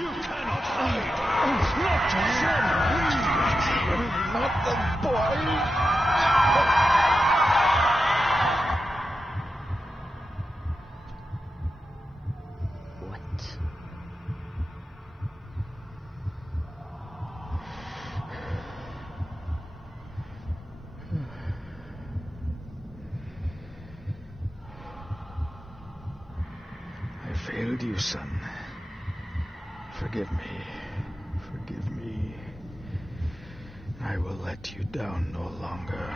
You cannot hide! Not from me! Not the boy! What? I failed you, son. Forgive me. Forgive me. I will let you down no longer.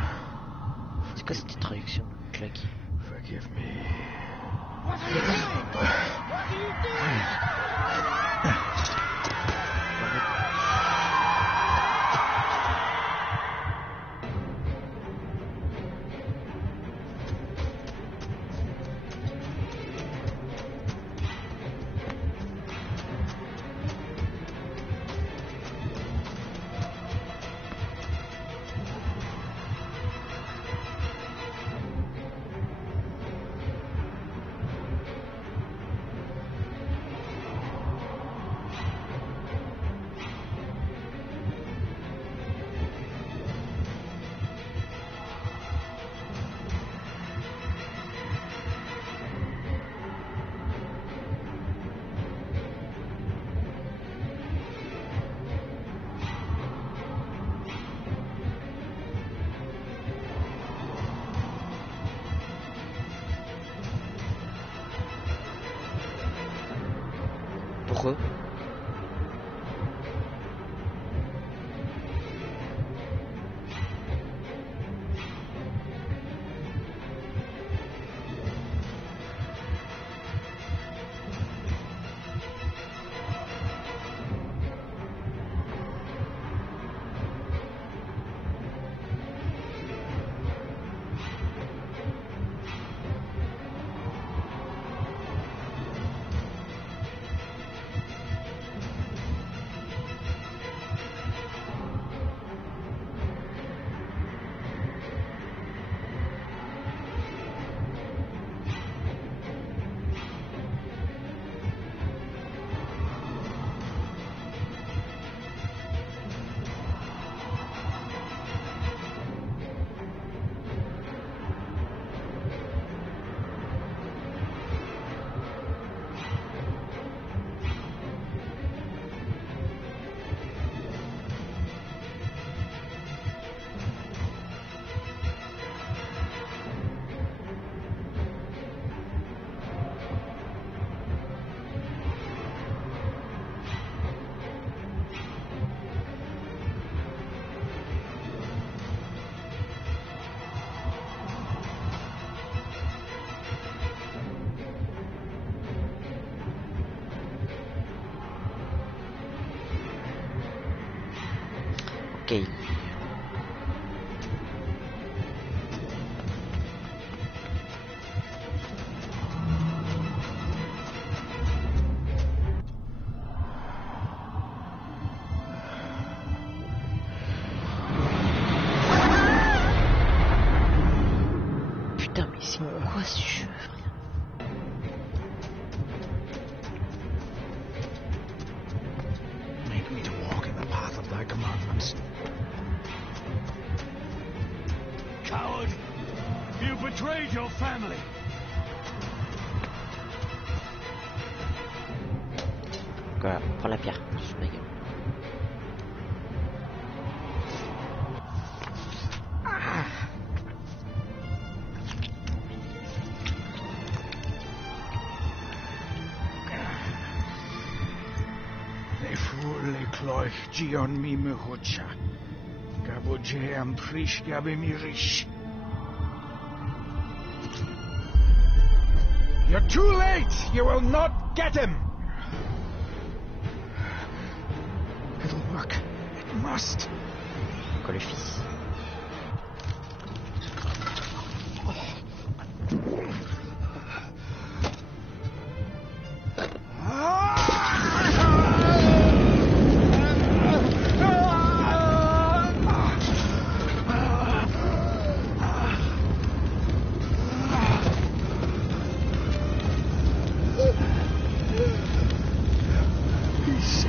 C'est quoi cette traduction claquée? Forgive me. What are you doing? What are you doing? Pourquoi? Ok. Putain, mais c'est quoi ce jeu, frère? Make me to walk in the path of thy commandments. Coward! You betrayed your family! Voilà, prends la pierre sur ma gueule. Le fur le cloch gion mi me hocha. Gaboje am prish gabe mi rish. You're too late! You will not get him! It'll work. It must. Quoi le fils? He's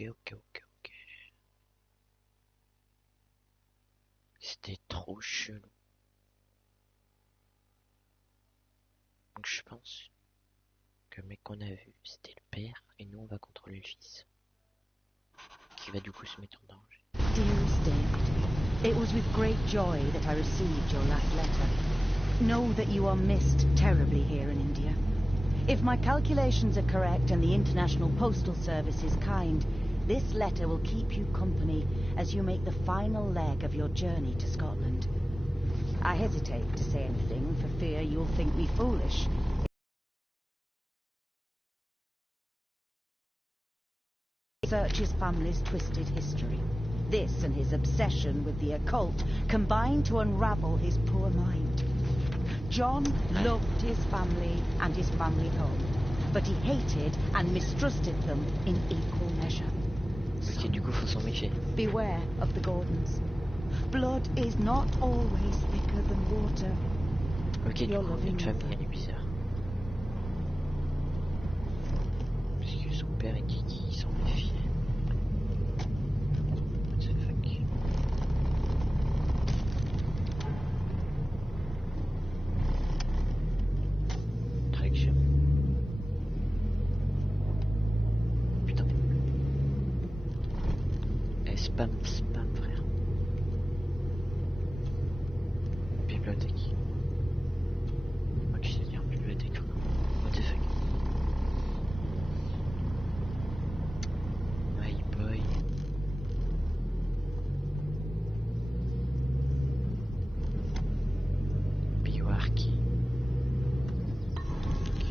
ok. C'était trop chelou. Donc je pense que le mec qu'on a vu, c'était le père, et nous on va contrôler le fils. Qui va du coup se mettre en danger. Dearest David, it was with great joy that I received your last letter. Know that you are missed terribly here in India. If my calculations are correct and the International Postal Service is kind, this letter will keep you company as you make the final leg of your journey to Scotland. I hesitate to say anything for fear you'll think me foolish. Search his family's twisted history. This and his obsession with the occult combine to unravel his poor mind. John loved his family and his family home, but he hated and mistrusted them in equal measure. Ok, du coup faut s'en méfier. Beware of the Gordons. Blood is not always thicker than water. Ok, du Your coup loving une famille mother. elle est bizarre. Parce que son père il dit qu'il s'en méfiait. What the fuck. Traction. Putain. Eh, spam, frère. Bibliothèque. Ok, c'est dire bibliothèque. What the fuck. My boy. Biwarki. Ok.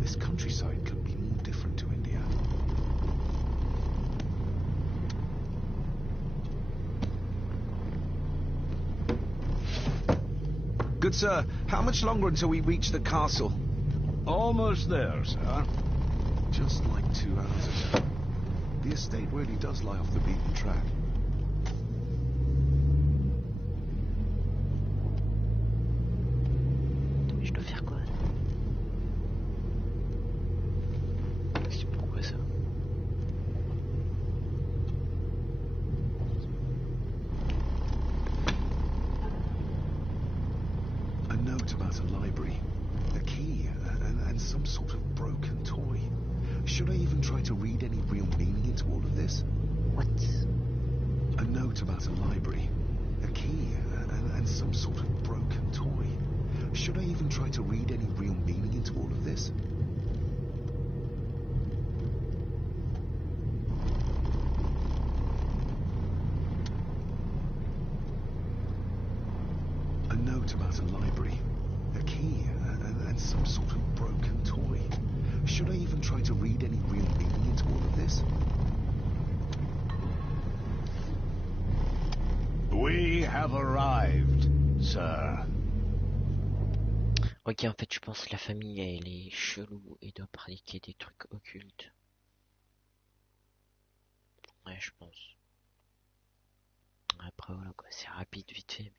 This countryside couldn't be more different to India. Good sir, how much longer until we reach the castle? Almost there, sir. Just like 2 hours ago. The estate really does lie off the beaten track. Je dois faire quoi? C'est pourquoi ça? A note about a library, a key, and some sort of broken toy. Should I even try to read any real meaning into all of this? What? A note about a library, a key, and some sort of broken toy. Should I even try to read any real meaning into all of this? A note about a library, a key, and some sort of broken toy. Should I even try to read any real meaning into all of this? We have arrived, sir. Ok, en fait, je pense que la famille, elle est chelou et doit pratiquer des trucs occultes. Ouais, je pense. Après, voilà quoi, c'est rapide, vite fait.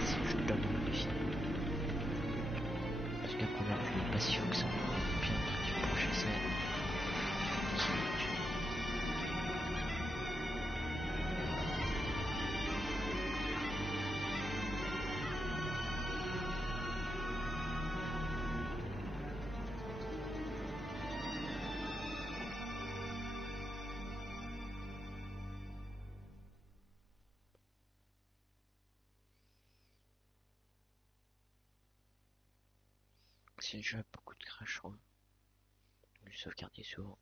Si je donne le défi. Parce que la première, je l'ai pas si fou que ça. Puis après, tu peux pencher ça. C'est le jeu a beaucoup de crash, je crois. Je vais sauvegarder souvent.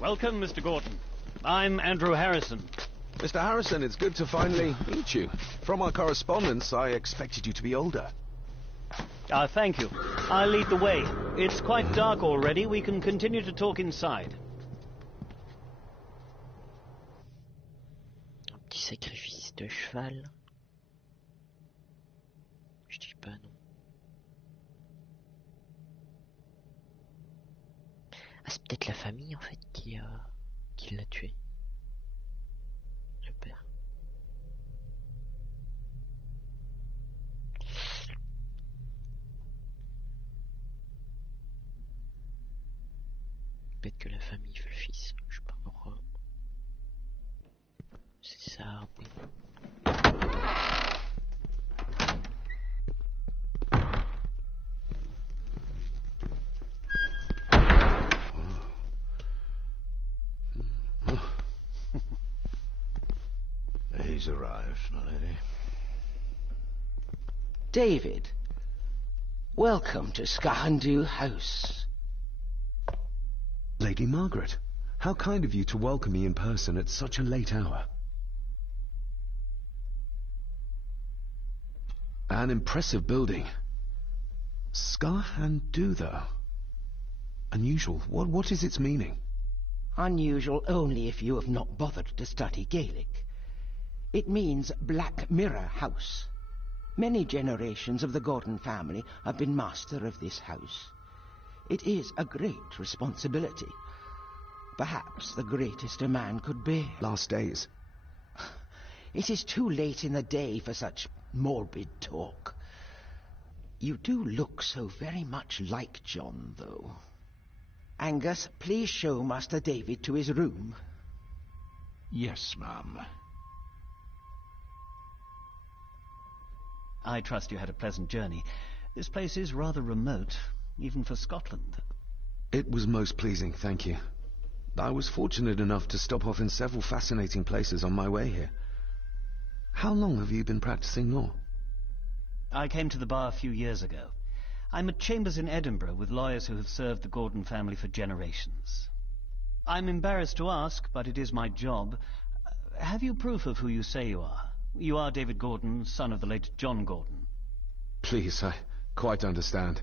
Welcome, Mr. Gordon. I'm Andrew Harrison. Mr. Harrison, it's good to finally meet you. From our correspondence, I expected you to be older. Thank you. I'll lead the way. It's quite dark already. We can continue to talk inside. Un petit sacrifice de cheval. Je dis pas non. Ah, c'est peut-être la famille en fait qui l'a tué. Le père. Peut-être que la famille fait le fils. Je sais pas pourquoi. C'est ça, oui. He's arrived, my lady. David, welcome to Skahandu House. Lady Margaret, how kind of you to welcome me in person at such a late hour. An impressive building. Skahandu, though. Unusual. What is its meaning? Unusual only if you have not bothered to study Gaelic. It means Black Mirror House. Many generations of the Gordon family have been master of this house. It is a great responsibility. Perhaps the greatest a man could bear. Last days. It is too late in the day for such morbid talk. You do look so very much like John, though. Angus, please show Master David to his room. Yes, ma'am. I trust you had a pleasant journey. This place is rather remote, even for Scotland. It was most pleasing, thank you. I was fortunate enough to stop off in several fascinating places on my way here. How long have you been practicing law? I came to the bar a few years ago. I'm at chambers in Edinburgh with lawyers who have served the Gordon family for generations. I'm embarrassed to ask, but it is my job. Have you proof of who you say you are? You are David Gordon, son of the late John Gordon. Please, I quite understand.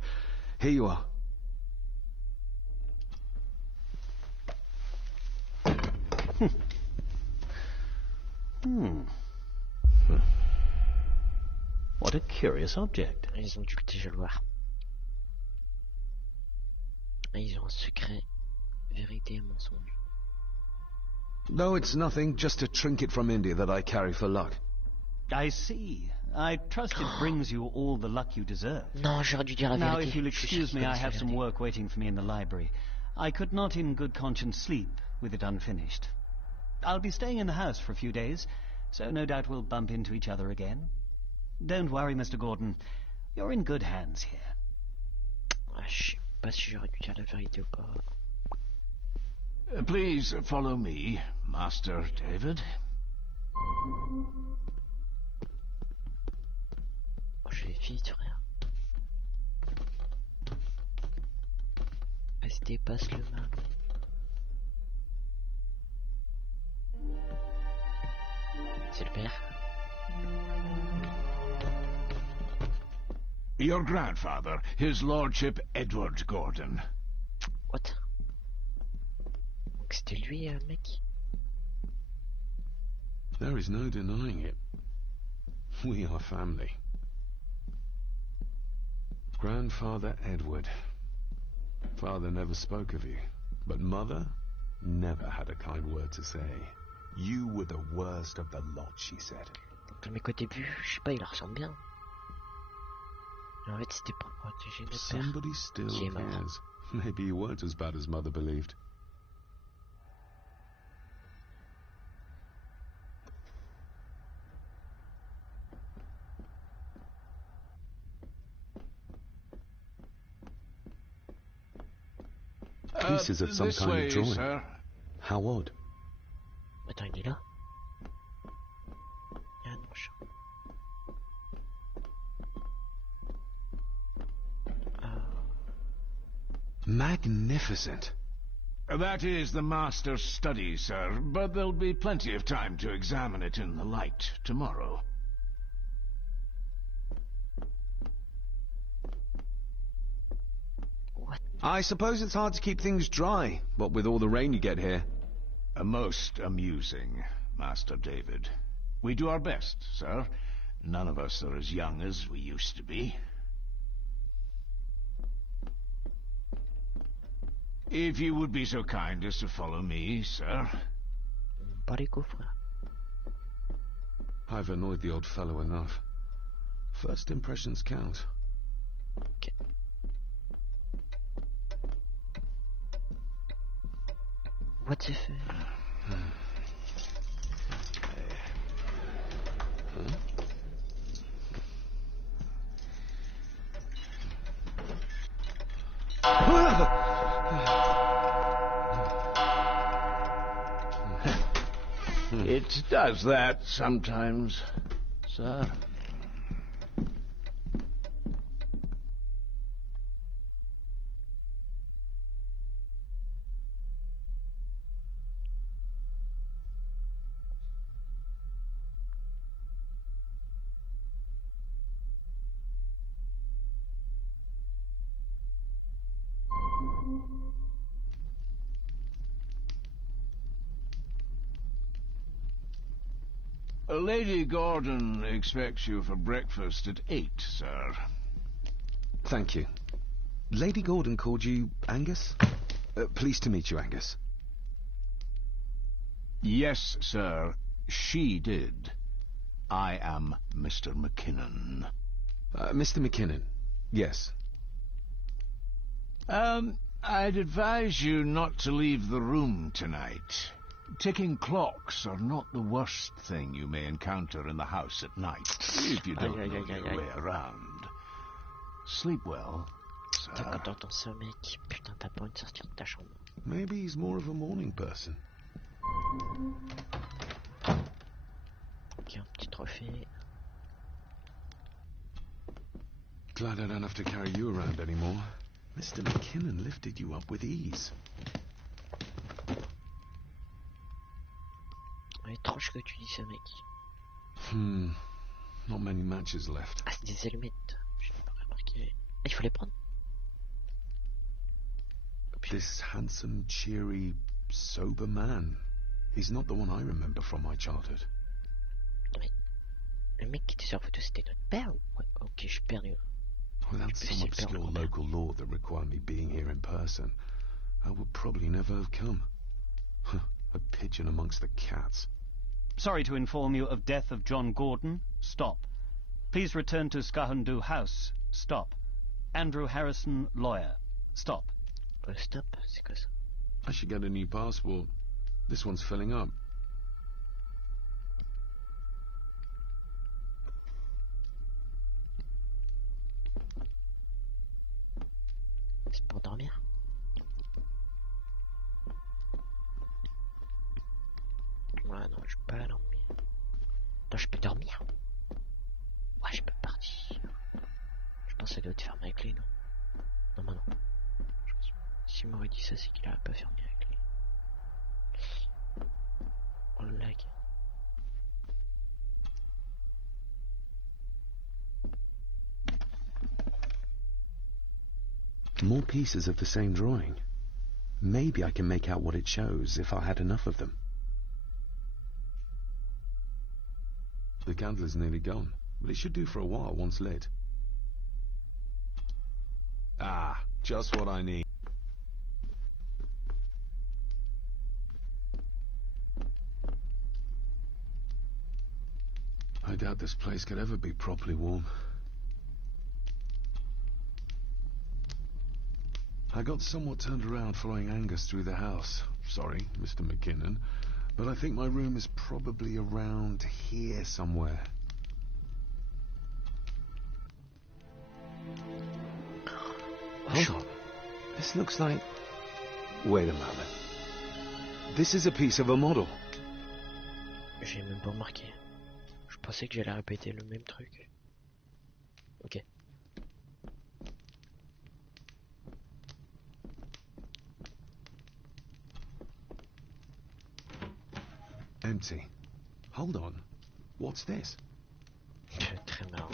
Here you are. What a curious object. Ils ont dû le déjà le voir. Et ils ont un secret, vérité et mensonge. No, it's nothing, just a trinket from India that I carry for luck. I see. I trust it brings you all the luck you deserve. Non, j'aurais dû dire la Now, vérité. if you'll Je suis sûr excuse qu'il me, I connaissait have la some vérité. work waiting for me in the library. I could not in good conscience sleep with it unfinished. I'll be staying in the house for a few days, so no doubt we'll bump into each other again. Don't worry, Mr. Gordon. You're in good hands here. Ah, je sais pas si j'aurais dû dire la vérité ou pas. Please follow me, Master David. Oh, je vais vite, frère. Restez, passe le mal. C'est le père. Your grandfather, his lordship Edward Gordon. What? Donc c'était lui, mec. There is no denying it. We are family. Grandfather Edward. Father never spoke of you, but Mother never had a kind word to say. You were the worst of the lot, she said. Donc le mec au début, je sais pas, il ressemble bien. Mais en fait c'était pour protéger le père. Somebody still qui est mort. cares. Maybe you weren't as bad as Mother believed. Pieces of some This kind way, of drawing. sir. How odd. Attends, il est là? Ah non, je... Magnificent. That is the master's study, sir, but there'll be plenty of time to examine it in the light tomorrow. What? I suppose it's hard to keep things dry, what with all the rain you get here. Most amusing, Master David. We do our best, sir. None of us are as young as we used to be. If you would be so kind as to follow me, sir. Pas les coffres. I've annoyed the old fellow enough. First impressions count. Ok. What the fuck? It does that sometimes, sir. Lady Gordon expects you for breakfast at 8, sir. Thank you. Lady Gordon called you Angus? Pleased to meet you, Angus. Yes, sir. She did. I am Mr. McKinnon. Mr. McKinnon. Yes. I'd advise you not to leave the room tonight. Ticking clocks are not the worst thing you may encounter in the house at night, if you don't know your way around. Sleep well, sir. Quand t'entends ça, mec, putain, t'as pas envie de sortir de ta chambre. Maybe he's more of a morning person. Ok, un petit trophée. Glad I don't have to carry you around anymore. Mr. McKinnon lifted you up with ease. Étrange que tu dis ça, mec. Not many matches left. Ah, c'est des allumettes. Je n'ai pas remarqué. Ah, il faut les prendre. This handsome, cheery, sober man. He's not the one I remember from my childhood. Mais le mec qui était sur la photo, c'était notre père ou... Ouais, ok, je suis perdu. Without some obscure local law that required me being here in person, I would probably never have come. A pigeon amongst the cats. Sorry to inform you of death of John Gordon. Stop. Please return to Skahundu House. Stop. Andrew Harrison, lawyer. Stop. Stop, c'est quoi ça? I should get a new passport. This one's filling up. C'est pour dormir? Ouais, non, je peux pas dormir. Non, je peux dormir? Ouais, je peux partir. Je pense que ça doit être fermé avec clé, non? Non, bah non. S'il m'aurait dit ça, c'est qu'il n'aurait pas fermé avec clé. Oh le lag. More pieces of the same drawing. Maybe I can make out what it shows if I had enough of them. The candle's nearly gone, but it should do for a while once lit. Ah, just what I need. I doubt this place could ever be properly warm. I got somewhat turned around following Angus through the house. Sorry, Mr. McKinnon, but I think my room is probably around here somewhere. Hold on. This looks like... Wait a moment. This is a piece of a model. J'ai même pas remarqué. Je pensais que j'allais répéter le même truc. Ok. Empty. Hold on. What's this? Très marrant.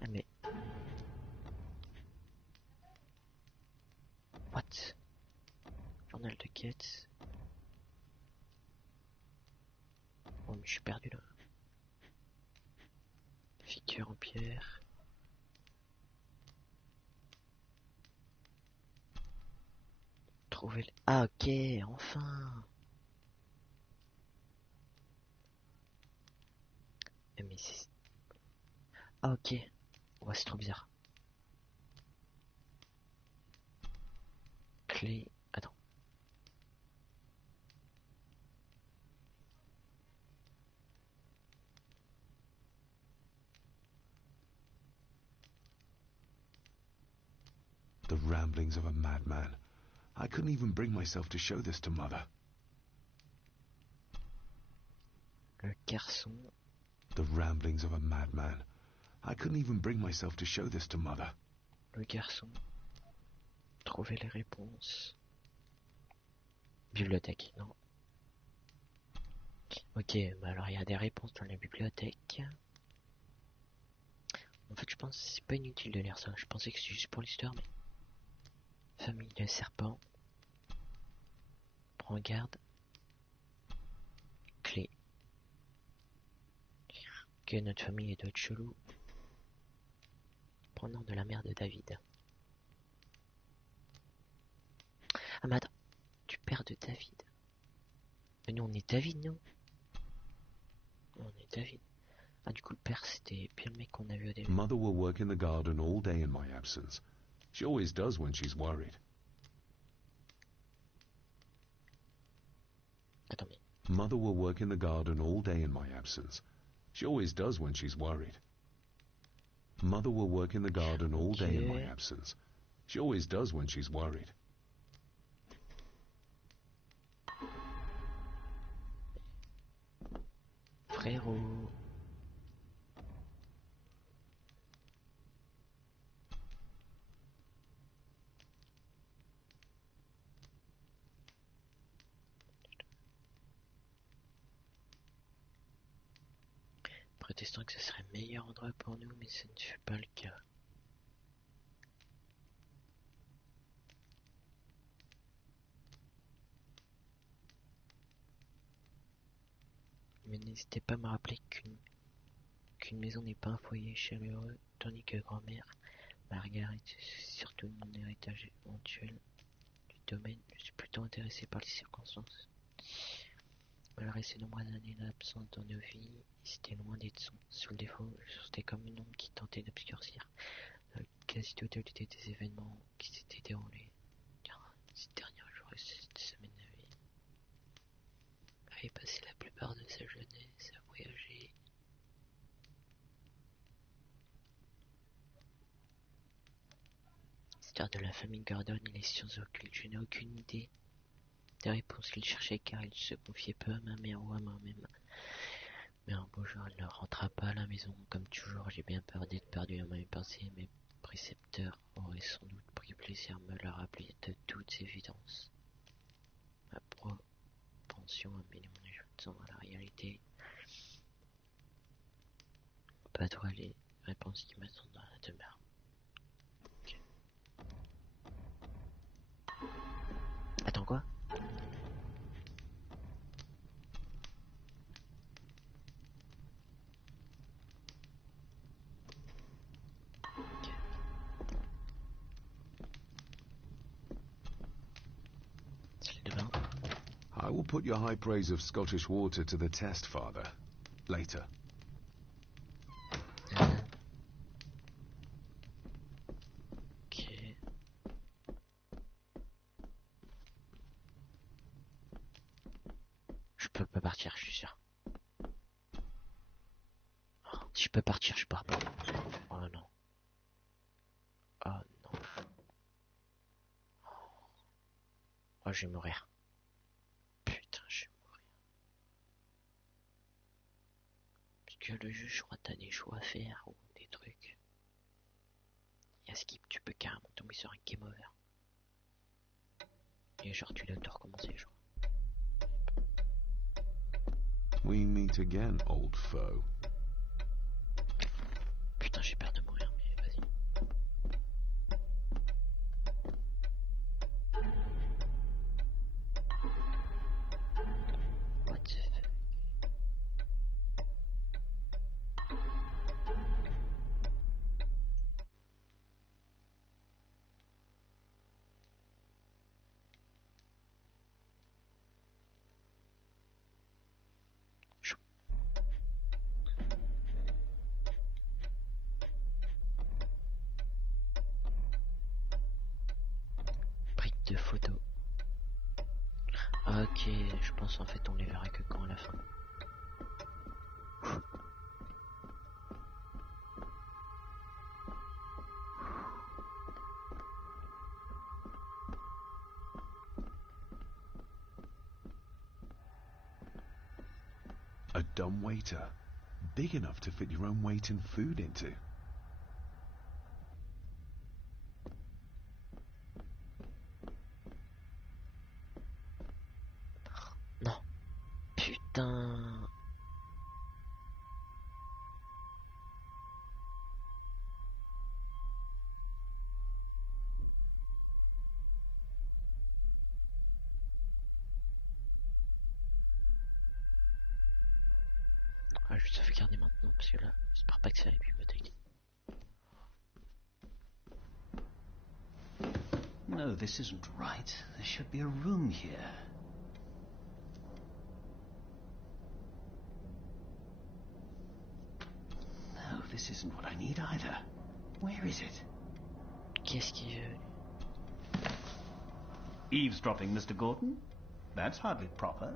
Ah mais... What? Journal de quête. je suis perdu là. Figure en pierre. Trouver le... Ah ok, enfin. Mais c'est... Ah ok. Ouais, c'est trop bizarre. Clé... Attends. The ramblings of a madman. I couldn't even bring myself to show this to Mother. Le garçon. The ramblings of a madman. I couldn't even bring myself to show this to Mother. Le garçon. Trouver les réponses. Bibliothèque, non. Ok, bah alors il y a des réponses dans la bibliothèque. En fait, je pense que c'est pas inutile de lire ça. Je pensais que c'était juste pour l'histoire, mais... Famille de serpent. Prends garde. Clé. Que notre famille doit être chelou. Prenant de la mère de David. Ah mais attends, du père de David. Mais nous on est David, nous. On est David. Ah du coup le père c'était bien le mec qu'on a vu au début. Mother will work in the garden all day in my absence. She always does when she's worried. Attends mais... Mother will work in the garden all day in my absence. She always does when she's worried. Mother will work in the garden all day in my absence. She always does when she's worried. Frérot. Protestant que ce serait le meilleur endroit pour nous, mais ce ne fut pas le cas. Mais n'hésitez pas à me rappeler qu'une maison n'est pas un foyer chaleureux, tandis que grand-mère Margaret, surtout de mon héritage éventuel du domaine, je suis plutôt intéressé par les circonstances. Malgré ces nombreuses années d'absence dans nos vies, c'était loin d'être son seul défaut, je sentais comme une ombre qui tentait d'obscurcir la quasi-totalité des événements qui s'étaient déroulés ces derniers jours et cette semaine de vie. Elle avait passé la plupart de sa jeunesse à voyager. L'histoire de la famille Gordon et les sciences occultes, je n'ai aucune idée des réponses qu'il cherchait car il se confiait peu à ma mère ou à moi-même. Mais un beau jour, elle ne rentra pas à la maison. Comme toujours, j'ai bien peur d'être perdu dans mes pensées. Mes précepteurs auraient sans doute pris plaisir à me le rappeler de toute évidence. Ma propension à mêler mon ajoutant à la réalité. Pas toi les réponses qui m'attendent dans la demeure. Okay. Attends quoi? I will put your high praise of Scottish water to the test, Father. Later. Ok. Je peux pas partir, je suis sûr. Si je peux partir, je pars pas. Oh non. Oh non. Oh, je vais mourir. Putain, je vais mourir. Parce que le jeu, je crois que t'as des choix à faire ou des trucs. Et à skip, tu peux carrément tomber sur un game over. Et genre, tu dois te recommencer, genre. We meet again, old foe. Putain, j'ai peur de mourir, mais vas-y. What the fuck? photos. Ok, je pense en fait on les verra que quand à la fin. A dumbwaiter, big enough to fit your own weight in food into. Non, putain. Ah, je vais sauvegarder maintenant parce que là, j'espère pas que c'est la bibliothèque. No, this isn't right. There should be a room here. No, this isn't what I need either. Where is it? Qu'est-ce qu'il veut? Eavesdropping, Mr. Gordon? That's hardly proper.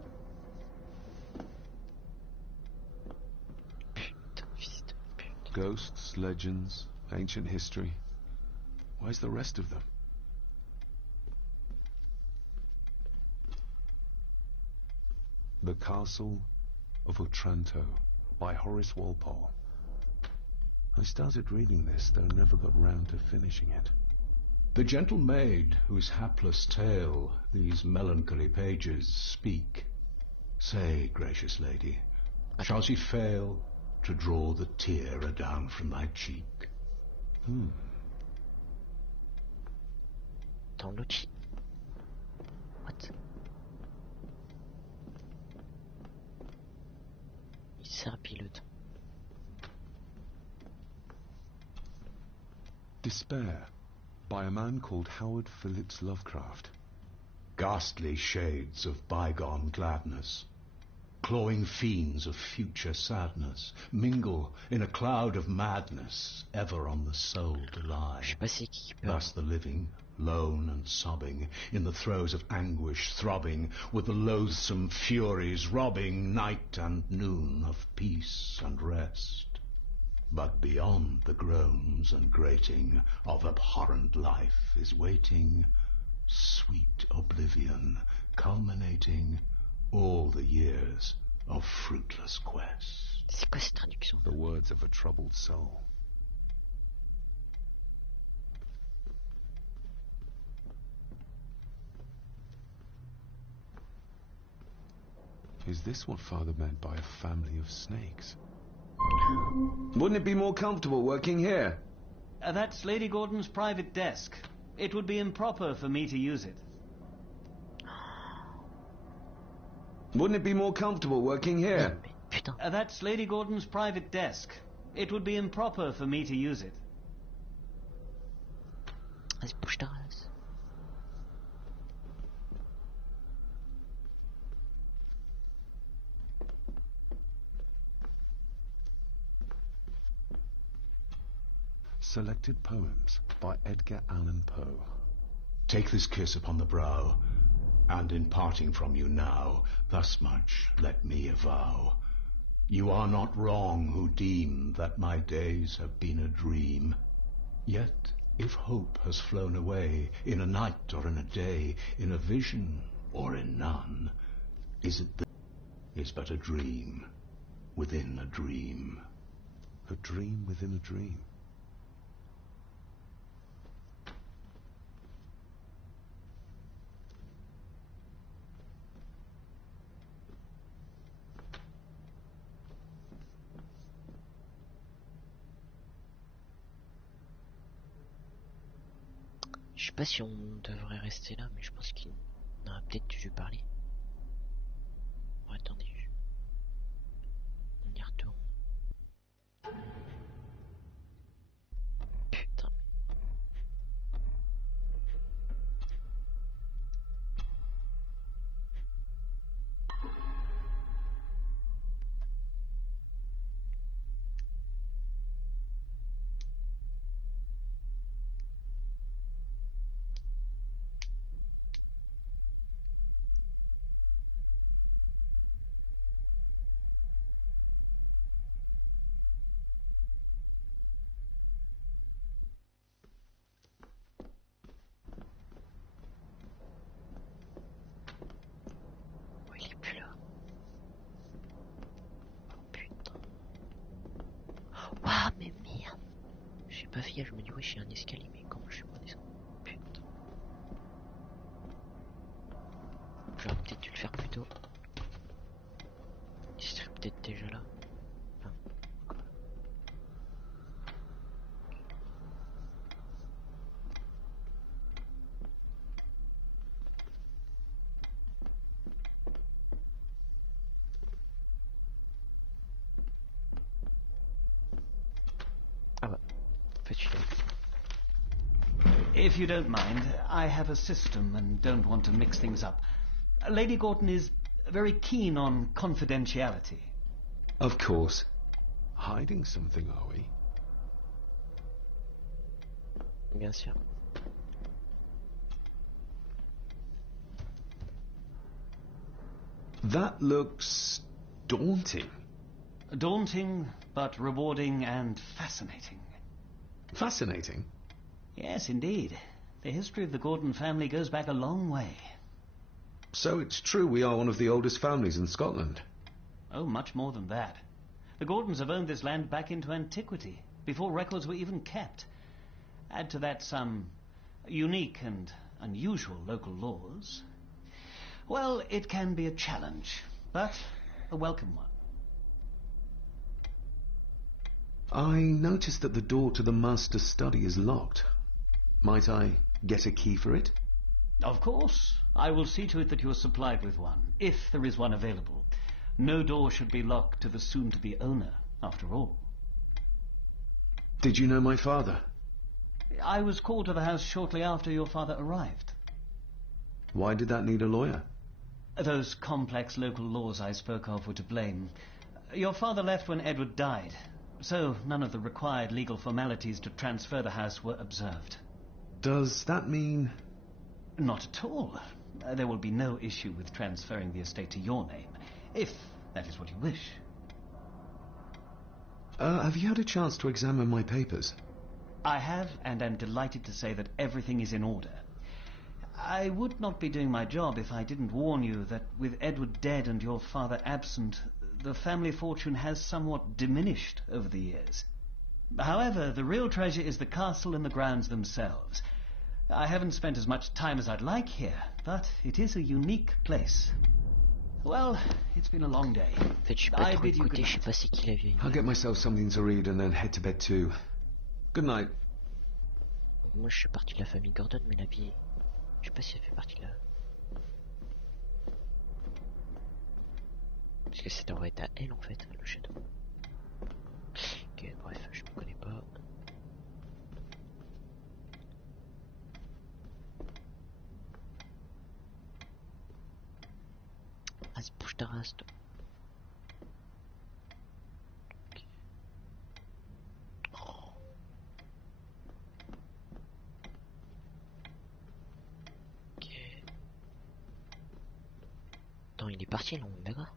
Putain, fils de pute. Ghosts, legends, ancient history. Where's the rest of them? The Castle of Otranto by Horace Walpole. I started reading this, though never got round to finishing it. The gentle maid whose hapless tale these melancholy pages speak. Say, gracious lady, shall she fail to draw the tear adown from thy cheek? Dans l'outil. What? Il serpille le temps. Despair by a man called Howard Phillips Lovecraft. Ghastly shades of bygone gladness, clawing fiends of future sadness, mingle in a cloud of madness, ever on the soul to lie. Je sais pas c'est qui parle. Thus the living, lone and sobbing, in the throes of anguish throbbing, with the loathsome furies robbing night and noon of peace and rest. But beyond the groans and grating of abhorrent life is waiting sweet oblivion, culminating all the years of fruitless quest. C'est quoi cette traduction? The words of a troubled soul. Is this what Father meant by a family of snakes? Wouldn't it be more comfortable working here? That's Lady Gordon's private desk. It would be improper for me to use it. Wouldn't it be more comfortable working here? Putain. That's Lady Gordon's private desk. It would be improper for me to use it. Vas-y, bouge ta race. Selected Poems by Edgar Allan Poe. Take this kiss upon the brow, and in parting from you now, thus much let me avow. You are not wrong who deem that my days have been a dream. Yet, if hope has flown away, in a night or in a day, in a vision or in none, is it is but a dream within a dream. A dream within a dream. Je sais pas si on devrait rester là, mais je pense qu'il en a peut-être dû lui parler. Bon, attendez, on y retourne. Putain. Ah, mais merde. J'ai pas fait, je me dis, ouais, j'ai un escalier, mais comment je suis pas descendu? Putain. J'aurais peut-être dû le faire plus tôt. Il serait peut-être déjà là. Enfin, ah bah, en fait, je suis là. If you don't mind, I have a system and don't want to mix things up. Lady Gordon is very keen on confidentiality. Of course. Hiding something, are we? Bien sûr. That looks daunting. Daunting, but rewarding and fascinating. Fascinating. Yes, indeed. The history of the Gordon family goes back a long way. So it's true we are one of the oldest families in Scotland. Oh, much more than that. The Gordons have owned this land back into antiquity, before records were even kept. Add to that some unique and unusual local laws. Well, it can be a challenge, but a welcome one. I noticed that the door to the master's study is locked. Might I get a key for it? Of course. I will see to it that you are supplied with one, if there is one available. No door should be locked to the soon-to-be owner, after all. Did you know my father? I was called to the house shortly after your father arrived. Why did that need a lawyer? Those complex local laws I spoke of were to blame. Your father left when Edward died, so none of the required legal formalities to transfer the house were observed. Does that mean... Not at all. There will be no issue with transferring the estate to your name, if that is what you wish. have you had a chance to examine my papers? I have, and am delighted to say that everything is in order. I would not be doing my job if I didn't warn you that with Edward dead and your father absent, the family fortune has somewhat diminished over the years. However, the real treasure is the castle and the grounds themselves. I haven't spent as much time as I'd like here, but it is a unique place. Well, it's been a long day. En fait, je suis pas trop écouté, je sais pas c'est qui la vieille. I'll get myself something to read and then head to bed too. Good night. Moi, je suis parti de la famille Gordon, mais la vieille, je sais pas si elle fait partie de la... Parce que ça devrait être à elle, en fait, le château. Ok, bref, je me connais pas. Vas-y, bouge ta race, toi. Ok. Oh. Ok. Attends, il est parti, là, d'accord?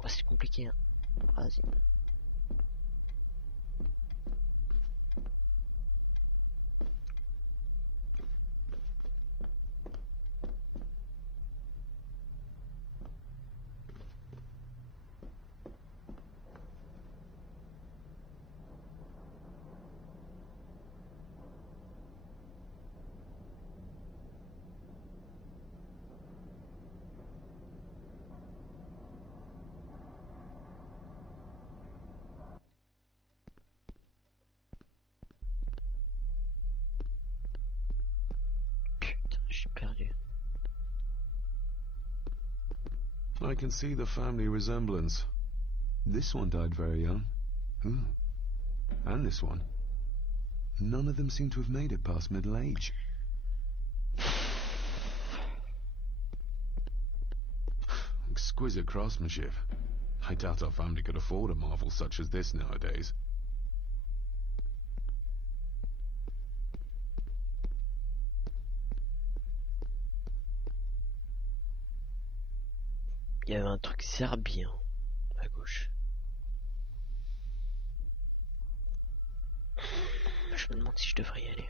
Oh, c'est compliqué, hein. Vas-y. Putain, je suis perdu. I can see the family resemblance. This one died very young. Ooh. And this one. None of them seem to have made it past middle age. Exquisite craftsmanship. I doubt our family could afford a marvel such as this nowadays. Il y avait un truc serbien. À gauche. Je me demande si je devrais y aller.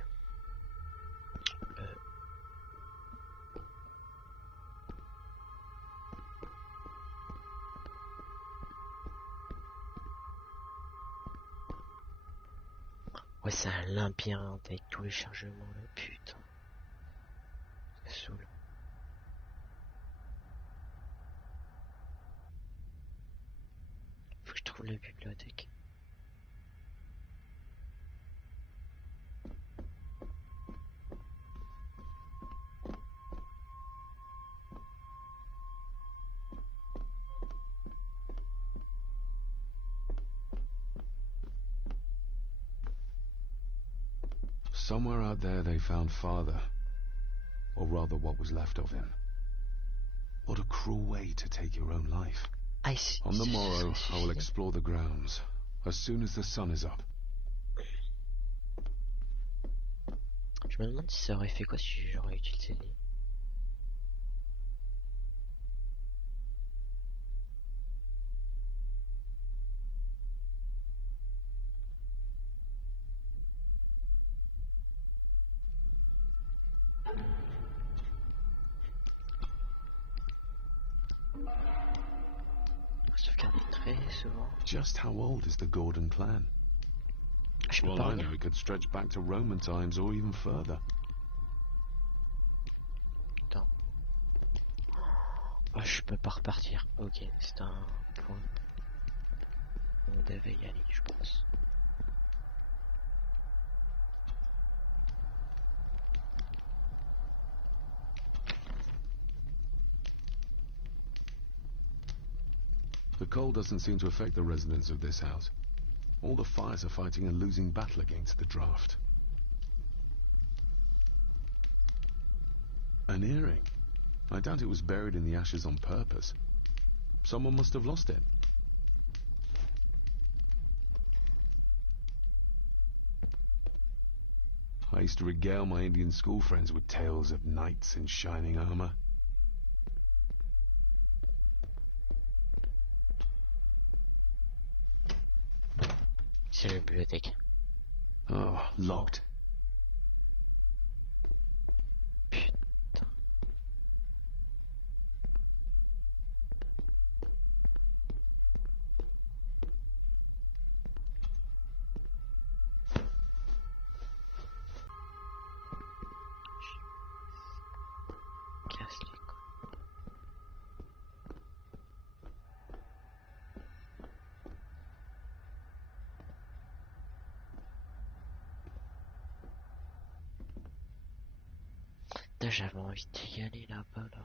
Ouais, c'est un labyrinthe avec tous les chargements, là, putain. Ça saoule. Faut que je trouve la bibliothèque. Somewhere out there they found Father. Or rather what was left of him. What a cruel way to take your own life. On the morrow, I will explore the grounds, as soon as the sun is up. Je me demande si ça aurait fait quoi si j'aurais utilisé les... Sauvegarder très souvent. Just how old is the Gordon clan? Je peux Well, pas I know revenir. it could stretch back to Roman times or even further. Attends. Ah, je peux pas repartir. Ok, c'est un point. On devait y aller, je pense. The cold doesn't seem to affect the residents of this house. All the fires are fighting a losing battle against the draft. An earring? I doubt it was buried in the ashes on purpose. Someone must have lost it. I used to regale my Indian school friends with tales of knights in shining armor. C'est la bibliothèque. Oh, locked. Putain. Casse les couilles. Putain, j'avais envie d'y aller là-bas, là.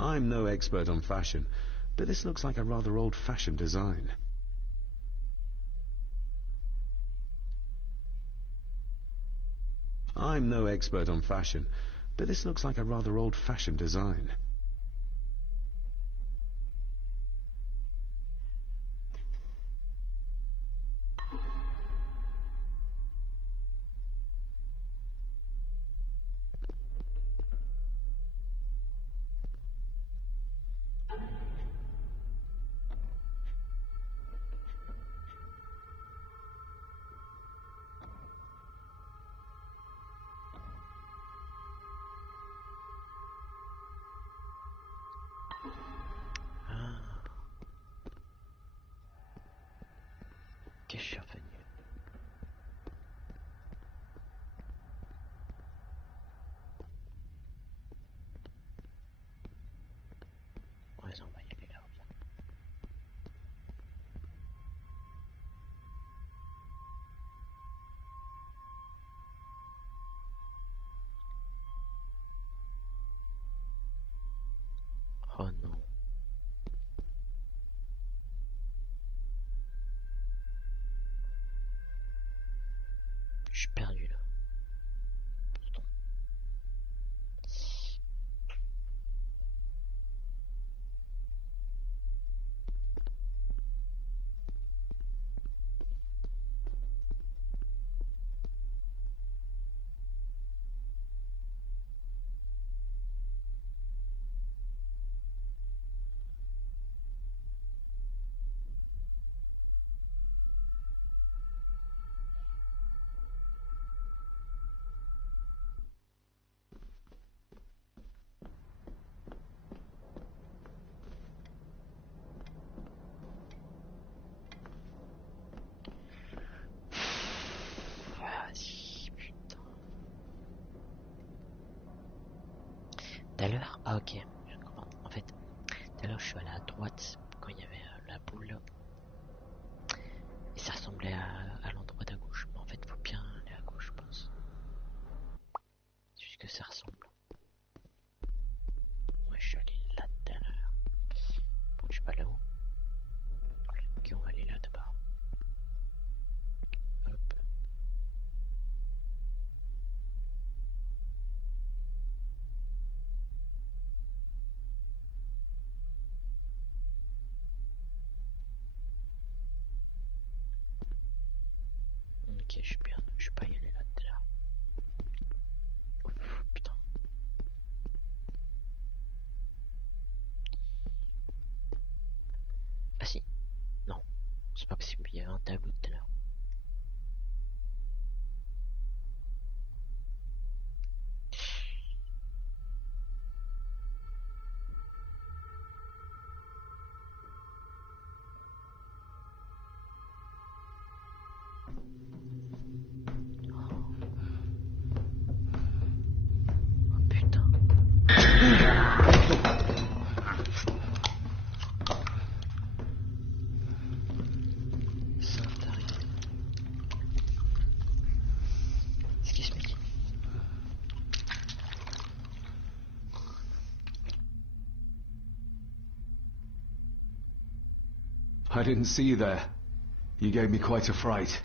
I'm no expert on fashion, but this looks like a rather old-fashioned design. I'm no expert on fashion, but this looks like a rather old-fashioned design. Qu'est-ce que je suis revenu? Ouais, on va y aller là, bien. Oh non. Je suis perdu là. Pourtant. Vas-y, putain. Tout à l'heure, ah ok, je comprends. En fait, tout à l'heure je suis allé à droite quand il y avait la boule là. Et ça ressemblait à l'endroit d'à gauche. Mais en fait, faut bien aller à gauche, je pense. C'est juste que ça ressemble. Ouais, je suis allé là tout à l'heure. Bon, je suis pas là-haut. Ok, on va aller là d'abord. Hop. Ok, je suis pas y allé là tout à l'heure. Ouf, putain. Ah si, non, c'est pas possible, il y avait un tableau tout à l'heure. Oh putain. Saint-Ariel. Excuse me. I didn't see you there. You gave me quite a fright.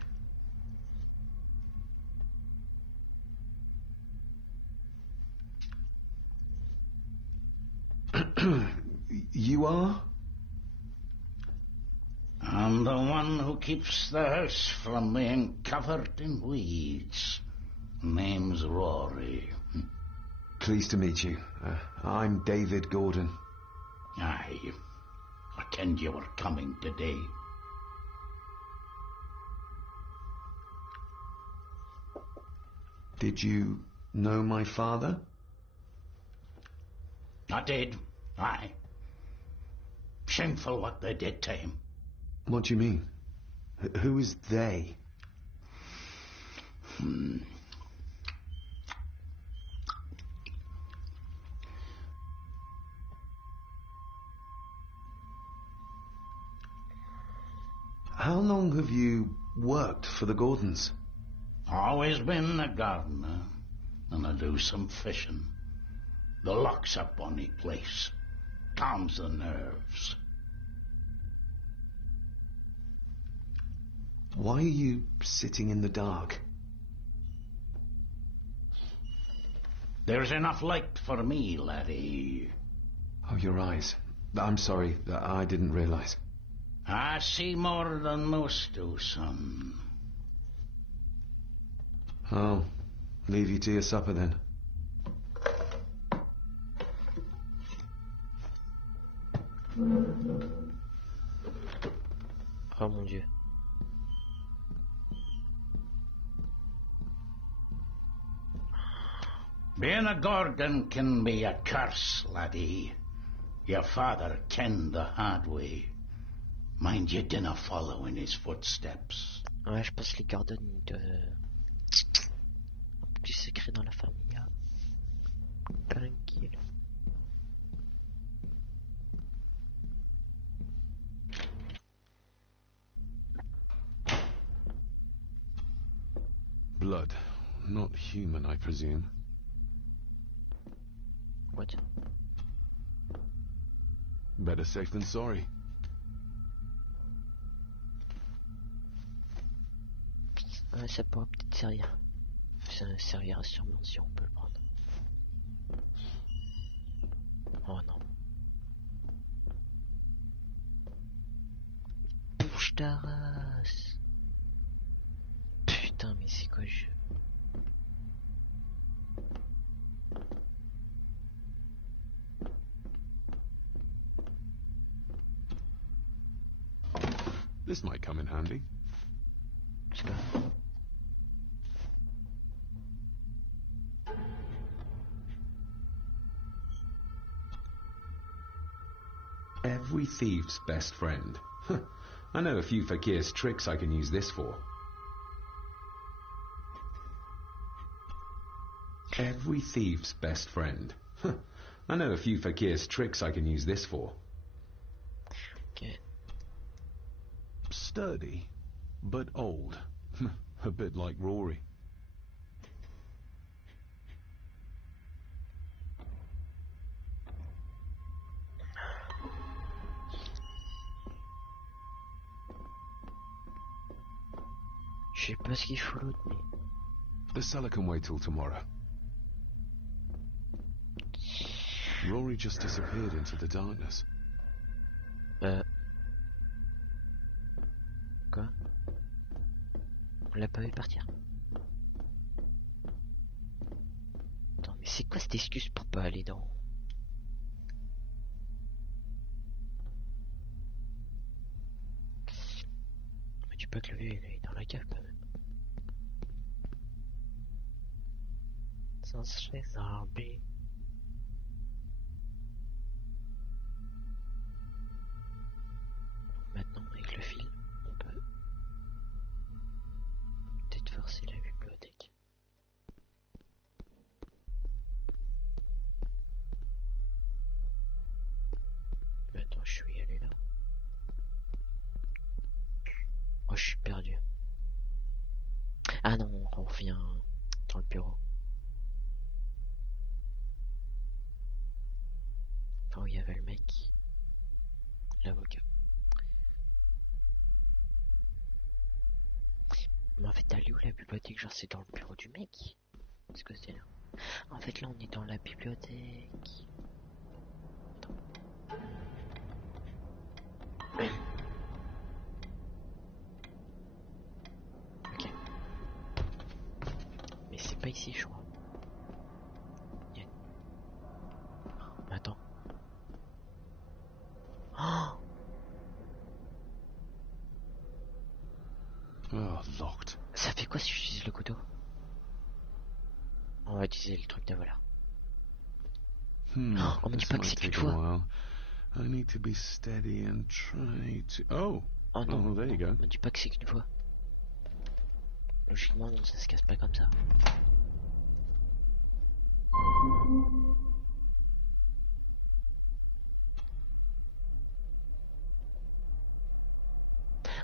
You are? I'm the one who keeps the house from being covered in weeds. Name's Rory. Pleased to meet you. I'm David Gordon. Aye. I kenned you were coming today. Did you know my father? I did. Aye. Shameful what they did to him. What do you mean? Who is they? How long have you worked for the Gordons? Always been a gardener, and I do some fishing. The loch's a bonny place. Calms the nerves. Why are you sitting in the dark? There's enough light for me, laddie. Oh, your eyes. I'm sorry, I didn't realize. I see more than most do, son. I'll leave you to your supper then. Oh mon Dieu. Being a Gordon can be a curse, laddie. Your father kenned the hard way. Mind you dinna follow in his footsteps. Ouais, je pense que les Gordon de... du secret dans la famille. Tranquille. Blood. Not human, I presume. What? Better safe than sorry. Ouais, ça pourra peut-être servir. Ça servira sûrement si on peut le prendre. Oh non. Bouge ta race. Putain, mais c'est quoi le jeu? This might come in handy. Let's go. Every thief's best friend. I know a few fakir's tricks I can use this for. Every thief's best friend. I know a few fakir's tricks I can use this for. Okay. Sturdy, but old. A bit like Rory. Je sais pas ce qu'il faut l'autre, mais... The cellar can wait till tomorrow. Rory just disappeared into the darkness. Quoi? On l'a pas vu partir. Attends, mais c'est quoi cette excuse pour pas aller dans... Mais tu peux que le vieux il est dans la cave quand même. Sans chez Zarbi. Maintenant avec le fil, on peut peut-être forcer la bibliothèque. Mais attends, je suis allé là. Oh, je suis perdu. Ah non, on revient dans le bureau. Enfin, où il y avait le mec. L'avocat. Mais en fait, t'as où la bibliothèque? Genre, c'est dans le bureau du mec? Qu'est-ce que c'est là? En fait, là, on est dans la bibliothèque. Attends. Ok. Mais c'est pas ici, je crois. Yeah. Mais attends. Oh! Oh, locked. Ça fait quoi si j'utilise le couteau? On va utiliser le truc de voilà. Oh, on me dit pas que c'est qu'une fois. I need to be steady and try to... Oh! Oh non, oh there you go. On me dit pas que c'est qu'une fois. Logiquement, non, ça se casse pas comme ça.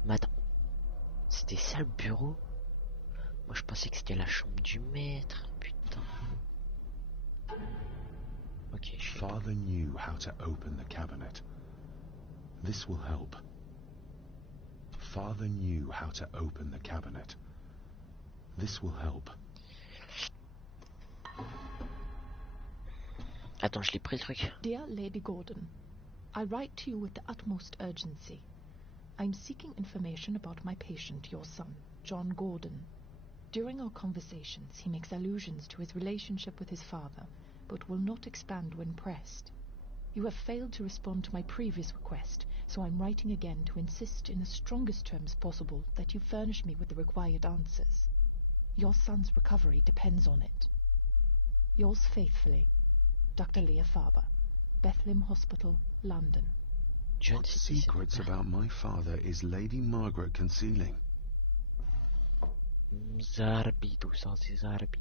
Mais attends. C'était ça le bureau? Moi je pensais que c'était la chambre du maître. Putain. Ok, je sais. Father knew how to open the cabinet. This will help. Father knew how to open the cabinet. This will help. Attends, je l'ai pris le truc. Dear Lady Gordon, I write to you with the utmost urgency. I'm seeking information about my patient, your son, John Gordon. During our conversations, he makes allusions to his relationship with his father, but will not expand when pressed. You have failed to respond to my previous request, so I'm writing again to insist in the strongest terms possible that you furnish me with the required answers. Your son's recovery depends on it. Yours faithfully, Dr. Leah Faber, Bethlehem Hospital, London. What secrets about my father is Lady Margaret concealing? Zarbi, tout ça, c'est Zarbi.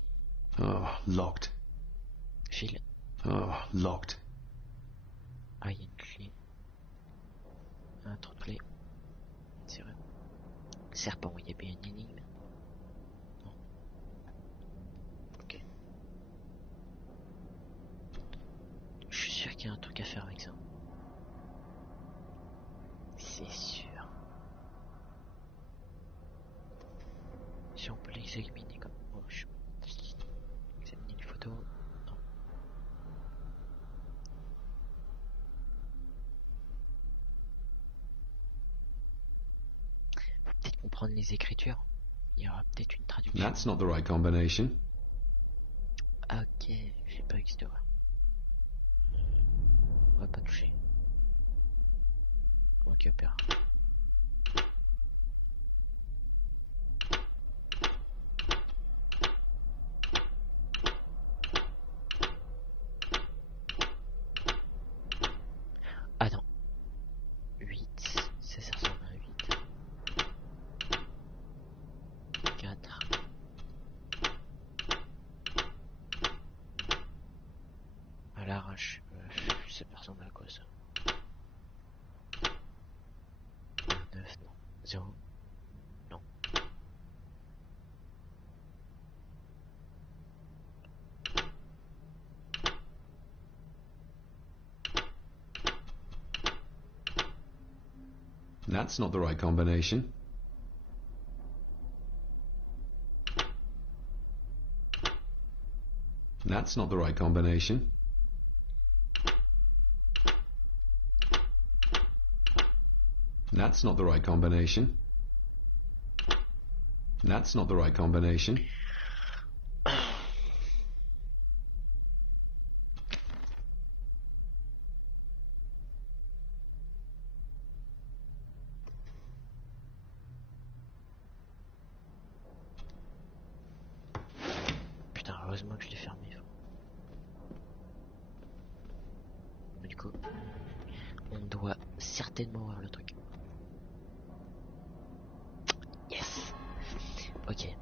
Oh, locked. File. Oh, locked. Ah, il y a une clé. Un trou de clé. C'est vrai. Serpent, il y a bien une énigme. Non. Ok. Je suis sûr qu'il y a un truc à faire avec ça. C'est sûr. Si on peut l'examiner comme... Oh, je... Examiner les photos... Non. Faut peut-être comprendre les écritures. Il y aura peut-être une traduction. That's not the right combination. Ok, j'ai pas existé. On va pas toucher. Ok, opéra. Attends. 8, ça ressemble à 8. 4. À l'arrache. Ça ressemble à quoi ça? 9, non. 0. Non. That's not the right combination. That's not the right combination. That's not the right combination. That's not the right combination. Putain, heureusement que je l'ai fermé. Du coup, on doit certainement voir le truc. Yes. Ok.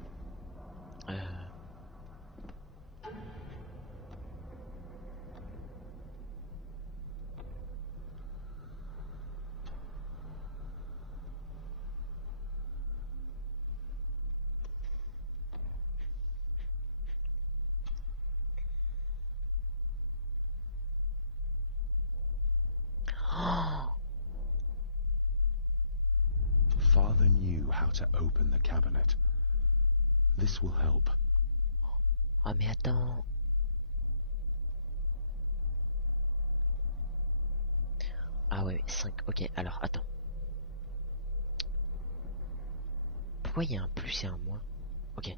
Father knew how to open the cabinet. This will help. Ah mais attends. Ah ouais, 5. Ok, alors attends. Pourquoi il y a un plus et un moins? Ok.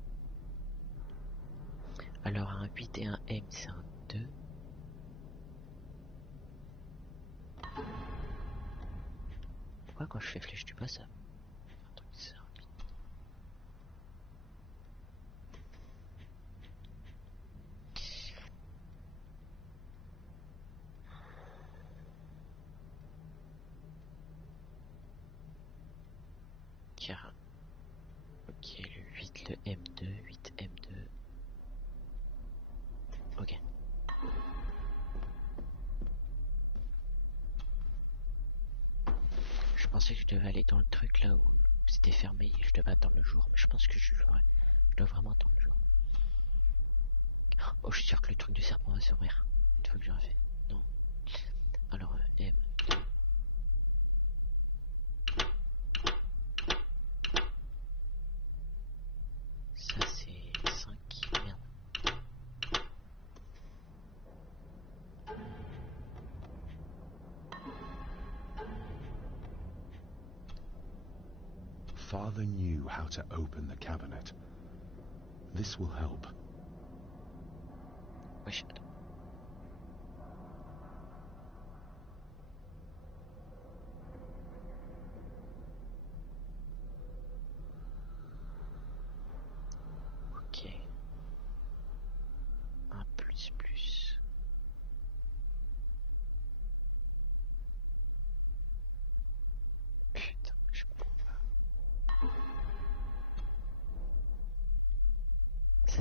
Alors un 8 et un M, c'est un 2. Pourquoi quand je fais flèche du bas ça? Un truc, c'est rapide. Car... Ok, le 8, le M2, 8, M2. Ok. Je pensais que je devais aller dans le truc là où c'était fermé et je devais attendre le jour, mais je pense que je dois vraiment attendre le jour. Oh, je suis sûr que le truc du serpent va s'ouvrir une fois que j'aurai fait. Non. Alors, M. Ça c'est 5. Merde. Father knew how to open the cabinet. This will help. Wesh. Ok. Un plus. Putain, je comprends pas.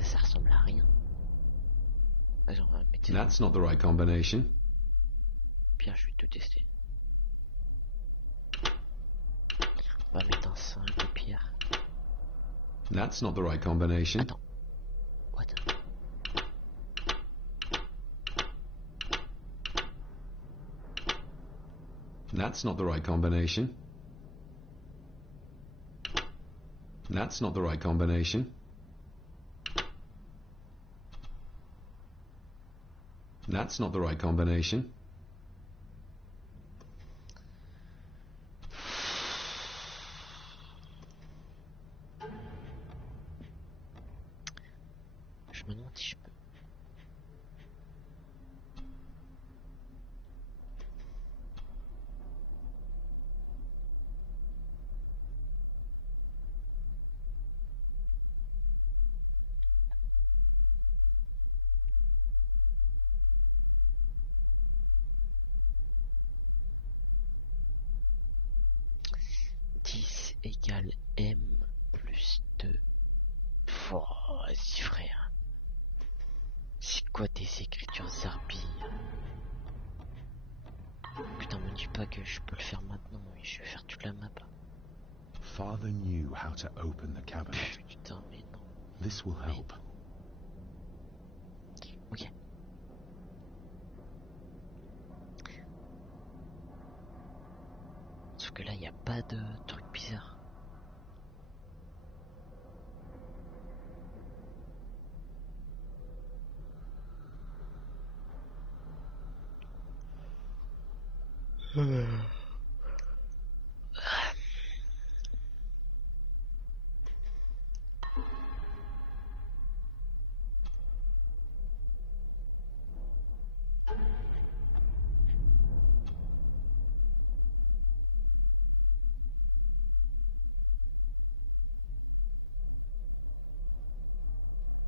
Ça ressemble à rien. That's not the right combination. Pierre, je vais tout tester. On va mettre un 5 au pire. That's not the right combination. Attends. What? That's not the right combination. That's not the right combination. That's not the right combination. Je me demande si je peux. Égale M plus 2. Oh, vas-y frère. C'est quoi tes écritures zarbilles? Putain, me dis pas que je peux le faire maintenant, et je vais faire toute la map. Father knew how to open the cabinet. Putain, mais non. This will help. Ok. Sauf que là, il n'y a pas de truc bizarre.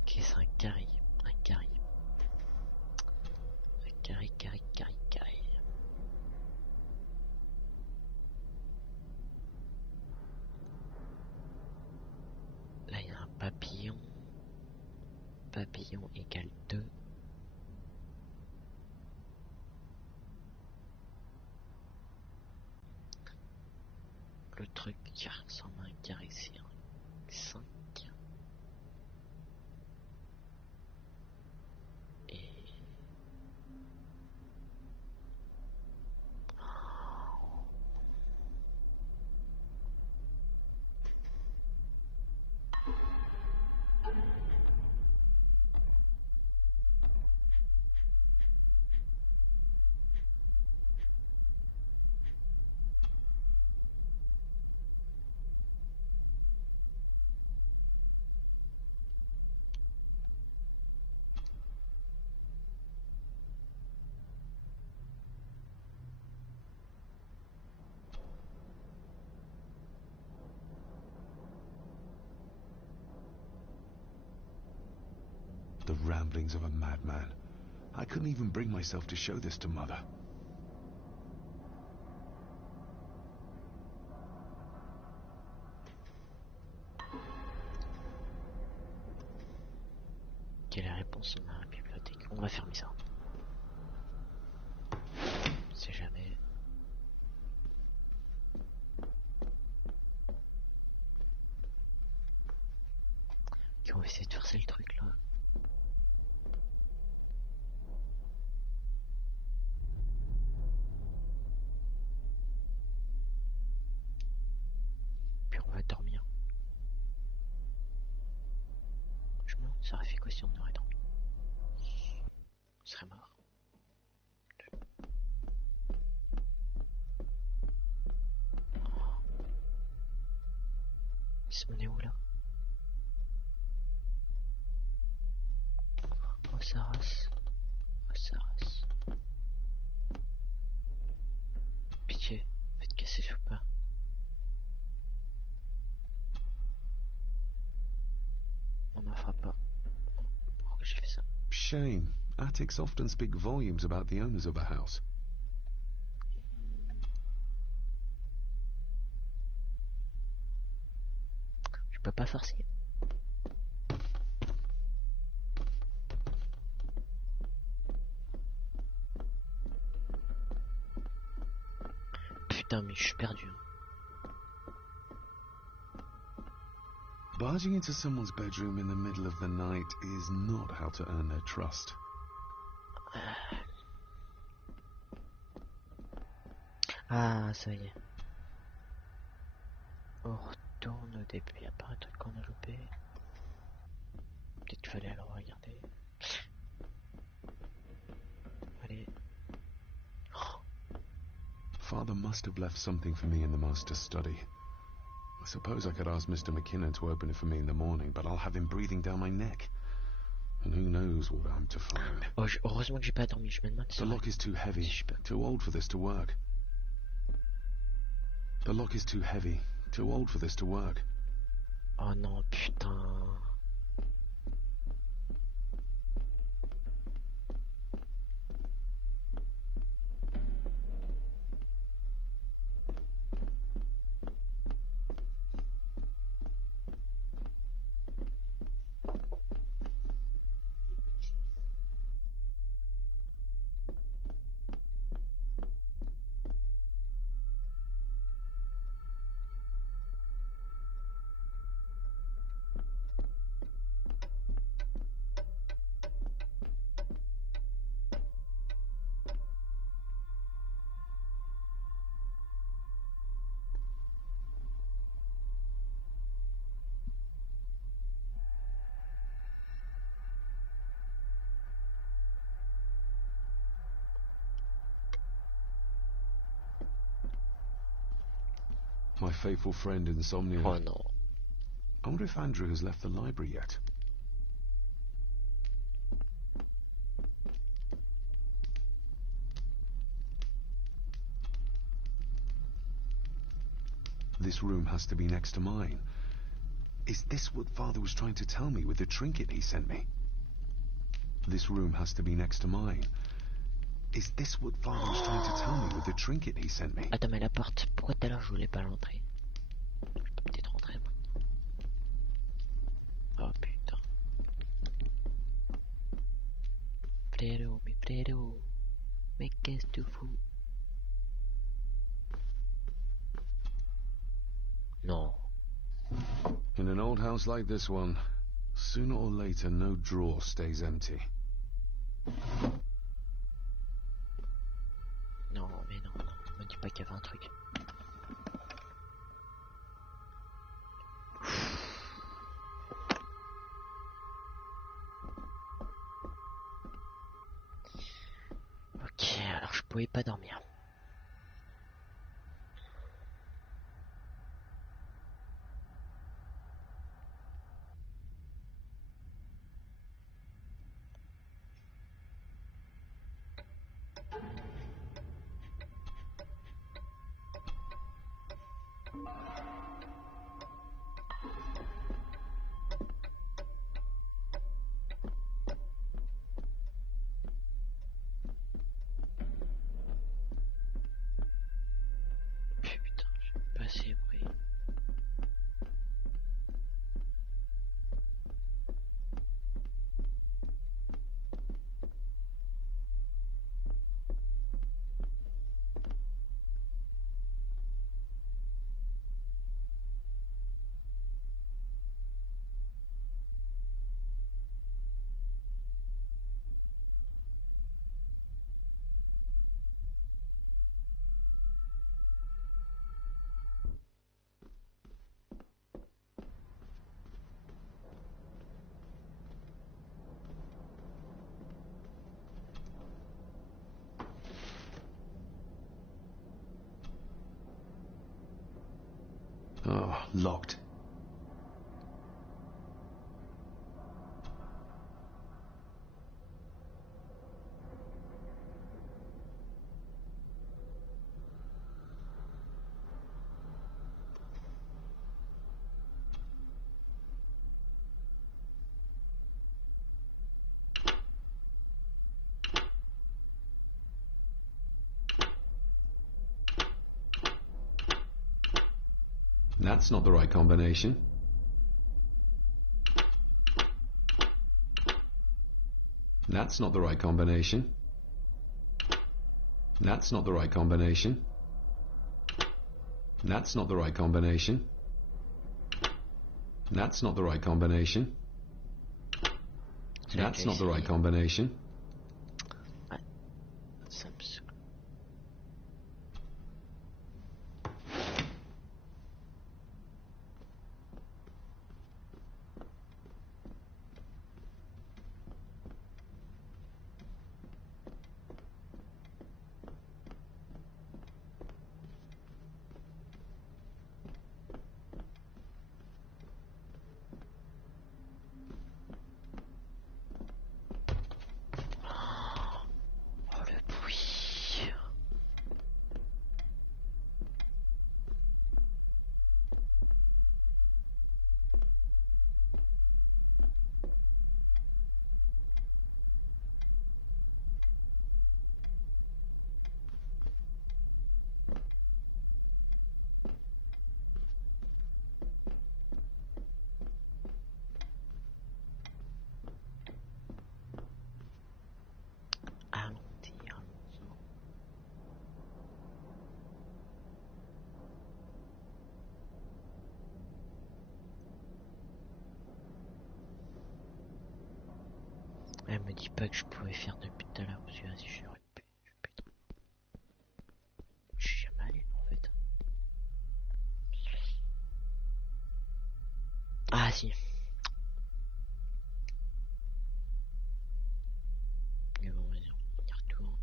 Ok, c'est un carré. Un carré. Un carré. Là, il y a un papillon. Papillon égale 2. Le truc qui ressemble à un carré, c'est un 5. The ramblings of a madman. I couldn't even bring myself to show this to Mother. Quelle est la réponse dans la bibliothèque? On va fermer ça. On sait jamais. Ok, on va essayer de forcer le truc là. Puis on va dormir. Je me demande, ça aurait fait quoi si on aurait dormi? On serait mort. On est où là? Oh ça rase. Oh ça rase. Pitié, faites casser ce pas. On n'en fera pas. Pourquoi j'ai fait ça? Shame. Attics often speak volumes about the owners of a house. Je peux pas forcer. Putain, mais je suis perdu. Barging into someone's bedroom in the middle of the night is not how to earn their trust. Ah, ça y est. On retourne au début, il y a pas un truc qu'on a loupé. Peut-être qu'il fallait alors regarder. Allez. Father must have left something for me in the master's study. I suppose I could ask Mr. McKinnon to open it for me in the morning, but I'll have him breathing down my neck. And who knows what I'm to find. Oh, heureusement que j'ai pas dormi, je me demande si the lock is too heavy, too old for this to work. The lock is too heavy, too old for this to work. Oh non, putain. My faithful friend Insomnia. Oh no. I wonder if Andrew has left the library yet. This room has to be next to mine. Is this what Father was trying to tell me with the trinket he sent me? This room has to be next to mine. Is this what Father was trying to tell me with the trinket he sent me? Attends, mais la porte, pourquoi tout à l'heure je voulais pas l'entrer? Je peux peut-être rentrer maintenant. Oh putain. Frérot, mais qu'est-ce que tu fous? Non. In an old house like this one, sooner or later no drawer stays empty. Non, mais non, me dis pas qu'il y avait un truc. Ok, alors je pouvais pas dormir. Putain, j'ai pas assez de bruit. Oh, locked. That's not the right combination. That's not the right combination. That's not the right combination. That's not the right combination. That's not the right combination. That's not the right combination. Elle me dit pas que je pouvais faire depuis tout à l'heure, parce que si je suis répété. Je suis jamais allé en fait. Ah si. Mais bon, vas-y, on y retourne.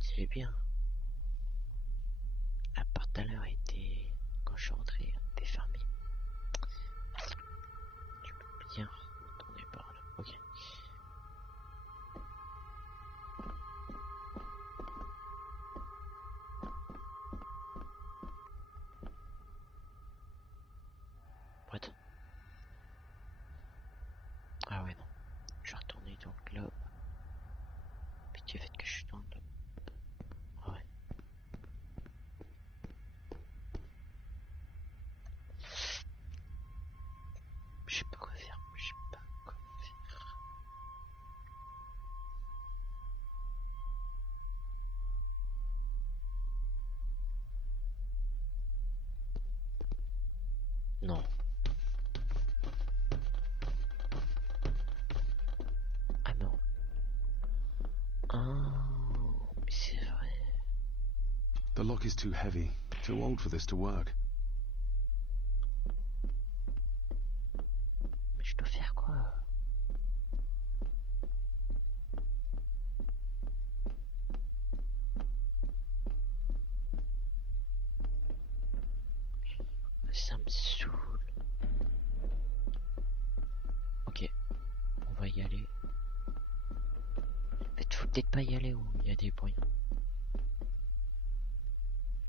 C'est bien. La porte à l'heure était, quand je suis rentré, était fermée. Tu peux bien retourner par là. Ok. What? Ah ouais non. Je vais retourner dans le globe. Pitié fait que je suis dans le globe. Ah ouais. Je sais pas quoi faire. Je sais pas quoi faire. Non. Ah non. Oh, mais c'est vrai. The lock is too heavy, too old for this to work. Mais je dois faire quoi? Ça me saoule. Ok, on va y aller. En fait, faut peut-être pas y aller où il y a des bruits.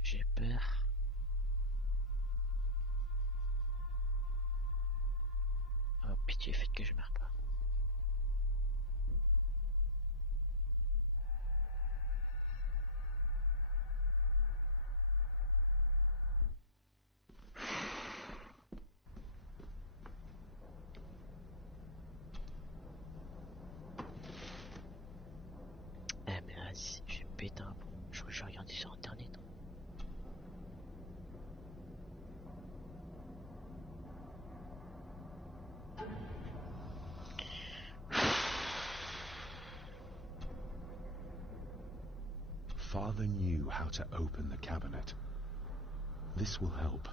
J'ai peur. Oh pitié, faites que je meurs pas. Eh mais vas-y, je vais péter un pont. Je crois que j'ai regardé sur internet. Father knew how to open the cabinet. This will help.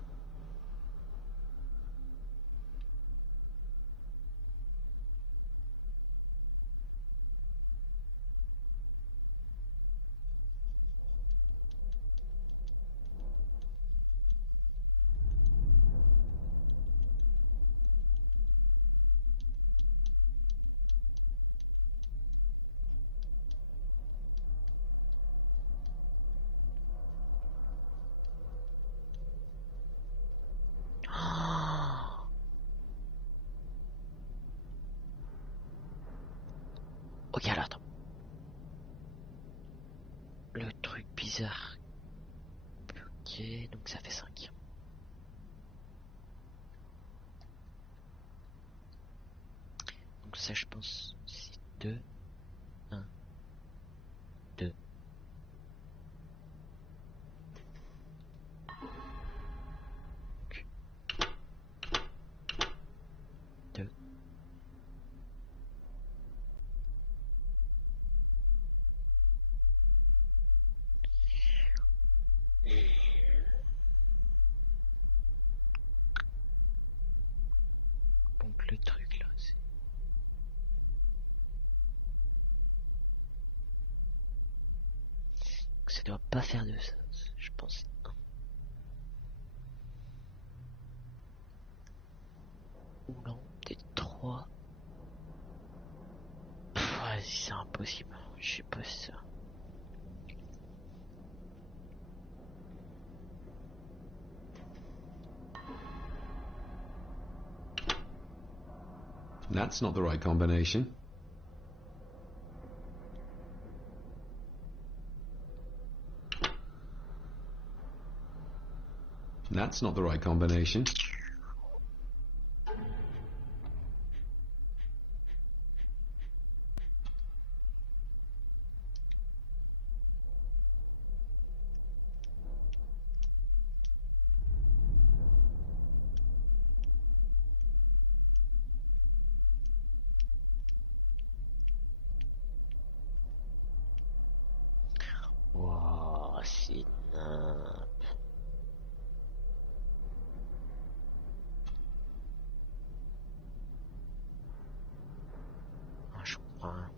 Ok, alors attends. Le truc bizarre. Ok, donc ça fait 5. Donc ça, je pense, c'est 2, 1, 2. Donc le truc là, c'est... Ça doit pas faire de sens, je pense. 1. Ou non, peut-être 3. Vas-y, c'est impossible. Je sais pas ça. That's not the right combination. That's not the right combination. Wow, c'est nimp. Ah, je crois.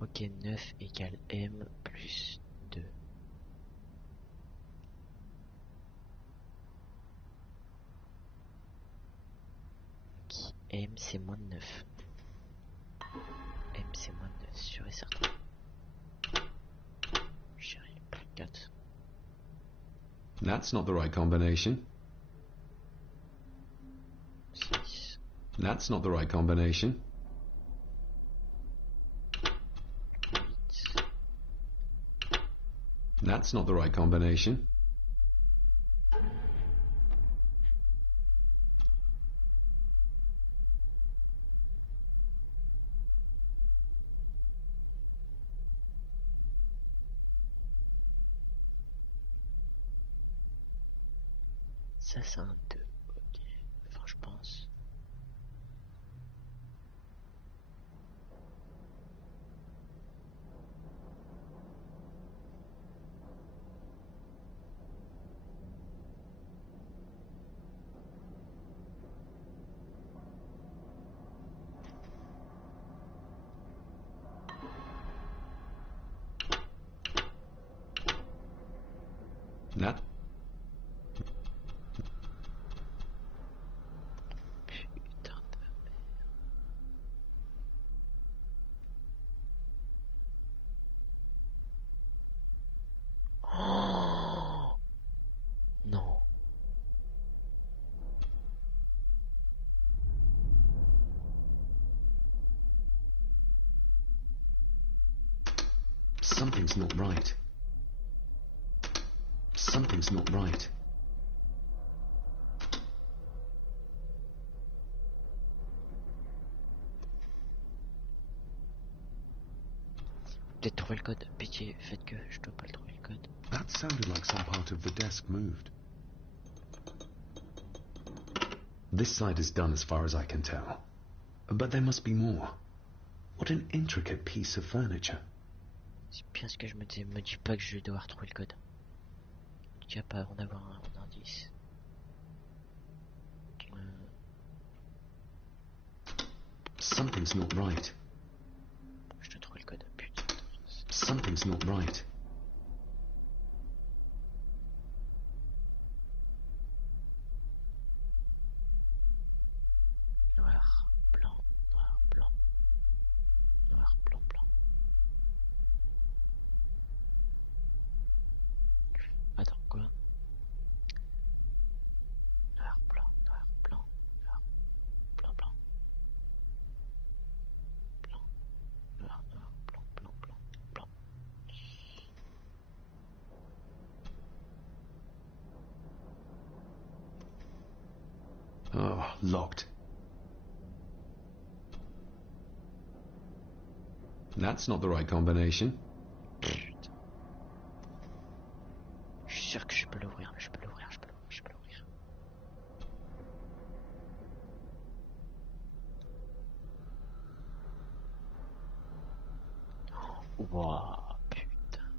Ok, 9 égale M plus 2. Ok, M c'est moins de 9. M c'est moins de 9, sûr et certain. J'y arrive pas, 4. That's not the right combination. 6. That's not the right combination. 8. That's not the right combination. Ça c'est un 2. Ok. Enfin je pense. That. Putain de merde. Oh non. Something's not right. Something's not right. Peut-être trouver le code. Pitié, faites que je dois pas le trouver le code. That sounded like some part of the desk moved. This side is done as far as I can tell. But there must be more. What an intricate piece of furniture. C'est bien ce que je me disais. Me dis pas que je vais devoir trouver le code. Déjà pas avant d'avoir un indice. Something's not right. Je dois trouver le code. Putain. Something's not right. Noir, blanc, noir, blanc. Noir, blanc, blanc. Attends, quoi? Noir, blanc, noir, blanc, noir, blanc, blanc. locked. That's not the right combination. Je suis sûr que je peux l'ouvrir, je peux l'ouvrir, je peux l'ouvrir, je peux l'ouvrir. Wouah, putain.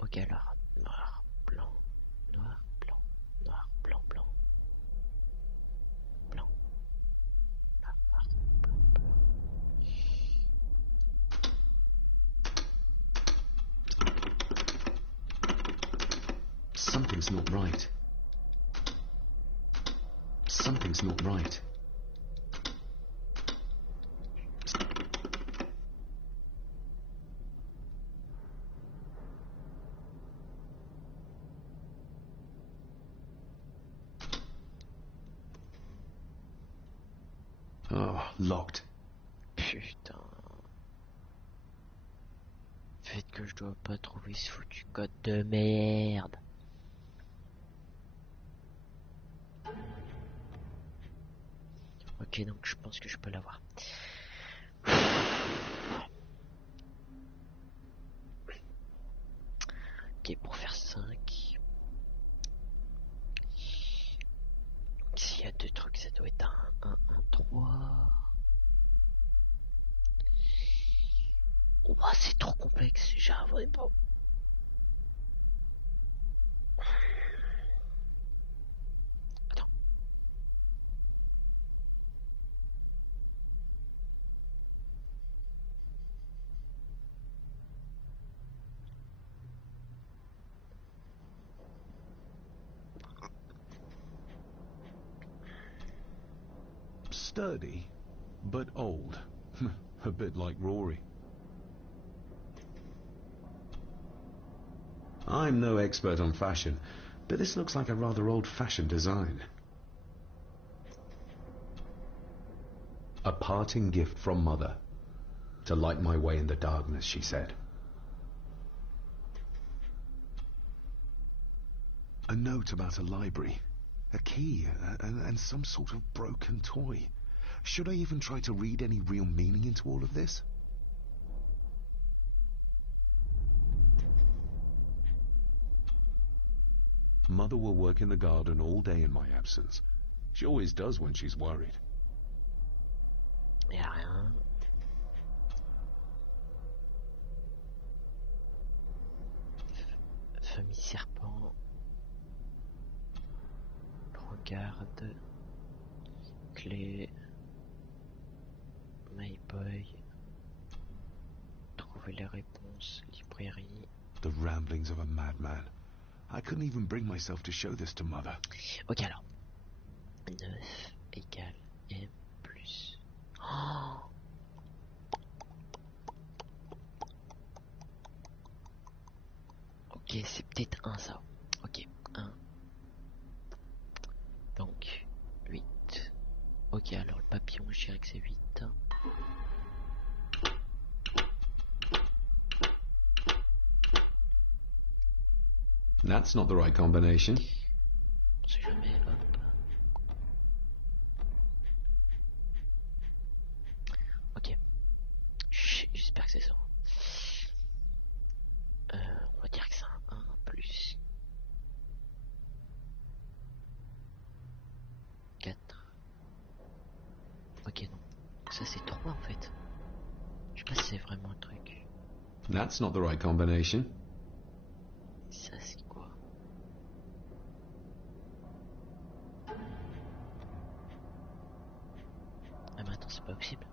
Ok, alors, noir, blanc, noir, blanc, noir, blanc, blanc. Blanc. Noir, noir, blanc, blanc. Something's not right. Something's not right. Oh, locked. Putain. Fait que je dois pas trouver ce foutu code de merde. Ok, donc je pense que je peux l'avoir. Ok, pour faire 5. S'il y a 2 trucs, ça doit être un 3. Oh, c'est trop complexe, j'arriverai pas. Attends. Sturdy, but old. A bit like Rory. I'm no expert on fashion, but this looks like a rather old-fashioned design. A parting gift from Mother. To light my way in the darkness, she said. A note about a library. A key, and some sort of broken toy. Should I even try to read any real meaning into all of this? Mother will work in the garden all day in my absence. She always does when she's worried. Y'a rien. Famille serpent. Regarde. Clé. My boy. Trouver les réponses. Librairie. The ramblings of a madman. I couldn't even bring myself to show this to Mother. Ok, alors. 9 égale M plus. Oh. Ok, c'est peut-être 1 ça. Ok, 1. Donc, 8. Ok, alors le papillon, je dirais que c'est 8. That's not the right combination. On sait jamais, hop. Ok. J'espère que c'est ça. On va dire que c'est un 1 plus 4. Ok, non. Ça c'est 3 en fait. Je sais pas si c'est vraiment un truc. That's not the right combination. Ça c'est quoi? Ah mais attends, c'est pas possible.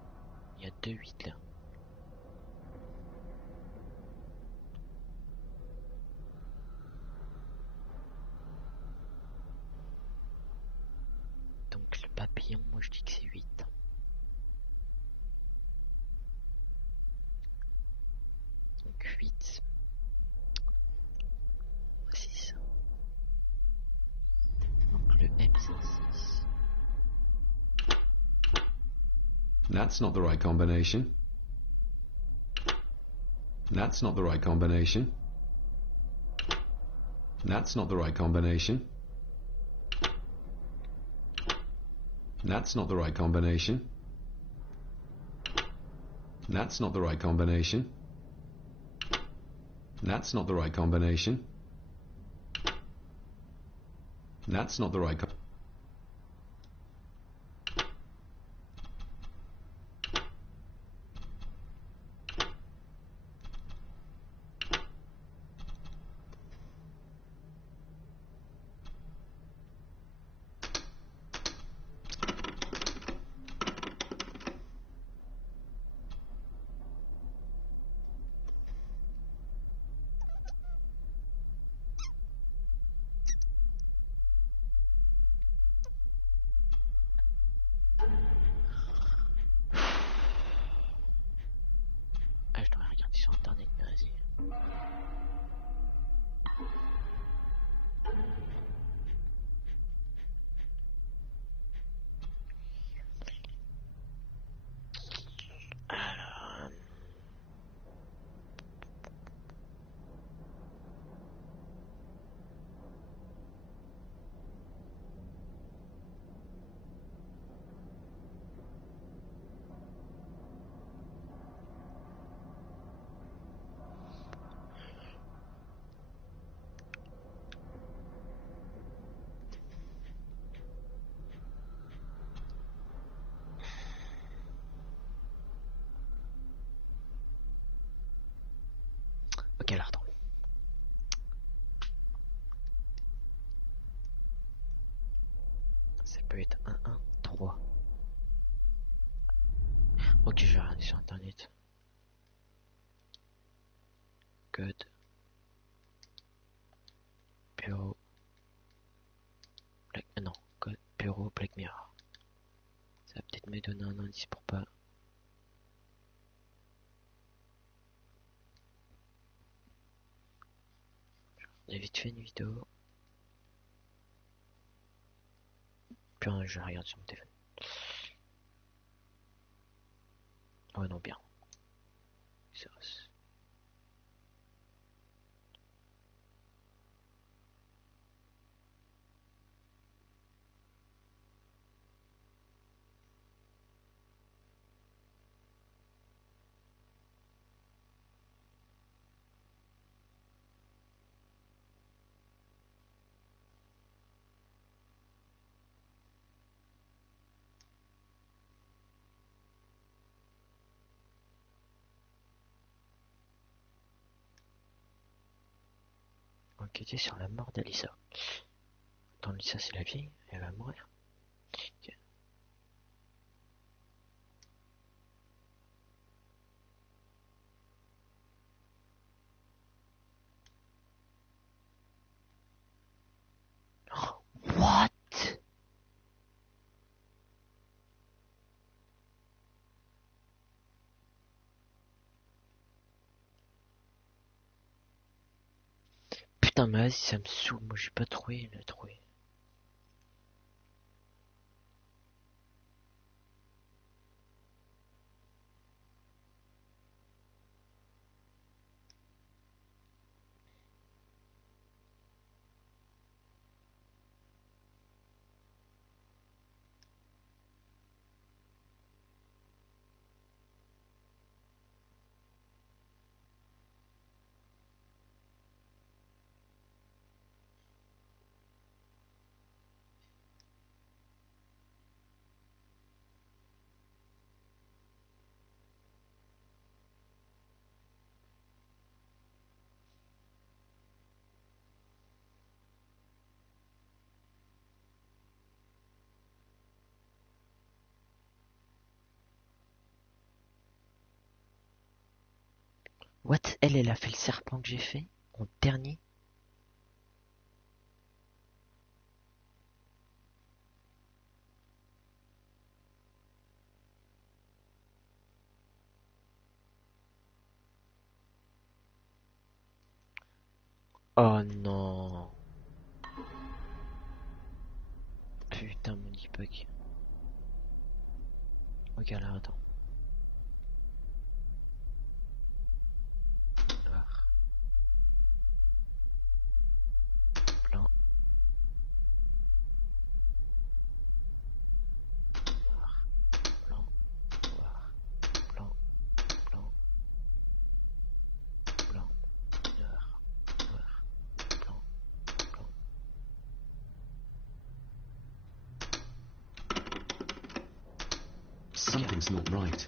Il y a 2 8 là. Donc le papillon, moi je dis que c'est 8. Donc 8. 6. Donc le M c'est un 6. That's not the right combination. That's not the right combination. That's not the right combination. That's not the right combination. That's not the right combination. That's not the right combination. That's not the right combination. Je dois regarder sur internet, mais vas-y. Alors... Ok, alors attends. Ça peut être 1, 1, 3. Ok, je vais regarder sur internet. Code. Bureau. Black... non, code bureau Black Mirror. Ça va peut-être me donner un indice pour pas... J'ai vite fait une vidéo. Puis je regarde sur mon téléphone. Oh non, bien. Ça va. Enquêter sur la mort d'Alissa. Attends, Alissa c'est la vieille, elle va mourir. Okay. Oh, what? Putain, mais vas-y, ça me saoule, moi j'ai pas trouvé le trouvé. What? Elle a fait le serpent que j'ai fait en dernier. Oh non. Putain, mon debug. Ok, là, attends. Something's not right.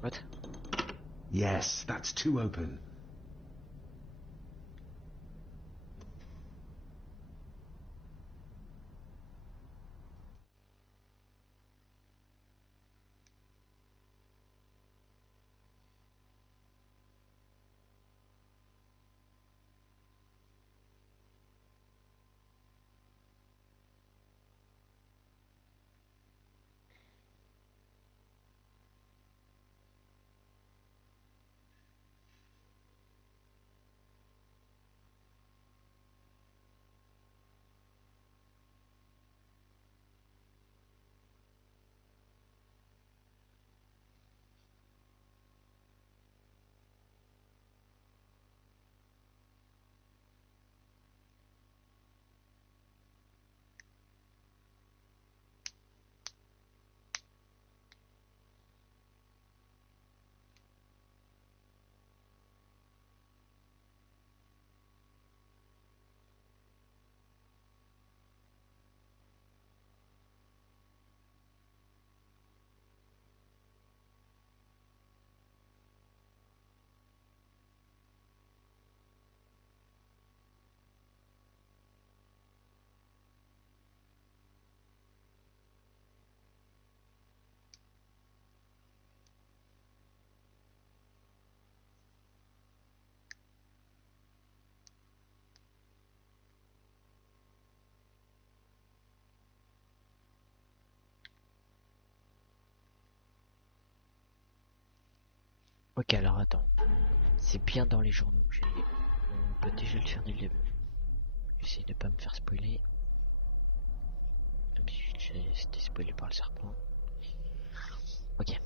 What? Yes, that's two open. Ok, alors attends. C'est bien dans les journaux. On peut déjà le faire dès le début. J'essaie de pas me faire spoiler. Même si j'ai été spoilé par le serpent. Ok.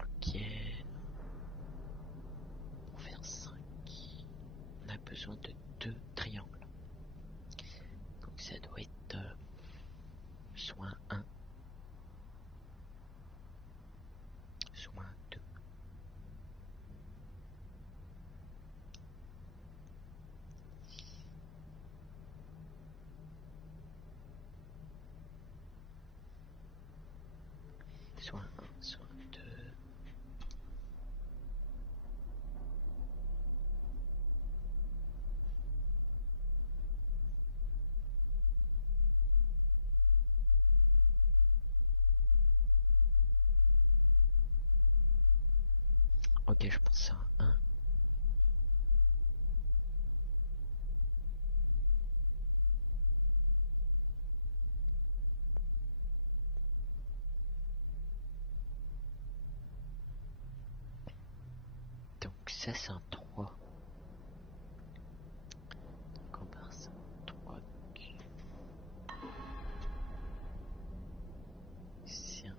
Ok. Pour faire 5, on a besoin de 2 triangles. Donc ça doit être soit 1, soit 2. Soit 1, soit 2. Ok, je pense à un 1. Donc ça c'est un 3. Donc on part ça 3. C'est un...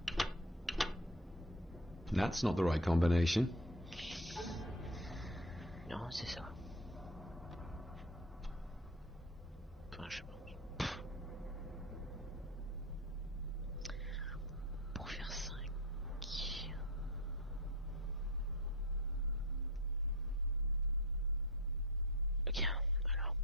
That's not the right combination. Non, c'est ça. Enfin, je sais pas. Pour faire 5. Ok, alors.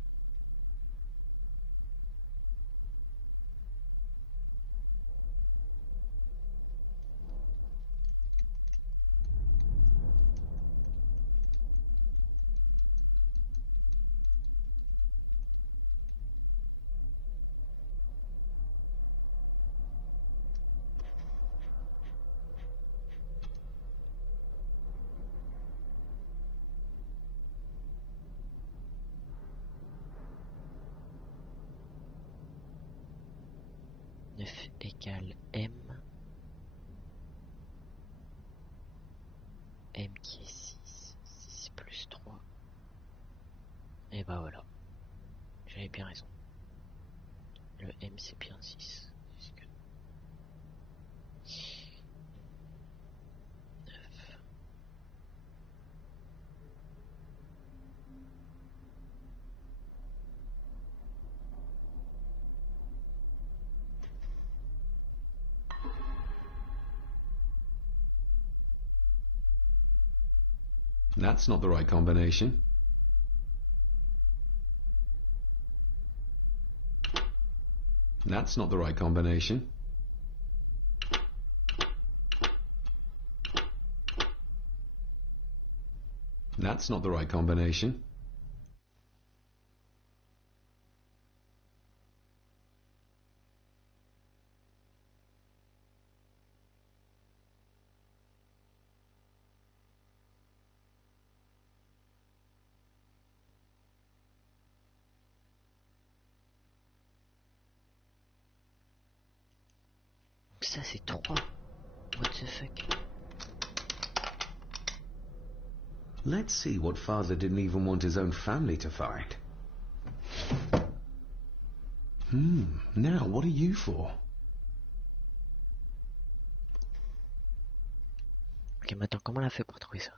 9 égale M. M qui est 6. 6 plus 3. Et bah voilà. J'avais bien raison. Le M c'est bien 6. 9. That's not the right combination. That's not the right combination. That's not the right combination. Ça c'est 3. What the fuck? Let's see what father didn't even want his own family to find. Now what are you for? Ok, mais attends, comment elle a fait pour trouver ça?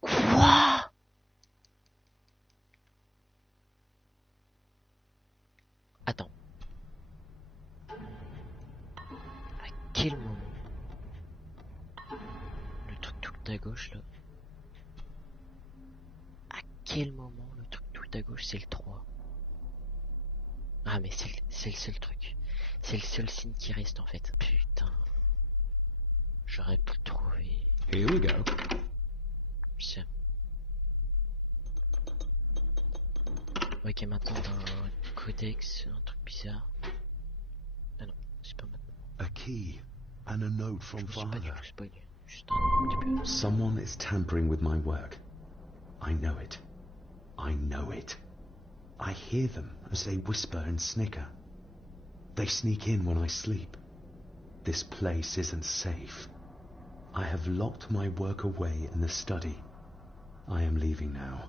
Quoi? Attends. À quel moment? Le truc tout à gauche là. À quel moment le truc tout à gauche c'est le 3? Ah mais c'est le seul truc. C'est le seul signe qui reste en fait. Putain. J'aurais pu trouver. Here we go. Ça. Ok, maintenant t'as un codex, un truc bizarre. Ah non, c'est pas maintenant. A key and a note from Je me suis pas du father. tout spoilé. Juste un petit peu. Someone is tampering with my work. I know it. I know it. I hear them as they whisper and snicker. They sneak in when I sleep. This place isn't safe. I have locked my work away in the study. I am leaving now.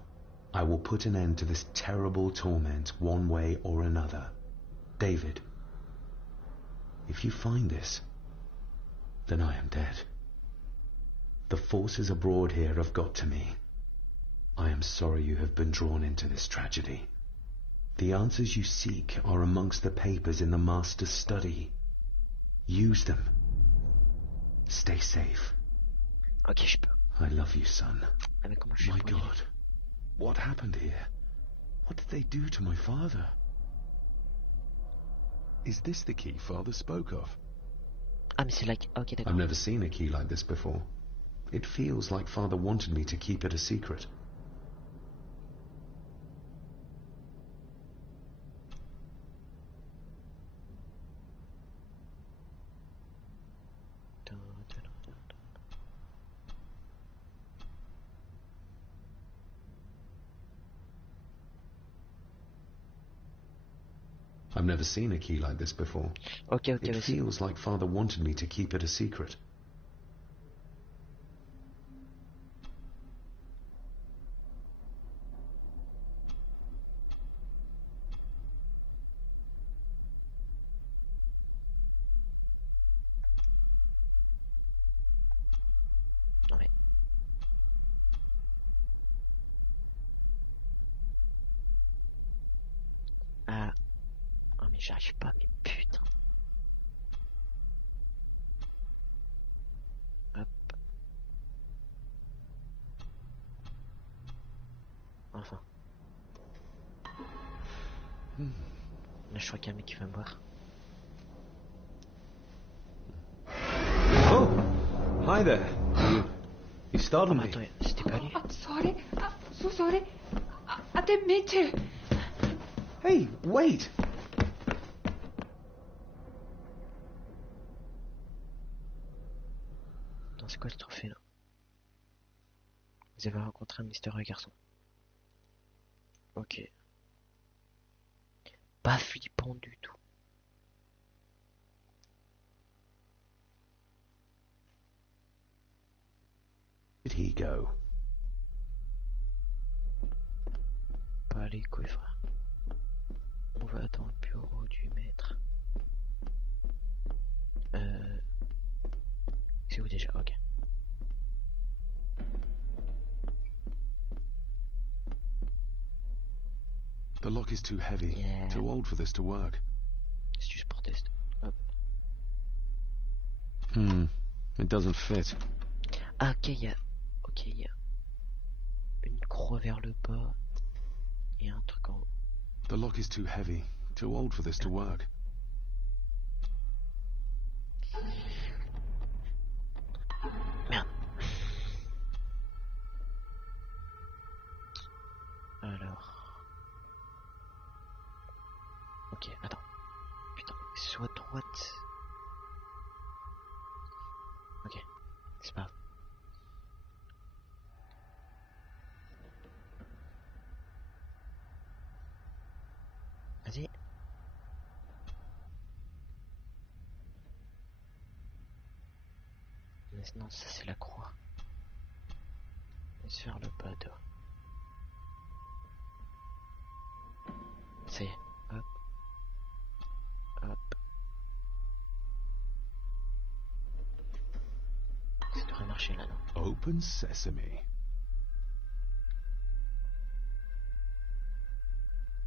I will put an end to this terrible torment one way or another. David, if you find this, then I am dead. The forces abroad here have got to me. I am sorry you have been drawn into this tragedy. The answers you seek are amongst the papers in the Master's study. Use them. Stay safe. Ok, je peux. I love you, son. Ah mais comment je fais My pour y aller? God. What happened here? What did they do to my father? Is this the key father spoke of? Ah mais c'est là. Ok, d'accord. I've never seen a key like this before. It feels like father wanted me to keep it a secret. I've never seen a key like this before. Ok, It vas-y. feels like father wanted me to keep it a secret. Non mais. Ah. Ah mais j'arrive pas, mais putain. Hop. Enfin. Là, je crois qu'il y a un mec qui va me voir. Oh! Hi there. You startled me. Attends, c'était pas lui. I'm sorry. I'm so sorry. I didn't mean to. Hey, wait! Attends, c'est quoi ce trophée là? Vous avez rencontré un mystérieux garçon. Ok. Pas flippant du tout. Did he go? Pas les couilles, frère. On va dans le bureau du maître. C'est où déjà? Ok. The lock is too heavy. Yeah. Too old for this to work. C'est juste pour test. Hop. It doesn't fit. Ah, ok, il y a une croix vers le bas et un truc en haut. The lock is too heavy. Too old for this to work. Merde. Alors. Ok, attends. Putain, soit droite. Ok, c'est pas grave. Vas-y. Non, ça c'est la croix. Laisse faire le pas de. Ça y est. Hop. Hop. Ça devrait marcher là, non? Open sesame.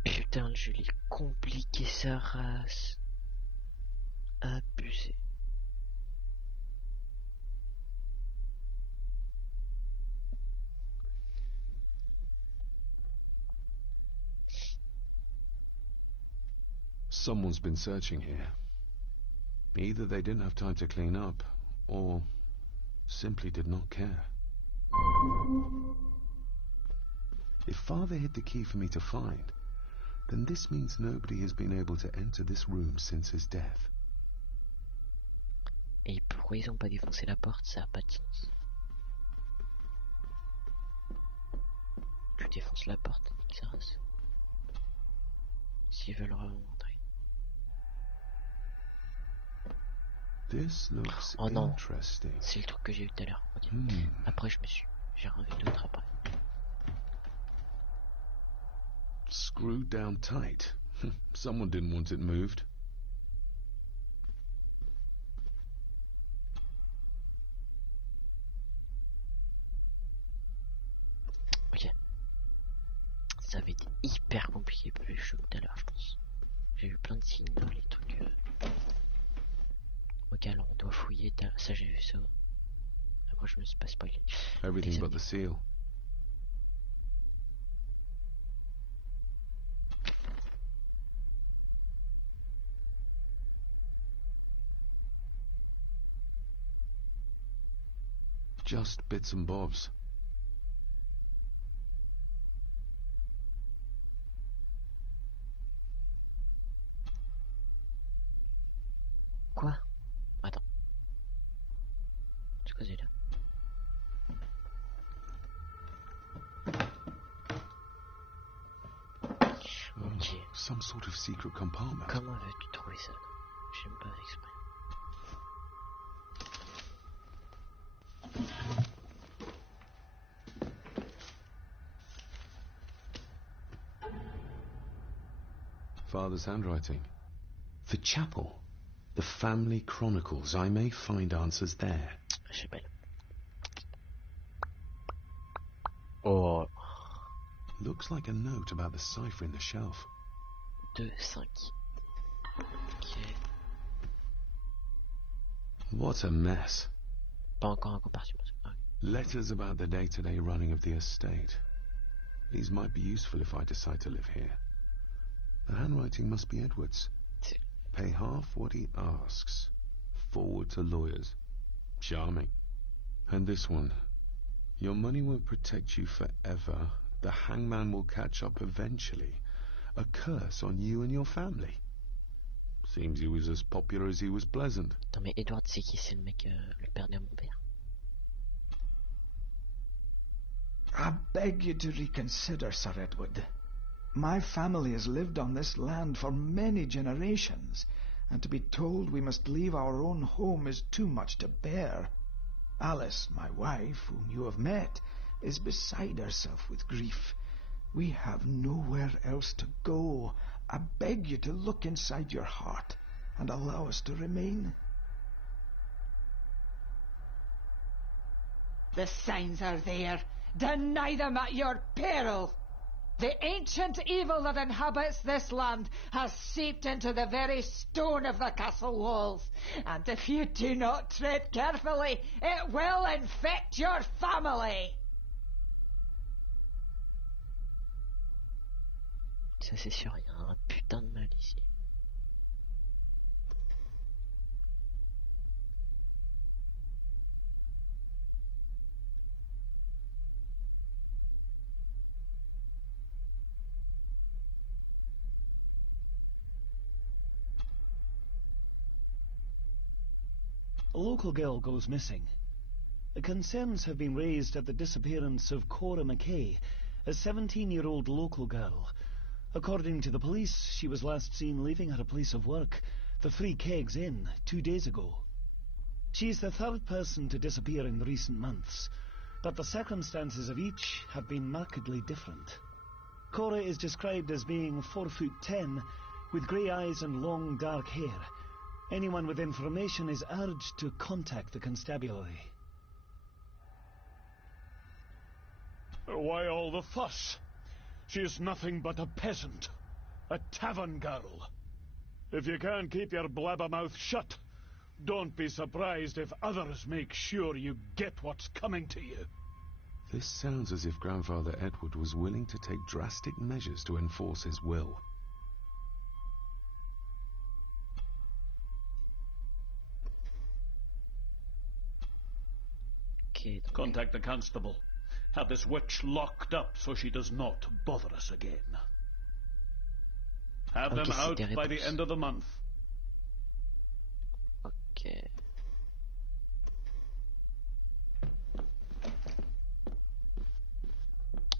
Putain, le jeu est compliqué sa race. Abusé. Someone's been searching here. Either they didn't have time to clean up, or simply did not care. If Father hid the key for me to find, then this means nobody has been able to enter this room since his death. Et pourquoi ils ont pas défoncé la porte? Ça a pas de sens. Tu défonces la porte, nique sa race. S'ils veulent rentrer. This looks Oh non, interesting. c'est le truc que j'ai eu tout à l'heure. Okay. Après j'ai rêvé d'autres après. Screwed down tight. Someone didn't want it moved. Ok. Ça va être hyper compliqué plus chaud tout à l'heure, je pense. J'ai vu plein de signes dans les trucs. Ok, alors on doit fouiller. Ça, j'ai vu ça. Après, je me suis pas spoilé. Everything but the seal. Just bits and bobs. Quoi? Attends. C'est quoi c'est là? Ok. Some sort of secret compartment. Comment veux-tu trouver ça? J'aime pas exprès. Father's handwriting. The chapel. The family chronicles. I may find answers there. Je sais pas. Oh. Looks like a note about the cipher in the shelf. 2, 5. Ok. What a mess. Pas encore un compartiment. Ah. Letters about the day-to-day running of the estate. These might be useful if I decide to live here. The handwriting must be Edward's. Pay half what he asks. Forward to lawyers. Charming. And this one. Your money won't protect you forever. The hangman will catch up eventually. A curse on you and your family. Seems he was as popular as he was pleasant. Attends, mais Edward, c'est qui? C'est le mec, le père de mon père. I beg you to reconsider, Sir Edward. My family has lived on this land for many generations, and to be told we must leave our own home is too much to bear. Alice, my wife, whom you have met, is beside herself with grief. We have nowhere else to go. I beg you to look inside your heart and allow us to remain. The signs are there. Deny them at your peril. The ancient evil that inhabits this land has seeped into the very stone of the castle walls, and if you do not tread carefully, it will infect your family. Ça c'est sûr, il y a un putain de mal ici. A local girl goes missing. Concerns have been raised at the disappearance of Cora McKay, a 17-year-old local girl. According to the police, she was last seen leaving her place of work, the Three Kegs Inn, 2 days ago. She is the third person to disappear in recent months, but the circumstances of each have been markedly different. Cora is described as being 4'10", with grey eyes and long dark hair. Anyone with information is urged to contact the constabulary. Why all the fuss? She is nothing but a peasant, a tavern girl. If you can't keep your blabbermouth shut, don't be surprised if others make sure you get what's coming to you. This sounds as if Grandfather Edward was willing to take drastic measures to enforce his will. Contact the constable. Have this witch locked up so she does not bother us again. Have them out by the end of the month. Ok.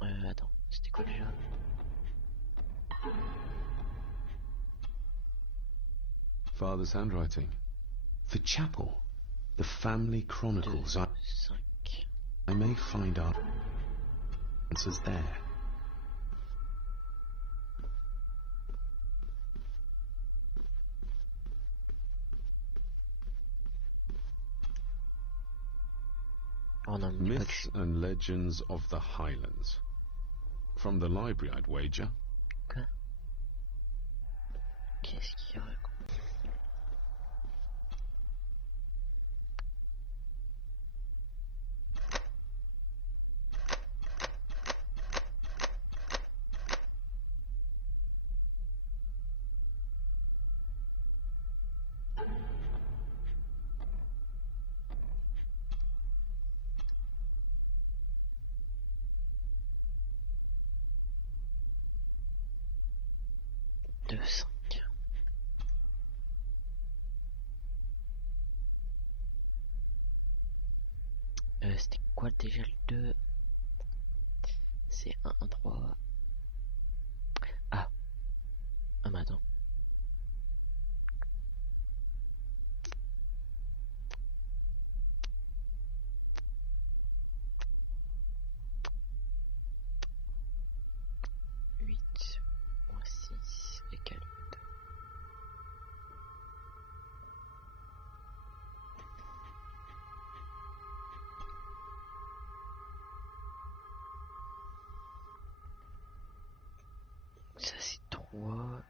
Attends, c'était quoi déjà? Father's handwriting. The chapel. The family chronicles. I may find out answers there. Oh non, Myths and Legends of the Highlands. From the library, I'd wager. Quoi? Qu'est-ce qu'il raconte? C'était quoi déjà le 2? C'est 1, 3. Ah. Ah mais attends. Ça c'est 3.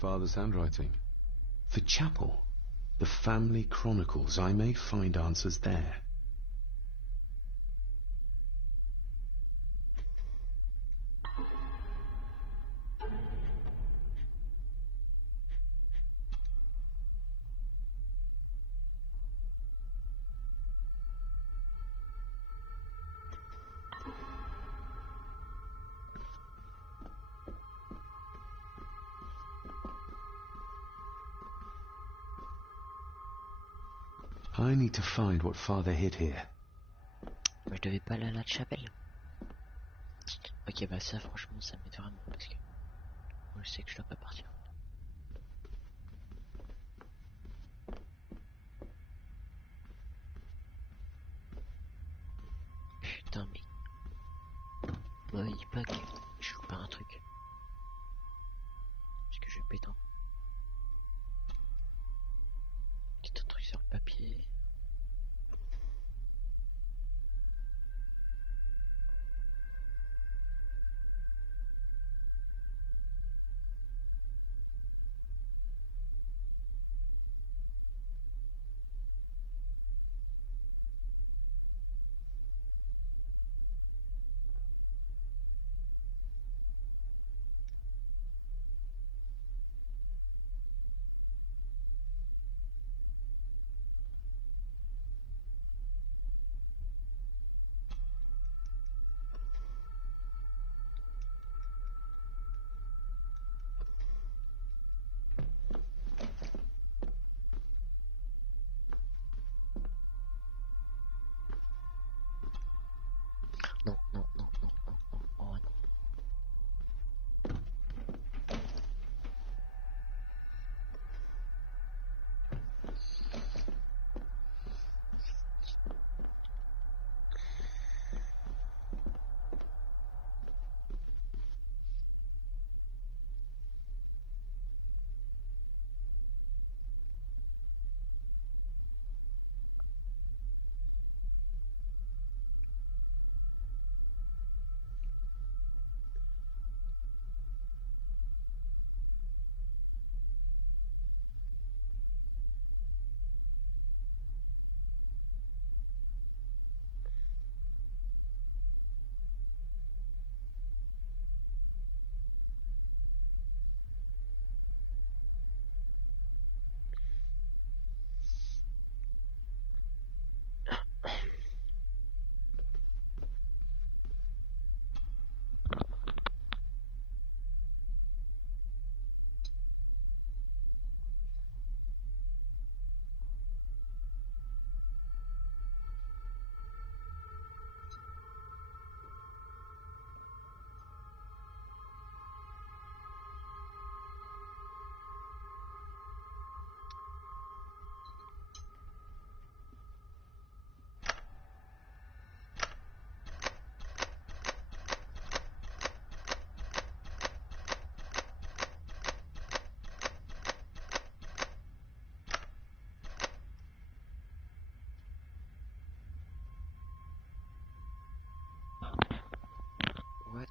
Father's handwriting. The chapel. The family chronicles. I may find answers there. I need to find what Father hid here. Mais je devais pas aller à la chapelle. Ok, bah ça franchement ça m'aide vraiment parce que moi je sais que je dois pas partir. Putain mais... Bah il pas que je joue pas un truc. Parce que je vais péter. Petit un truc sur le papier. Non, non, non, non, non, non, oh non. What?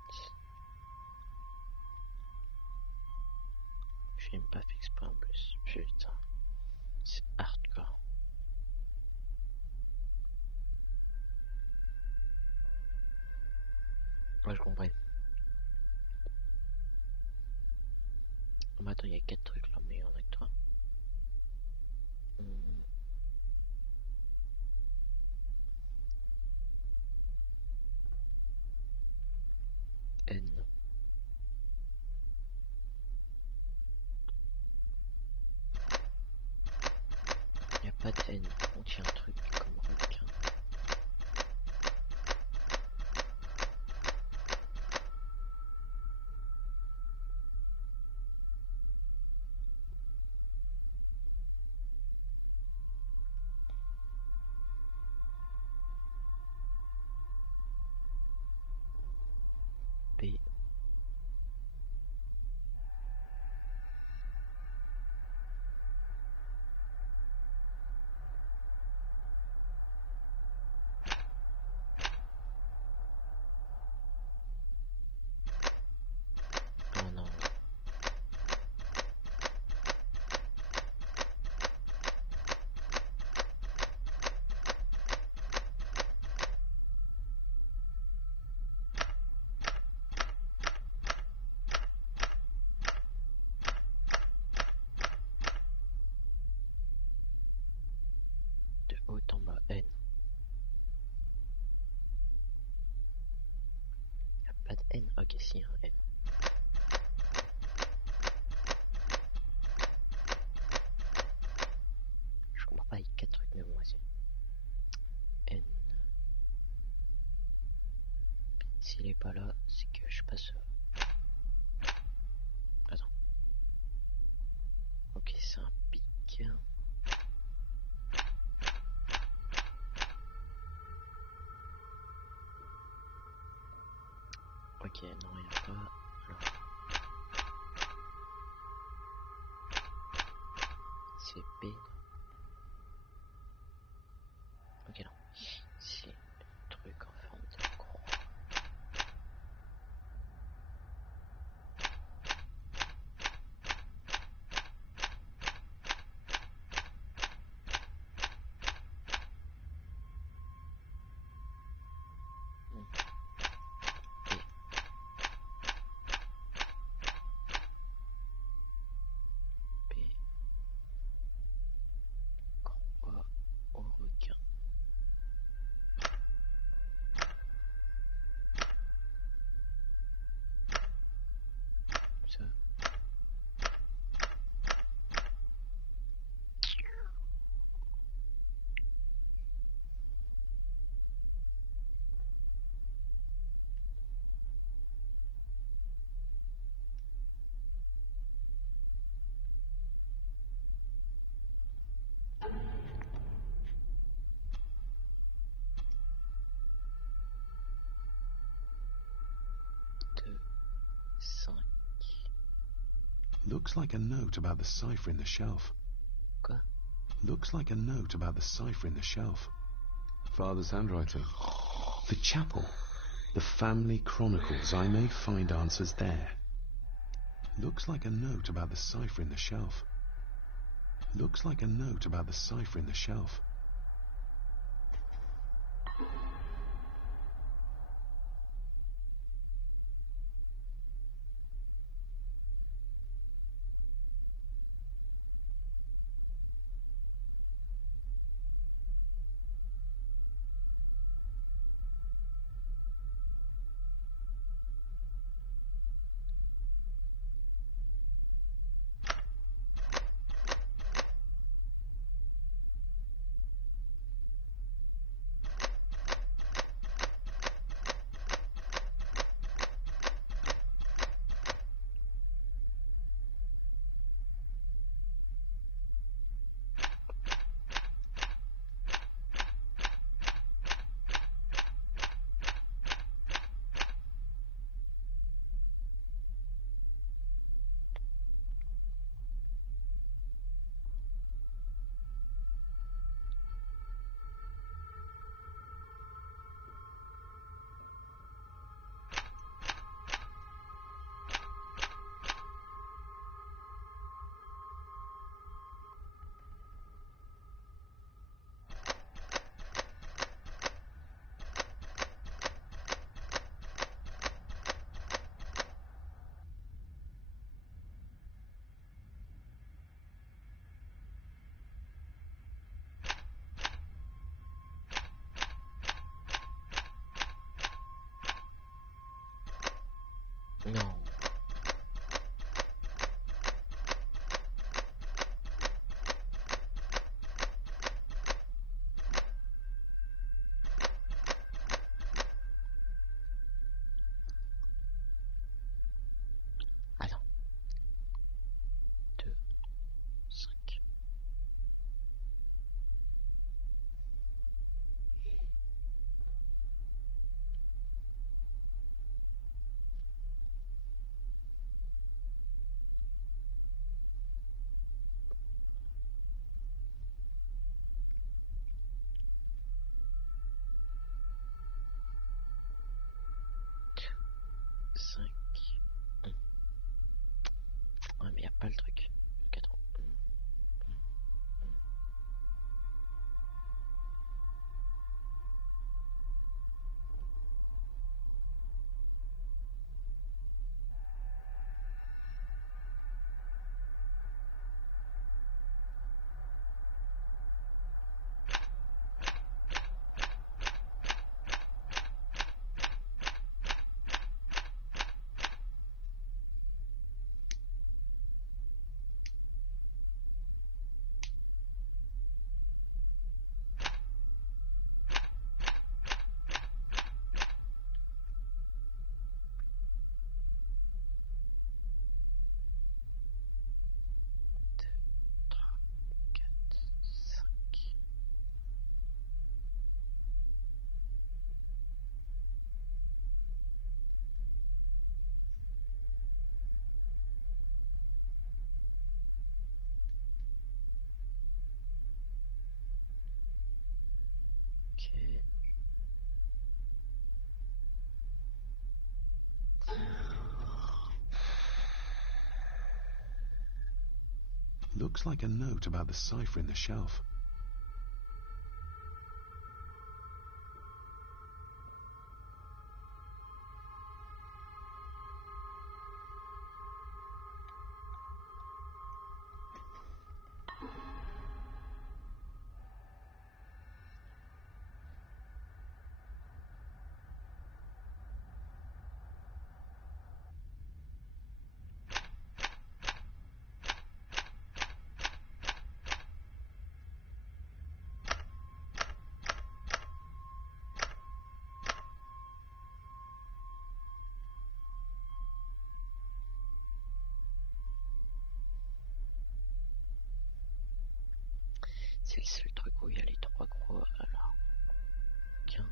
J'ai même pas fait exprès en plus. Putain. C'est hardcore. Ouais, je comprends. Oh, mais attends, il y a 4 trucs là, mais on a que toi. N. Il n'y a pas de N. On tient un truc comme requin. B. N. Y a pas de N. Ok, si, un N. Je comprends pas, il y a 4 trucs, mais bon, vas-y. N. S'il est pas là, c'est que je passe. Attends. Ok, c'est un pic. Ok, non, il n'y a pas. Alors. C'est B. Ok, non. C'est le truc en forme de croix. Looks like a note about the cipher in the shelf. Quoi? Looks like a note about the cipher in the shelf. Father's handwriting. The chapel. The family chronicles. I may find answers there. Looks like a note about the cipher in the shelf. Looks like a note about the cipher in the shelf. Looks like a note about the cipher in the shelf. C'est le seul truc où il y a les trois gros. Alors, tiens.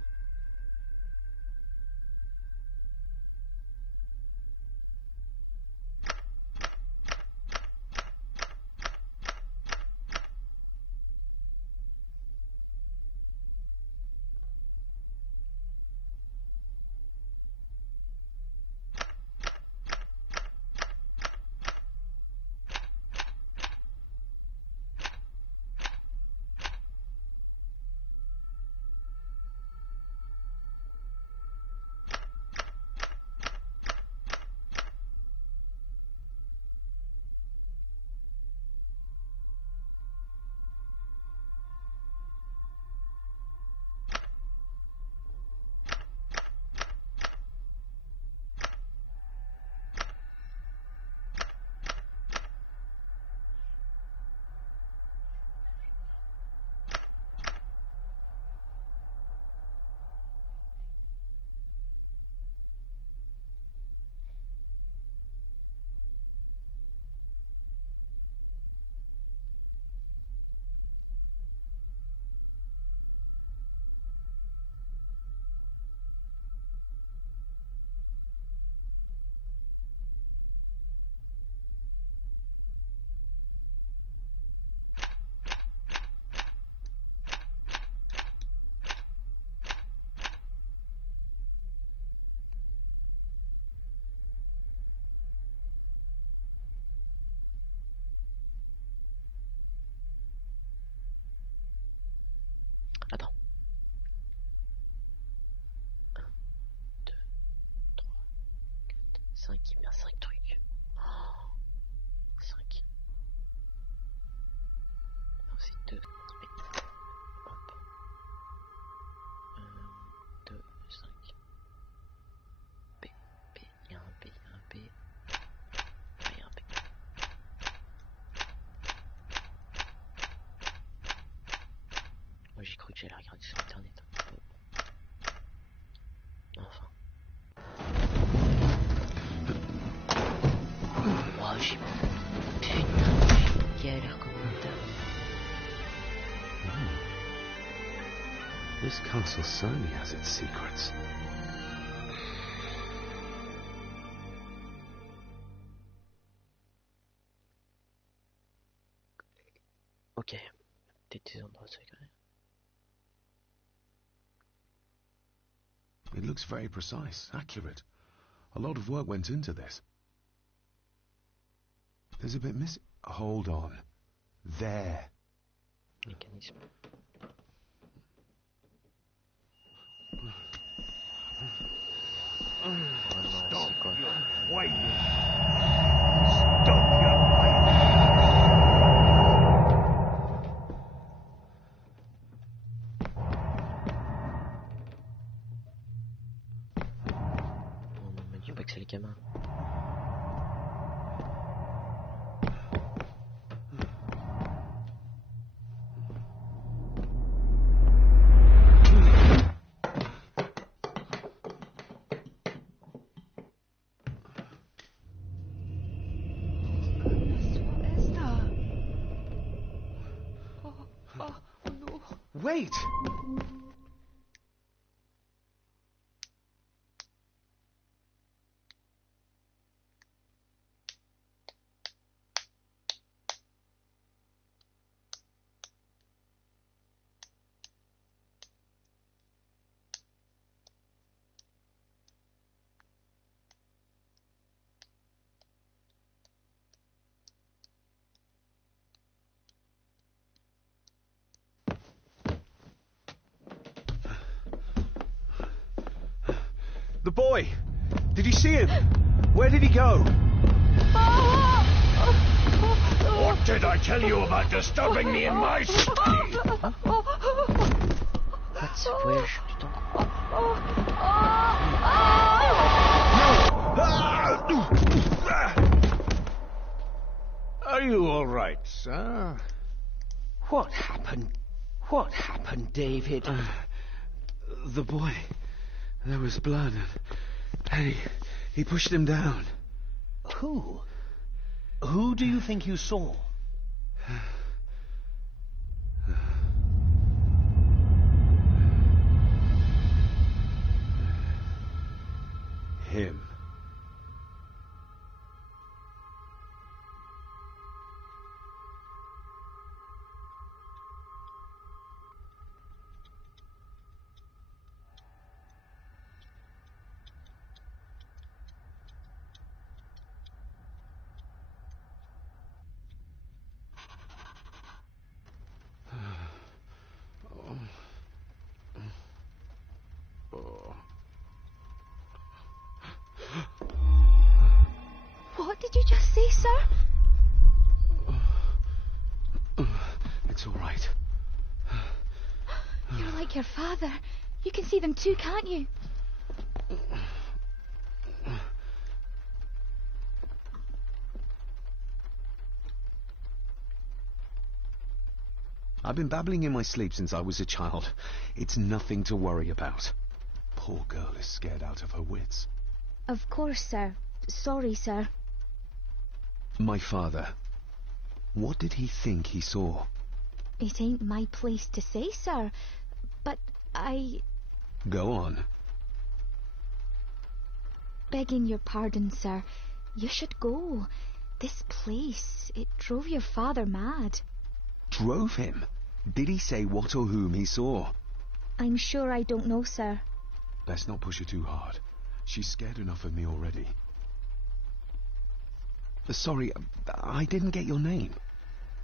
Attends. 1, 2, 3, 4, 5, il met 5 trucs. Oh, 5. Non, c'est 2. Hop. 1, 2, 5. B, B, il y a un B, il y a un B. Il y a un B. Moi j'ai cru que j'allais regarder sur internet. Enfin. Wow, j'ai... Putain, j'ai galère comme une dame. This castle certainly has its secrets. Ok. Des endroits secrets. It looks very precise, accurate. A lot of work went into this. There's a bit missing. Hold on. There. Mécanisme. Stop your whining. Stop your whining. On m'a dit pas que c'est les gamins. Wait! The boy! Did you see him? Where did he go? What did I tell you about disturbing me in my study? What's weird? Are you all right, sir? What happened? What happened, David? The boy. There was blood, and he pushed him down. Who? Who do you think you saw? Him. What did you just say, sir? It's all right. You're like your father. You can see them too, can't you? I've been babbling in my sleep since I was a child. It's nothing to worry about. Poor girl is scared out of her wits. Of course, sir. Sorry, sir. My father. What did he think he saw? It ain't my place to say, sir. But I... Go on. Begging your pardon, sir. You should go. This place, it drove your father mad. Drove him? Did he say what or whom he saw? I'm sure I don't know, sir. Let's not push her too hard. She's scared enough of me already. Sorry, I didn't get your name.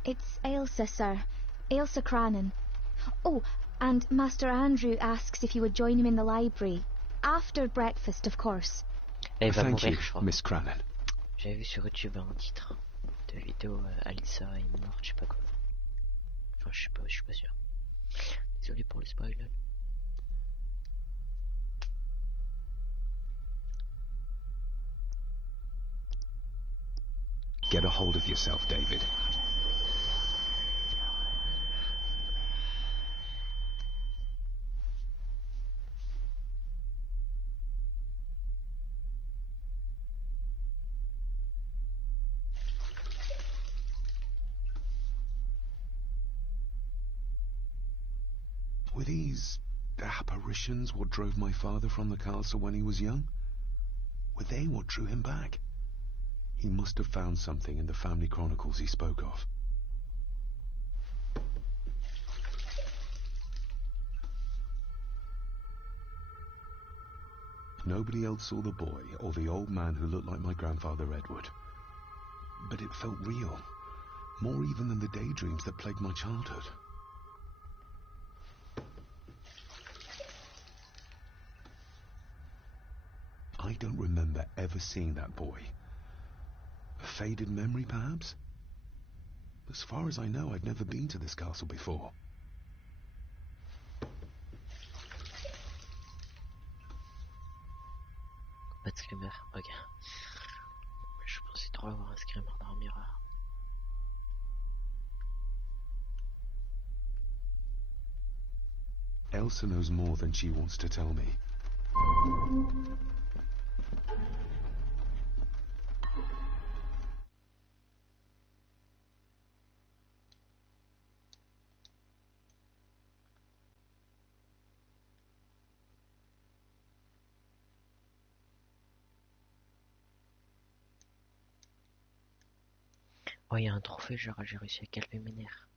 It's Ailsa, sir. Ailsa Crannan. Oh, and Master Andrew asks if you would join him in the library. After breakfast, of course. Thank you, Miss Crannan. J'avais vu sur YouTube un titre de vidéo Ailsa est morte, je sais pas quoi. Enfin, je suis pas sûr. Désolé pour les spoilers. Get a hold of yourself, David. Were these apparitions what drove my father from the castle when he was young? Were they what drew him back? He must have found something in the family chronicles he spoke of. Nobody else saw the boy or the old man who looked like my grandfather Edward. But it felt real, more even than the daydreams that plagued my childhood. I don't remember ever seeing that boy. A faded memory, perhaps? As far as I know, I'd never been to this castle before. Pas de screamer, ok. Je pensais trop avoir un screamer dans un miroir. Elsa knows more than she wants to tell me. Oh, il y a un trophée, genre j'ai réussi à calmer mes nerfs.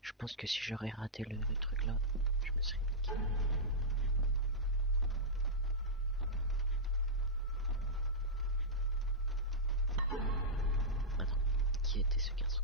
Je pense que si j'aurais raté le truc là, je me serais niqué. Attends, qui était ce garçon?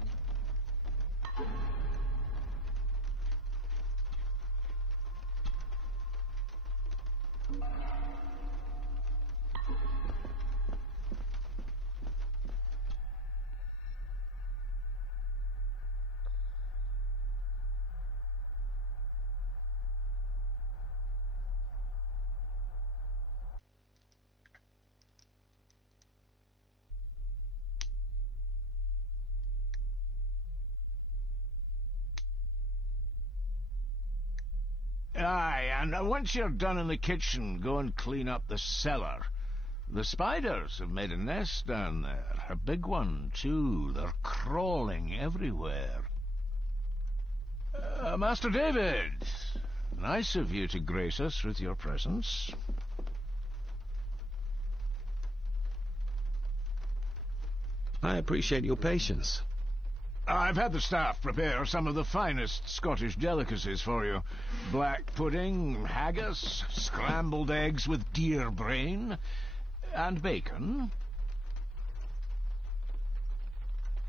Aye, and once you're done in the kitchen, go and clean up the cellar. The spiders have made a nest down there. A big one, too. They're crawling everywhere. Master David, nice of you to grace us with your presence. I appreciate your patience. I've had the staff prepare some of the finest Scottish delicacies for you. Black pudding, haggis, scrambled eggs with deer brain, and bacon.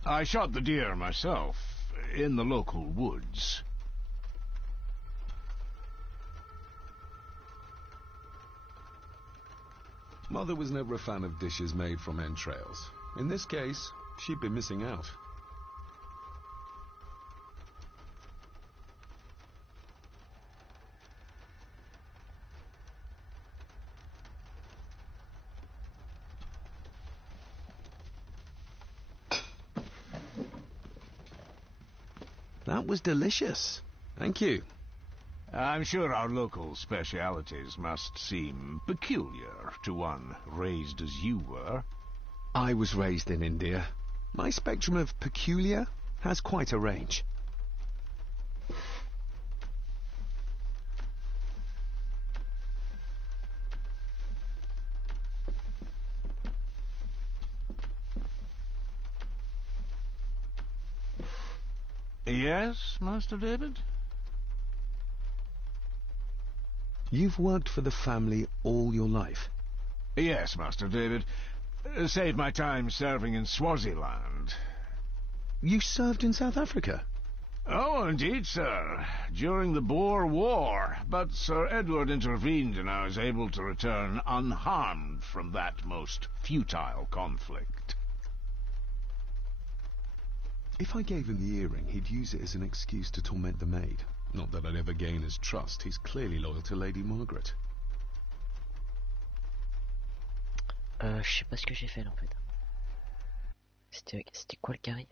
I shot the deer myself, in the local woods. Mother was never a fan of dishes made from entrails. In this case, she'd be missing out. That was delicious. Thank you. I'm sure our local specialities must seem peculiar to one raised as you were. I was raised in India. My spectrum of peculiar has quite a range. Yes, Master David? You've worked for the family all your life? Yes, Master David. Saved my time serving in Swaziland. You served in South Africa? Oh, indeed, sir. During the Boer War. But Sir Edward intervened and I was able to return unharmed from that most futile conflict. If I gave him the earring, he'd use it as an excuse to torment the maid. Not that I'd ever gain his trust. He's clearly loyal to Lady Margaret. Je sais pas ce que j'ai fait là en fait. C'était quoi le carré?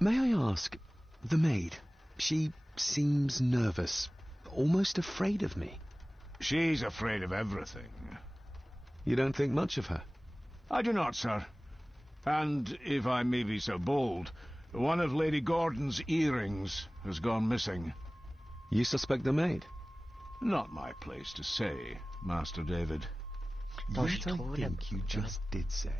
May I ask, the maid, she seems nervous, almost afraid of me. She's afraid of everything. You don't think much of her? I do not, sir. And, if I may be so bold, one of Lady Gordon's earrings has gone missing. You suspect the maid? Not my place to say, Master David. Yet I think you just did say.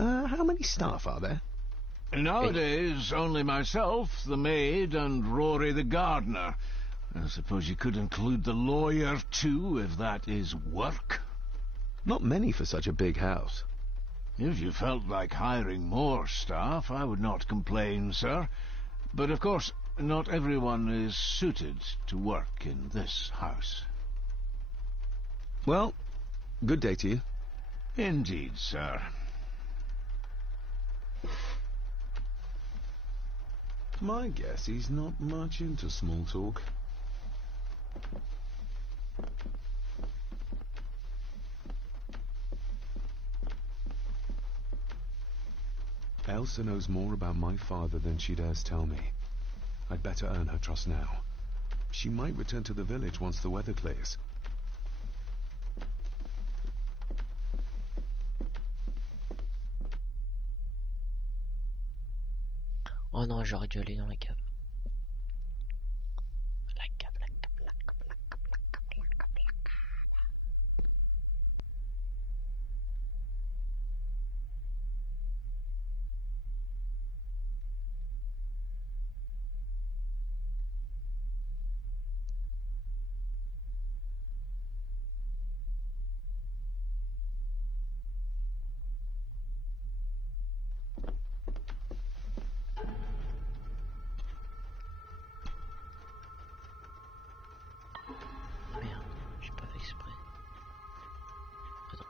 How many staff are there? Nowadays, only myself, the maid, and Rory the gardener. I suppose you could include the lawyer, too, if that is work. Not many for such a big house. If you felt like hiring more staff, I would not complain, sir. But, of course, Not everyone is suited to work in this house. Well, good day to you. Indeed, sir. My guess he's not much into small talk. Ailsa knows more about my father than she dares tell me. I'd better earn her trust now. She might return to the village once the weather clears. Oh non, j'aurais dû aller dans la cave. La cave. Merde, j'ai pas fait exprès. Attends.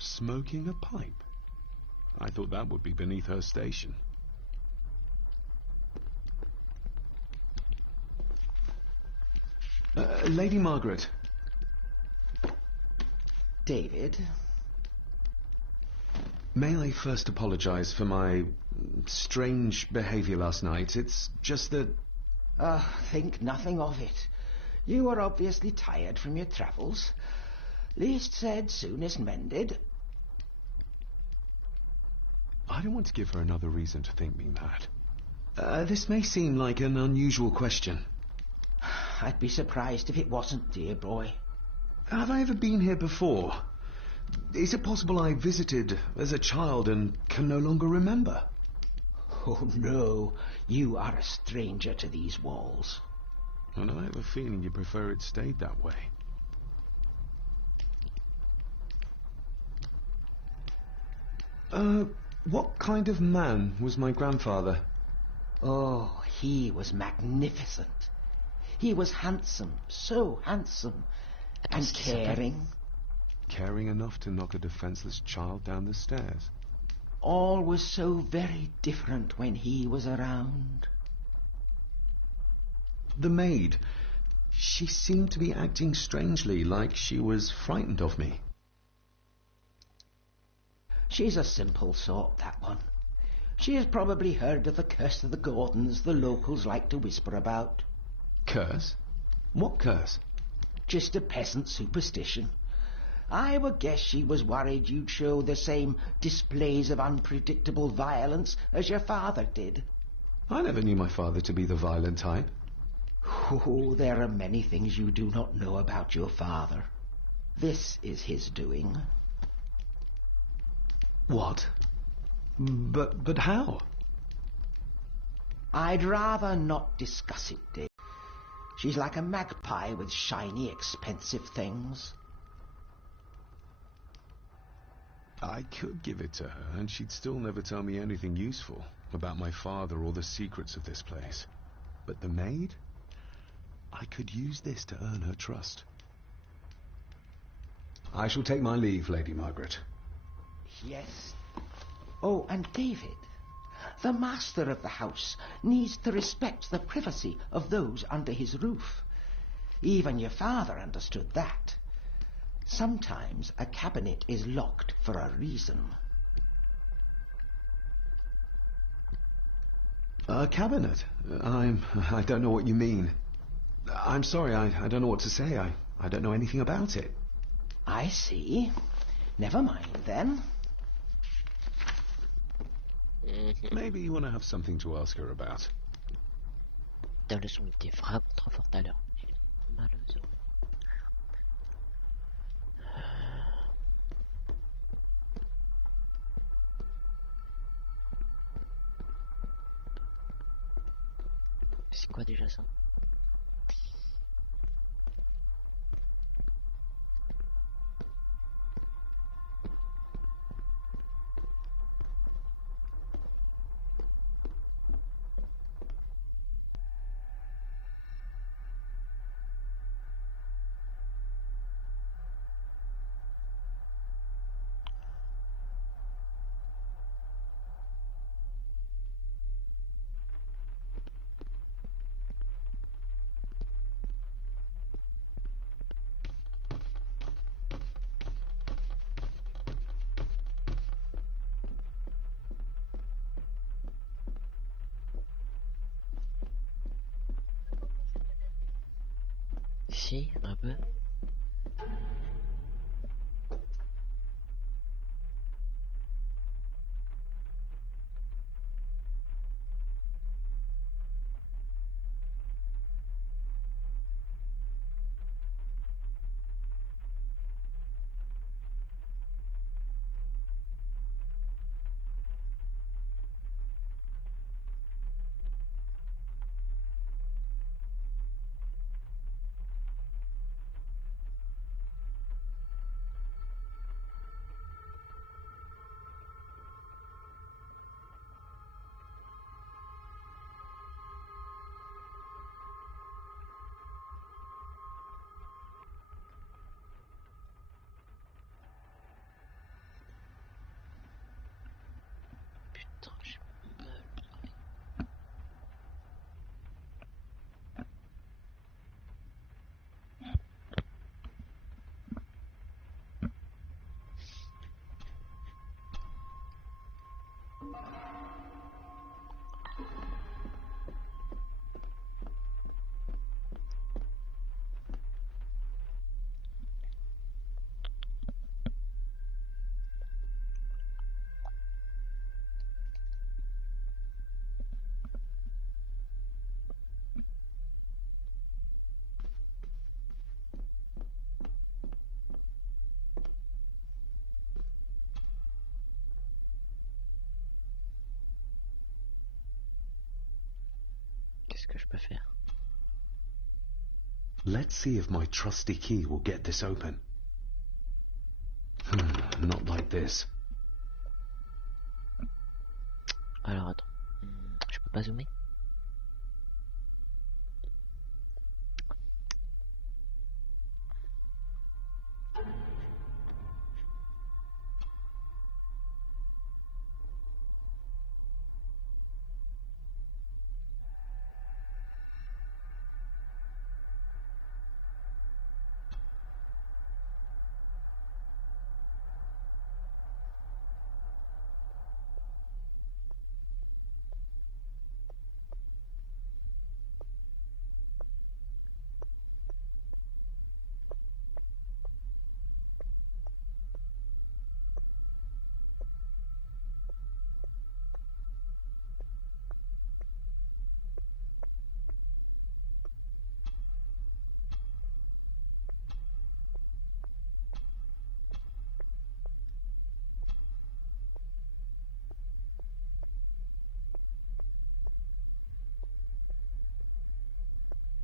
Smoking a pipe? I thought that would be beneath her station. Lady Margaret. David? May I first apologize for my strange behavior last night? It's just that... Think nothing of it. You were obviously tired from your travels. Least said, soonest mended. I don't want to give her another reason to think me mad. This may seem like an unusual question. I'd be surprised if it wasn't, dear boy. Have I ever been here before? Is it possible I visited as a child and can no longer remember? Oh, no. You are a stranger to these walls. And I have a feeling you prefer it stayed that way. What kind of man was my grandfather? Oh, he was magnificent. He was handsome, so handsome, and caring. Caring enough to knock a defenseless child down the stairs. All was so very different when he was around. The maid. She seemed to be acting strangely, like she was frightened of me. She's a simple sort, that one. She has probably heard of the curse of the Gordons the locals like to whisper about. Curse? What curse? Just a peasant superstition. I would guess she was worried you'd show the same displays of unpredictable violence as your father did. I never knew my father to be the violent type. Oh, there are many things you do not know about your father. This is his doing. What? But how? I'd rather not discuss it, Dick. She's like a magpie with shiny, expensive things. I could give it to her, and she'd still never tell me anything useful about my father or the secrets of this place. But the maid? I could use this to earn her trust. I shall take my leave, Lady Margaret. Yes. Oh, and David, the master of the house needs to respect the privacy of those under his roof. Even your father understood that. Sometimes a cabinet is locked for a reason. A cabinet? I don't know what you mean. I'm sorry, I don't know what to say. I don't know anything about it. I see. Never mind, then. Maybe you want to have something to ask her about. Putain, le son était vraiment trop fort tout à l'heure. C'est quoi déjà ça? Si, un peu. Qu'est-ce que je peux faire? Let's see if my trusty key will get this open. Not like this. Alors attends, je peux pas zoomer?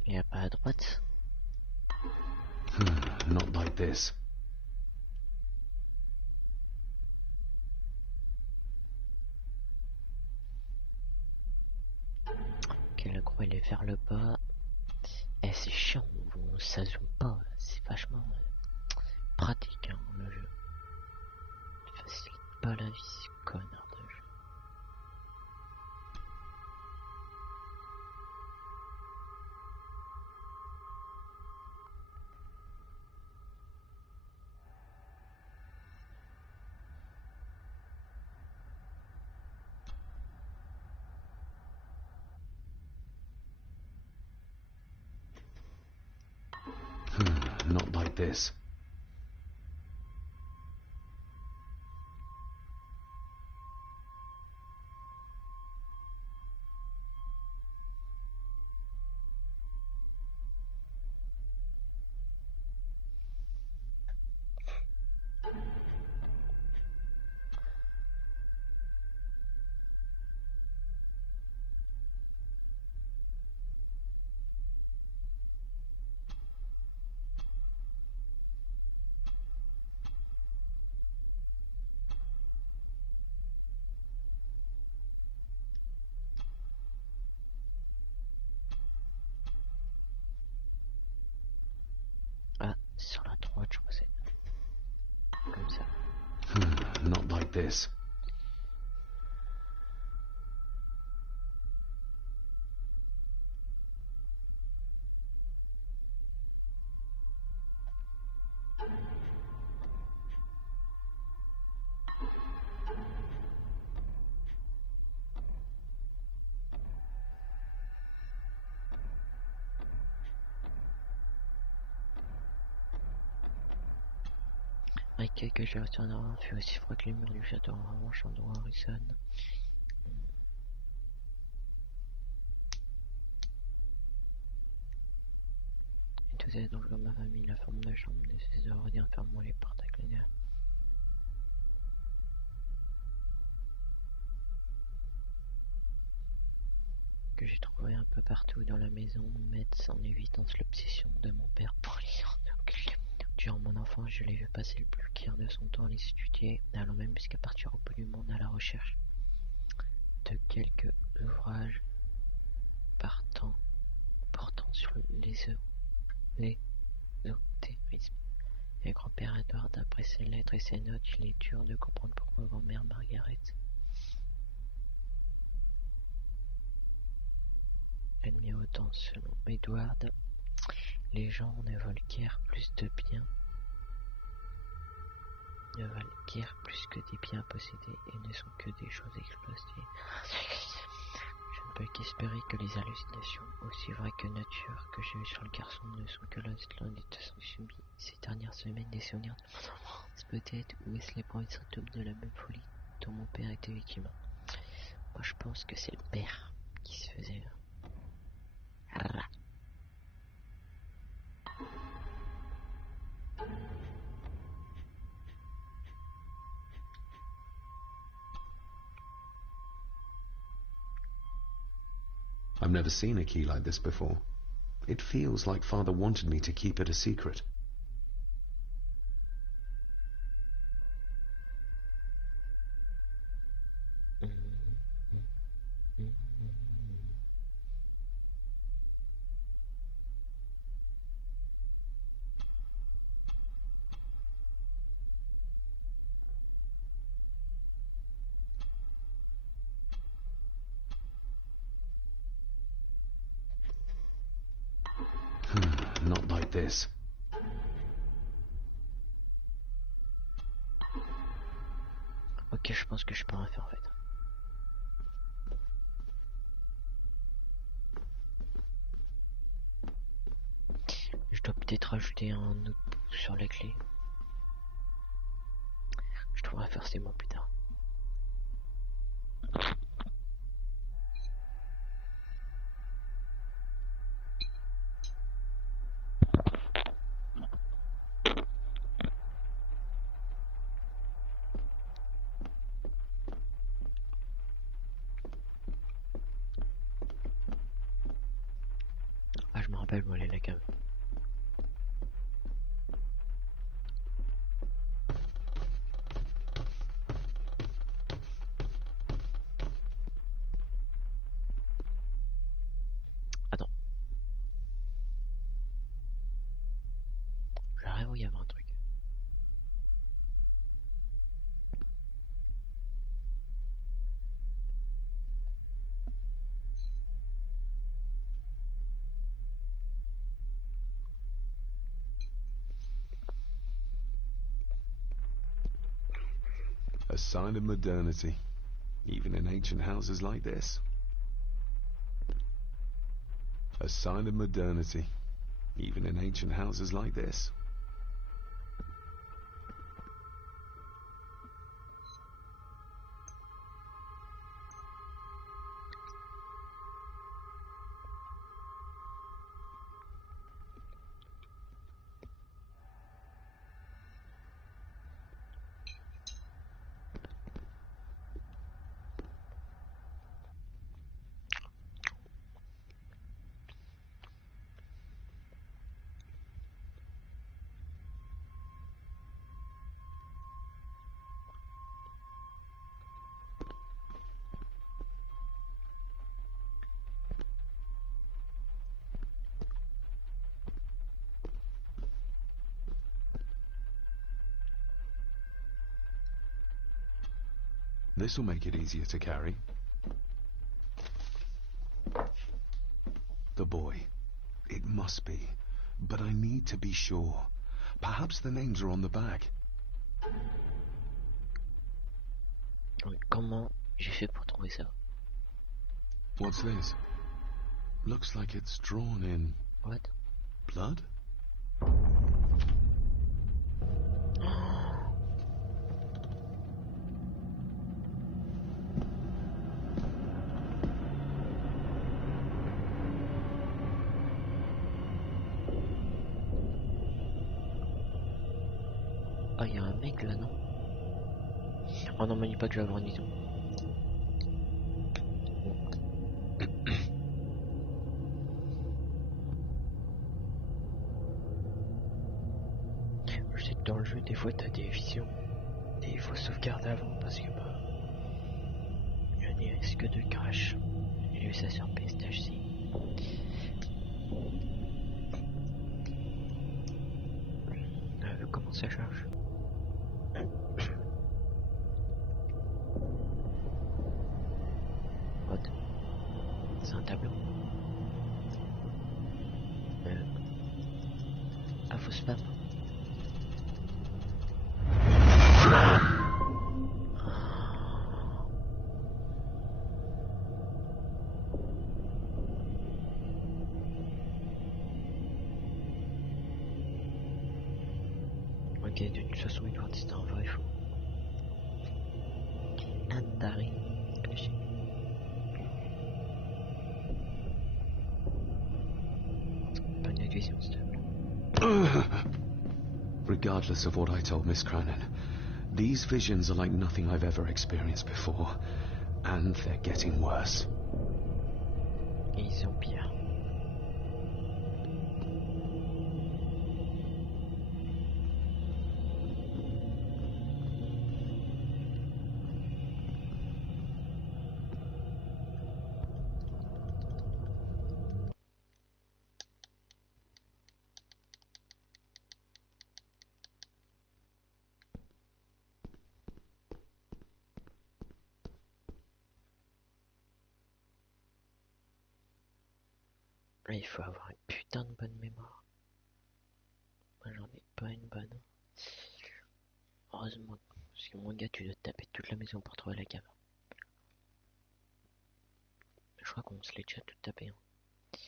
Il n'y a pas à droite? Not like this. Ok, la croix elle est vers le bas. Eh, c'est chiant, ça zoome pas, c'est vachement pratique hein, le jeu. Il facilite pas la vie, ce connard de jeu. Not like this. Sur la droite, je crois que c'est comme ça. Not like this. Avec que j'ai reçu un ordre, fait aussi froid que les murs du château. En revanche, l'endroit rissonne. Et tout est donc comme ma famille, la forme de chambre, nécessite de redire ferme-moi les portes à clé. Que j'ai trouvé un peu partout dans la maison, mettent en évidence l'obsession de mon père pour les ornocles. Durant mon enfance, je l'ai vu passer le plus clair de son temps à les étudier, allant même jusqu'à partir au bout du monde à la recherche de quelques ouvrages portant sur l'ésotérisme. Et grand-père Edward, d'après ses lettres et ses notes, il est dur de comprendre pourquoi grand-mère Margaret admire autant. Selon Edward, les gens ne veulent guère plus de biens, ne valent guère plus que des biens possédés et ne sont que des choses explosives. Je ne peux qu'espérer que les hallucinations, aussi vraies que nature, que j'ai eues sur le garçon ne sont que l'indication subie ces dernières semaines des souvenirs de mon enfance, peut-être, ou est-ce les premiers symptômes de la même folie dont mon père était victime. Moi je pense que c'est le père qui se faisait... I've never seen a key like this before. It feels like Father wanted me to keep it a secret. Not like this. Ok, je pense que je peux rien faire en fait. Je dois peut-être ajouter un autre bout sur la clé. Je trouverai forcément plus tard. Ah, je me rappelle où aller la cave. Attends. J'arrive où il y avait un truc. A sign of modernity, even in ancient houses like this. A sign of modernity, even in ancient houses like this. This'll make it easier to carry. The boy. It must be. But I need to be sure. Perhaps the names are on the back. Comment j'ai fait pour trouver ça? What's this? Looks like it's drawn in... What? Blood? Ah, il y a un mec là, non? Oh non, me dis pas que je vais avoir une vision. Je sais que dans le jeu, des fois t'as des visions. Et il faut sauvegarder avant parce que bah. Il y a des risques de crash. J'ai vu ça sur PlayStation. Comment ça charge? What? C'est un tableau. Ah, faut spam. Ok, de toute façon, il doit tester un vrai faux. Andari. Pas une vision, s'il te plaît. Regardless of what I told Miss Cranon, these visions are like nothing I've ever experienced before. And they're getting worse. Et ils empirent. Il faut avoir une putain de bonne mémoire. Moi j'en ai pas une bonne. Heureusement, parce que mon gars tu dois te taper toute la maison pour trouver la cave. Je crois qu'on se l'est déjà tout tapé. Hein.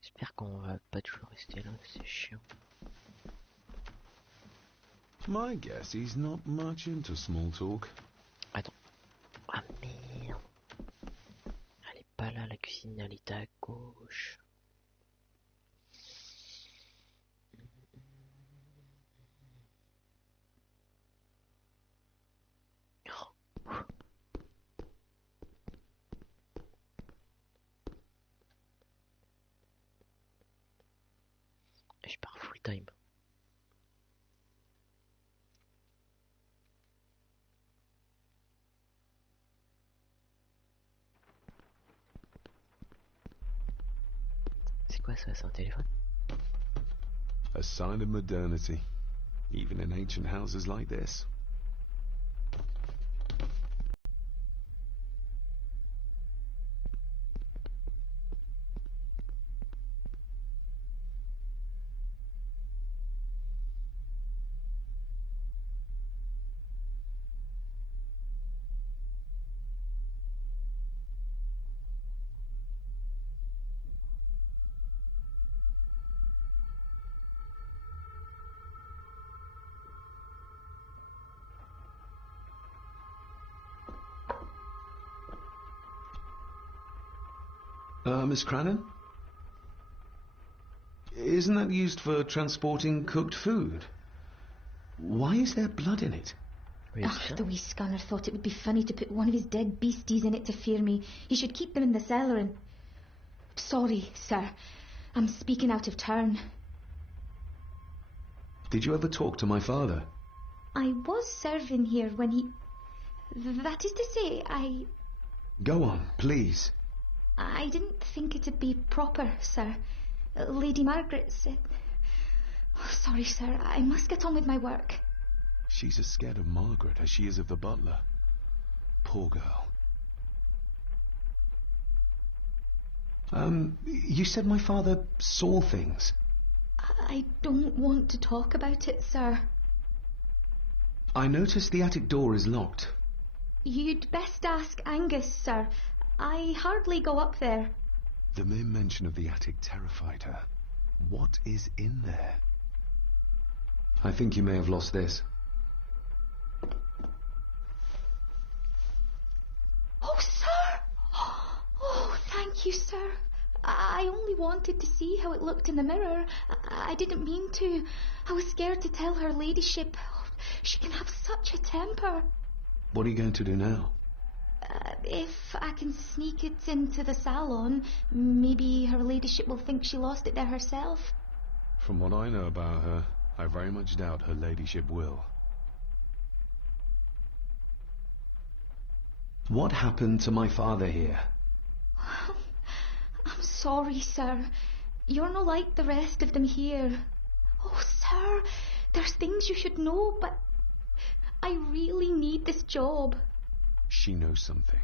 J'espère qu'on va pas toujours rester là, c'est chiant. My guess he's not much into small talk. Attends. Ah merde. Elle est pas là, la cuisine, elle était à gauche. Je pars full time. C'est quoi ça? C'est un téléphone? A sign of modernity, even in ancient houses like this. Miss Cranon? Isn't that used for transporting cooked food? Why is there blood in it? The wee scunner thought it would be funny to put one of his dead beasties in it to fear me. He should keep them in the cellar and... Sorry, sir. I'm speaking out of turn. Did you ever talk to my father? I was serving here when he... That is to say, I... Go on, please. I didn't think it'd be proper, sir. Lady Margaret said... Oh, sorry, sir. I must get on with my work. She's as scared of Margaret as she is of the butler. Poor girl. You said my father saw things. I don't want to talk about it, sir. I noticed the attic door is locked. You'd best ask Angus, sir. I hardly go up there. The mere mention of the attic terrified her. What is in there? I think you may have lost this. Oh, sir! Oh, thank you, sir. I only wanted to see how it looked in the mirror. I didn't mean to. I was scared to tell her ladyship. She can have such a temper. What are you going to do now? If I can sneak it into the salon, maybe her ladyship will think she lost it there herself. From what I know about her, I very much doubt her ladyship will. What happened to my father here? I'm sorry, sir. You're not like the rest of them here. Oh, sir, there's things you should know, but I really need this job. She knows something,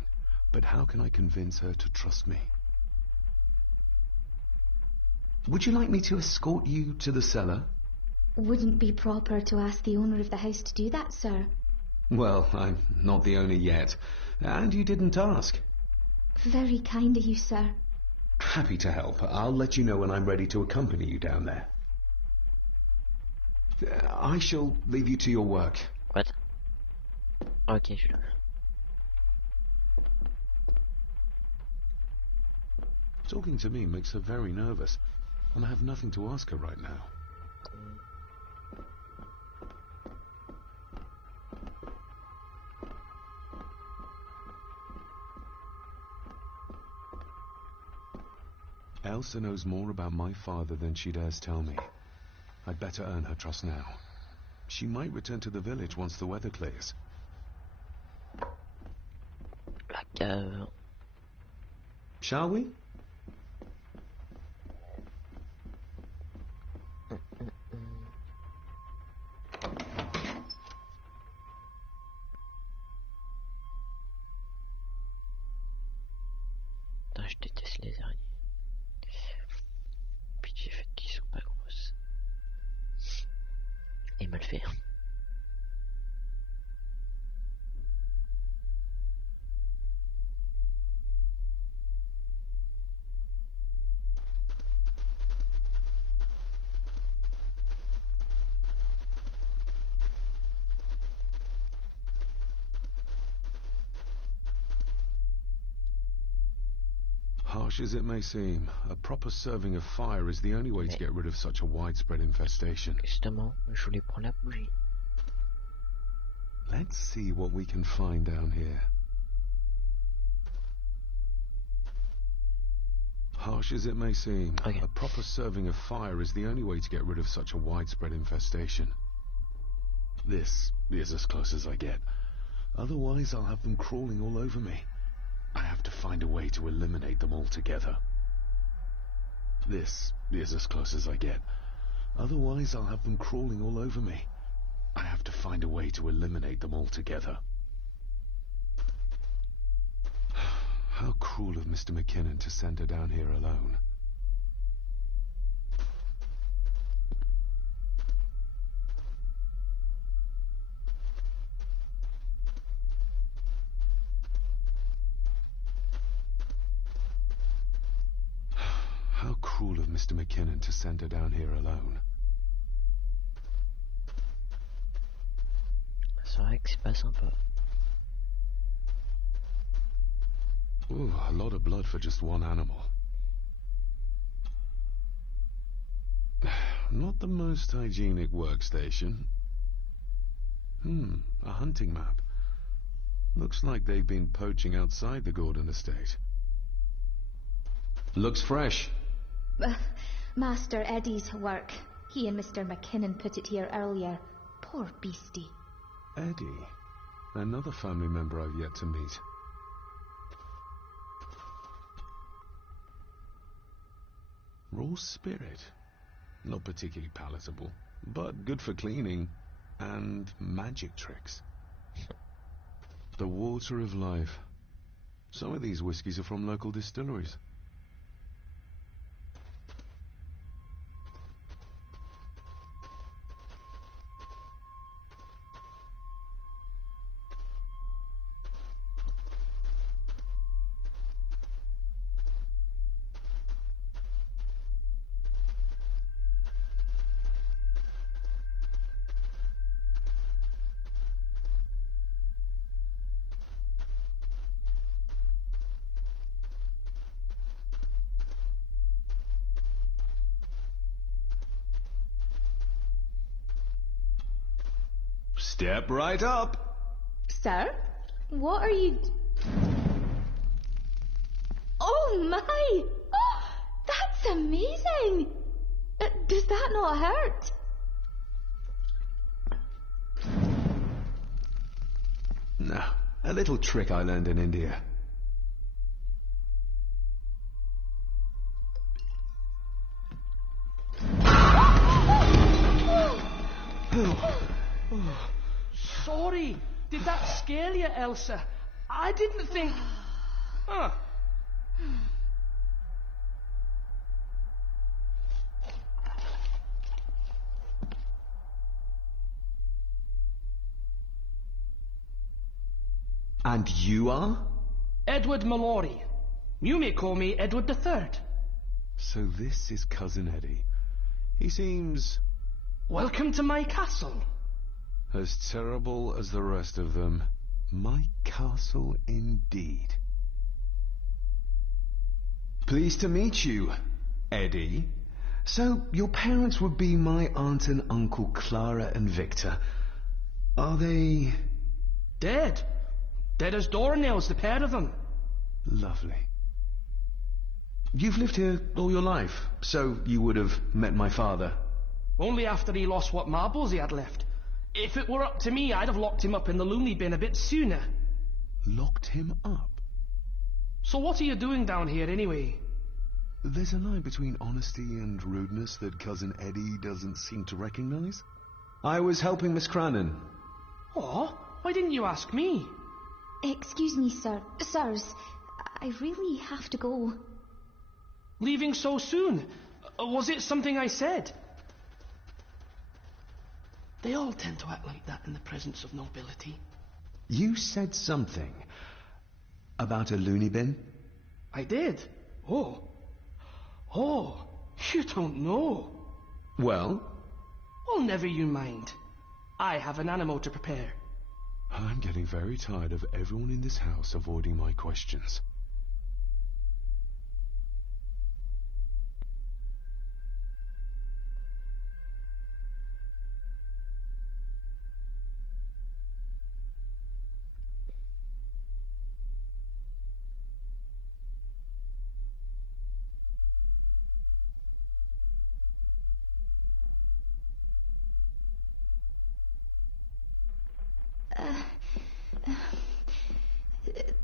but how can I convince her to trust me? Would you like me to escort you to the cellar? Wouldn't be proper to ask the owner of the house to do that, sir. Well, I'm not the owner yet, and you didn't ask. Very kind of you, sir. Happy to help. I'll let you know when I'm ready to accompany you down there. I shall leave you to your work. What? Ok, je suis là. Talking to me makes her very nervous, and I have nothing to ask her right now. Elsa knows more about my father than she dares tell me. I'd better earn her trust now. She might return to the village once the weather clears. La cave. Shall we? Putain, je déteste les araignées. Pitié, fait qu'ils sont pas grosses. Et mal fait. Harsh as it may seem, a proper serving of fire is the only way to get rid of such a widespread infestation. Justement, je voulais prendre la bougie. Let's see what we can find down here. Harsh as it may seem, a proper serving of fire is the only way to get rid of such a widespread infestation. This is as close as I get. Otherwise, I'll have them crawling all over me. I have to find a way to eliminate them altogether. This is as close as I get. Otherwise, I'll have them crawling all over me. I have to find a way to eliminate them altogether. How cruel of Mr. McKinnon to send her down here alone. How cruel of Mr. McKinnon to send her down here alone. C'est vrai que c'est pas sympa. Ooh, a lot of blood for just one animal. Not the most hygienic workstation. A hunting map. Looks like they've been poaching outside the Gordon estate. Looks fresh. Master Eddie's work. He and Mr. McKinnon put it here earlier. Poor beastie. Eddie? Another family member I've yet to meet. Raw spirit. Not particularly palatable, but good for cleaning and magic tricks. The water of life. Some of these whiskies are from local distilleries. Step right up. Sir? What are you... Oh my! Oh, that's amazing! Does that not hurt? No, a little trick I learned in India. Sorry, did that scare you, Elsa? I didn't think... Huh. And you are? Edward Mallory. You may call me Edward III. So this is Cousin Eddie. He seems... Welcome to my castle. As terrible as the rest of them. My castle indeed. Pleased to meet you, Eddie. So, your parents would be my aunt and uncle Clara and Victor. Are they... Dead. Dead as doornails, the pair of them. Lovely. You've lived here all your life, so you would have met my father. Only after he lost what marbles he had left. If it were up to me, I'd have locked him up in the loony bin a bit sooner. Locked him up? So what are you doing down here, anyway? There's a line between honesty and rudeness that Cousin Eddie doesn't seem to recognize. I was helping Miss Crannan. Oh, why didn't you ask me? Excuse me, sir. Sirs, I really have to go. Leaving so soon? Was it something I said? They all tend to act like that in the presence of nobility. You said something about a loony bin? I did. Oh, you don't know. Well? Well, never you mind. I have an animal to prepare. I'm getting very tired of everyone in this house avoiding my questions.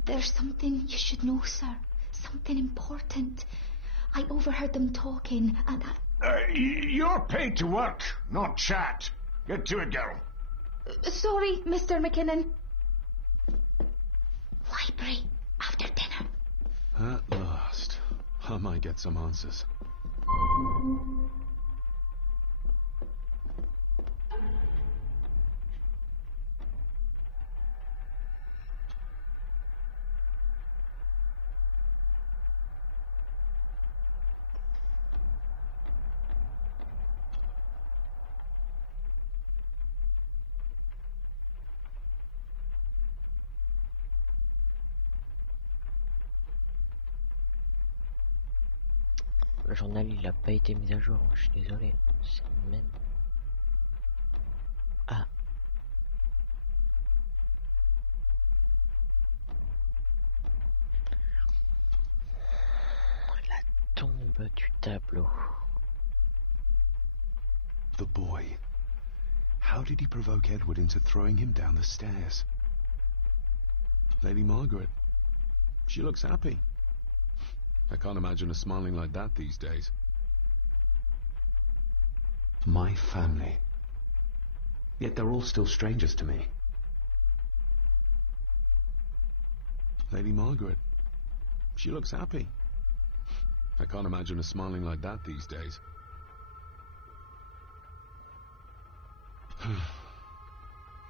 There's something you should know, sir. Something important. I overheard them talking, and You're paid to work, not chat. Get to it, girl. Sorry, Mr. McKinnon. Library, after dinner. At last. I might get some answers. Le journal il a pas été mis à jour, je suis désolé. C'est même... Ah. La tombe du tableau. The boy. How did he provoke Edward into throwing him down the stairs? Lady Margaret. She looks happy. I can't imagine her smiling like that these days. My family. Yet they're all still strangers to me. Lady Margaret. She looks happy. I can't imagine her smiling like that these days.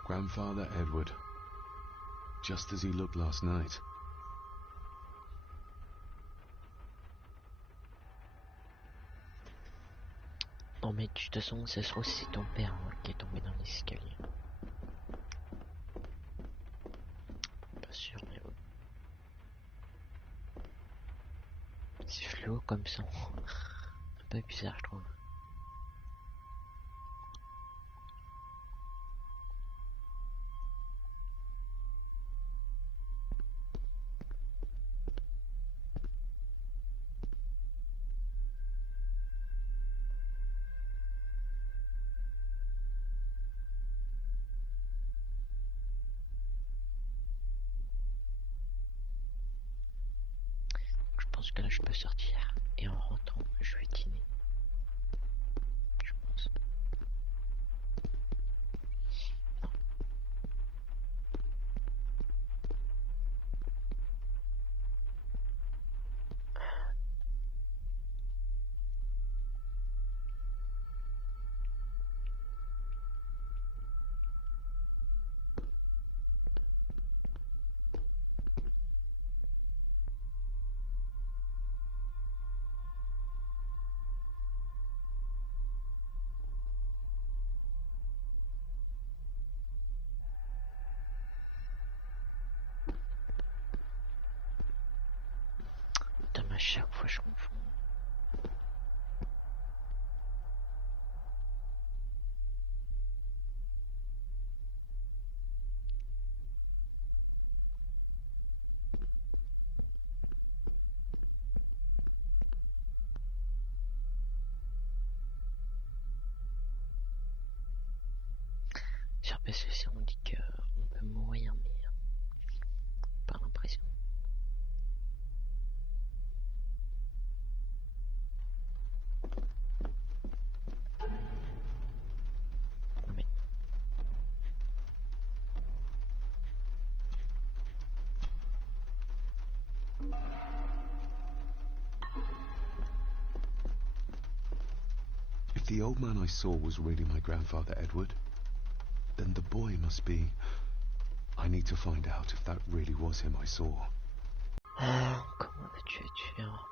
Grandfather Edward. Just as he looked last night. Non mais de toute façon, ça se trouve c'est ton père qui est tombé dans l'escalier. Pas sûr mais bon. C'est flou comme ça. Un peu bizarre je trouve. Je pense que là je peux sortir et en rentrant je vais dîner. Je pense. Putain, à chaque fois je confonds. Sur PCC on dit qu'on peut mourir mais pas l'impression. Mais If the old man I saw was really my grandfather Edward, then the boy must be... I need to find out if that really was him I saw. comment vas-tu être faire?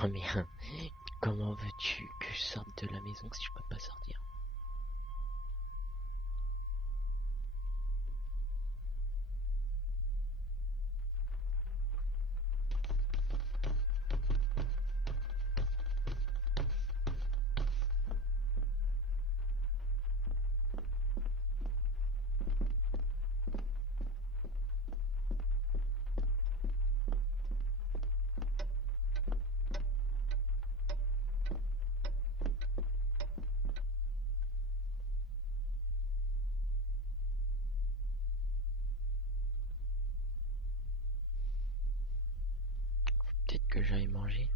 Oh mais comment veux-tu que je sorte de la maison si je peux pas sortir? Peut-être que j'aille manger.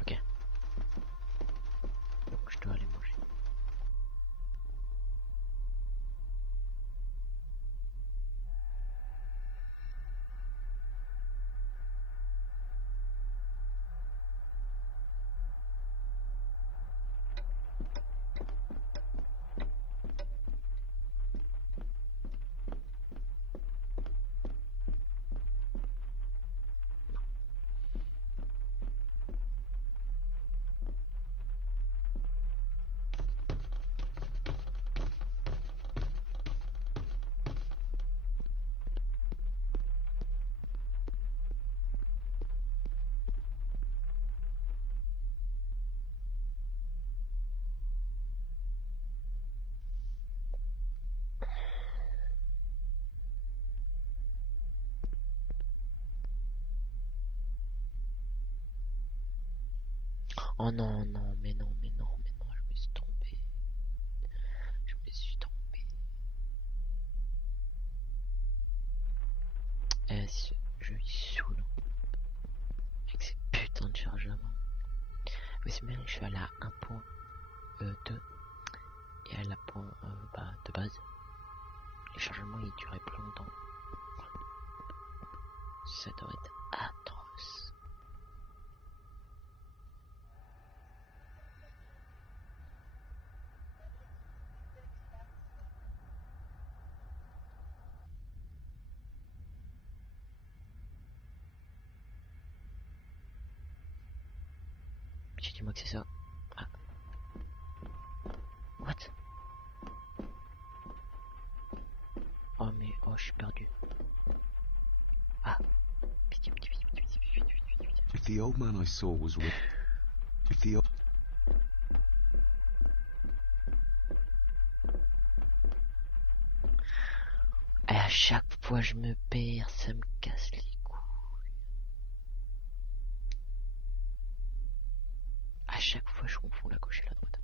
Ok. Donc je dois aller manger. Oh non, non, mais non, mais non, mais non, je me suis trompé. Je me suis trompé. Ce jeu est saoulant. Avec ces putains de chargements. Oui, c'est bien, je suis à la 1.2 et à la point de base. Les chargements ils duraient plus longtemps. Ça doit être atroce. Dis-moi que c'est ça. Ah. What? Oh mais oh je suis perdu. Ah. If the old man I saw was real, if the old... Et à chaque fois je me perds, ça me casse les couilles. À chaque fois je confonds la gauche et la droite.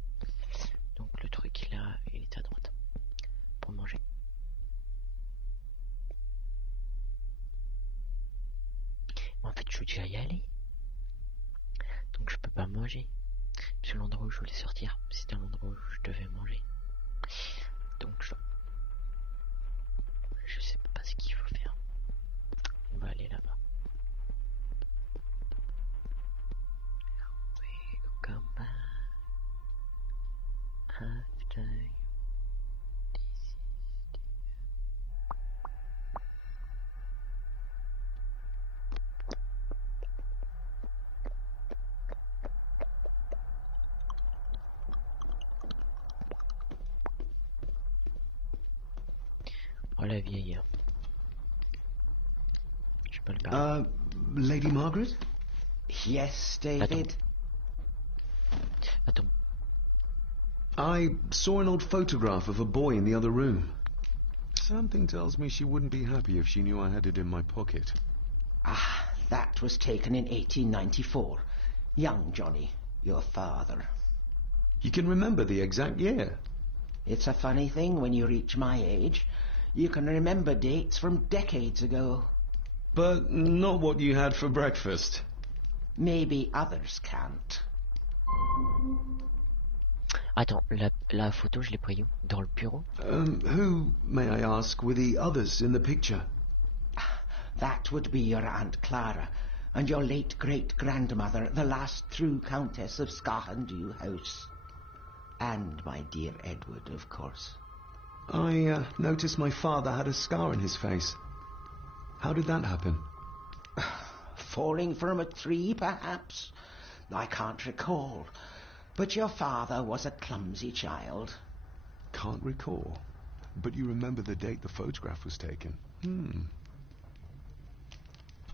Donc le truc il est à droite. Pour manger. En fait je veux déjà y aller. Donc je peux pas manger. Parce que l'endroit où je voulais sortir, c'était l'endroit où je devais manger. Donc je sais pas ce qu'il faut faire. On va aller là-bas. We will come back after you. Oh la vieille. Je peux le parler. Lady Margaret? Yes, David? Attends. I saw an old photograph of a boy in the other room. Something tells me she wouldn't be happy if she knew I had it in my pocket. Ah, that was taken in 1894. Young Johnny, your father. You can remember the exact year? It's a funny thing when you reach my age. You can remember dates from decades ago. But not what you had for breakfast. Maybe others can't. Attends, la photo, je l'ai pris où? Dans le bureau? Who, may I ask, were the others in the picture? That would be your Aunt Clara and your late great-grandmother, the last true Countess of Scahandew House. And my dear Edward, of course. I noticed my father had a scar on his face. How did that happen? Falling from a tree, perhaps? I can't recall. But your father was a clumsy child. Can't recall. But you remember the date the photograph was taken.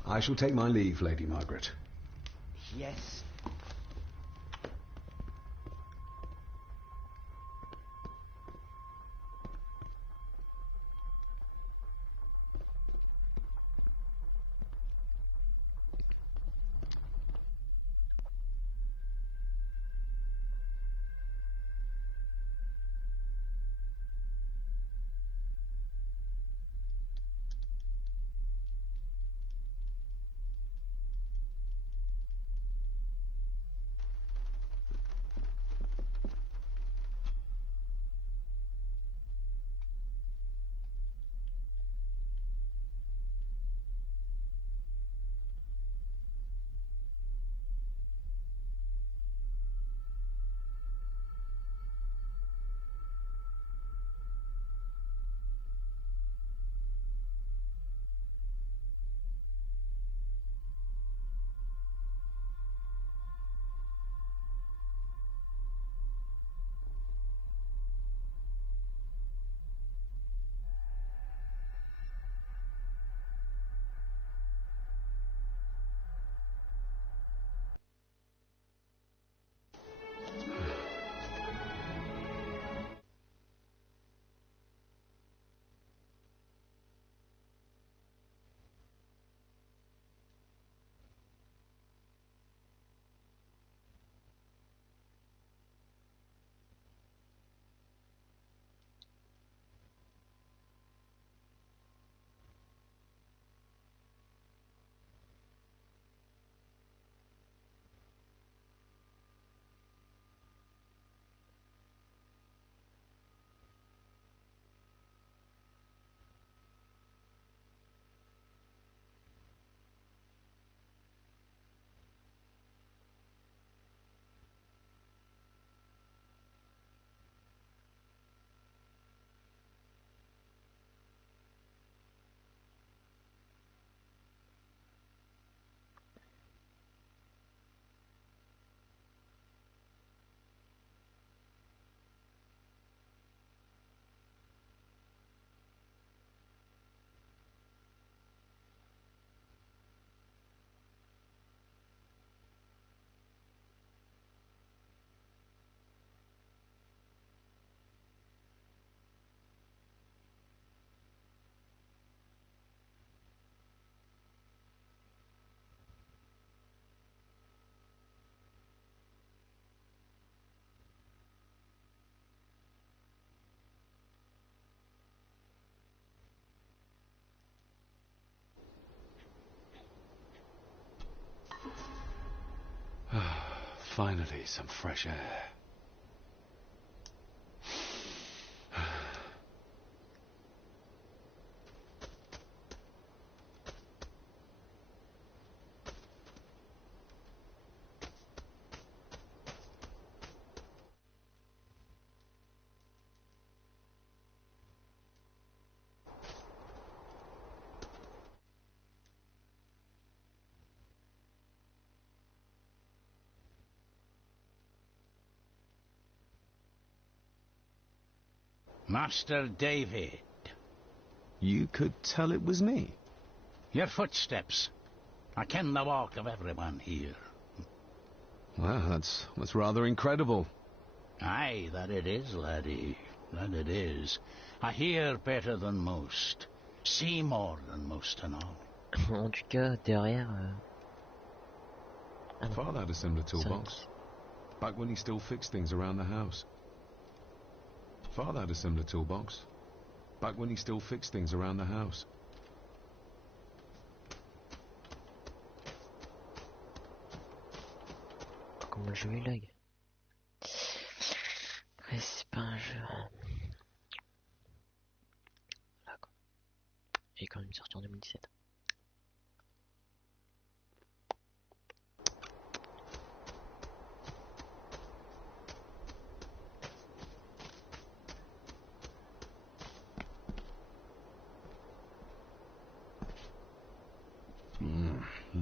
I shall take my leave, Lady Margaret. Yes. Finally, some fresh air. Master David. You could tell it was me. Your footsteps. I ken the walk of everyone here. Well, that's rather incredible. Aye, that it is, laddie. That it is. I hear better than most. See more than most and all. En tout cas, derrière... Father had a similar toolbox. Back when he still fixed things around the house. Father had a similar toolbox. Back when he still fixed things around the house. Comment jouer l'œil? Après, c'est pas un jeu. Là, quoi. Il est quand même sorti en 2017.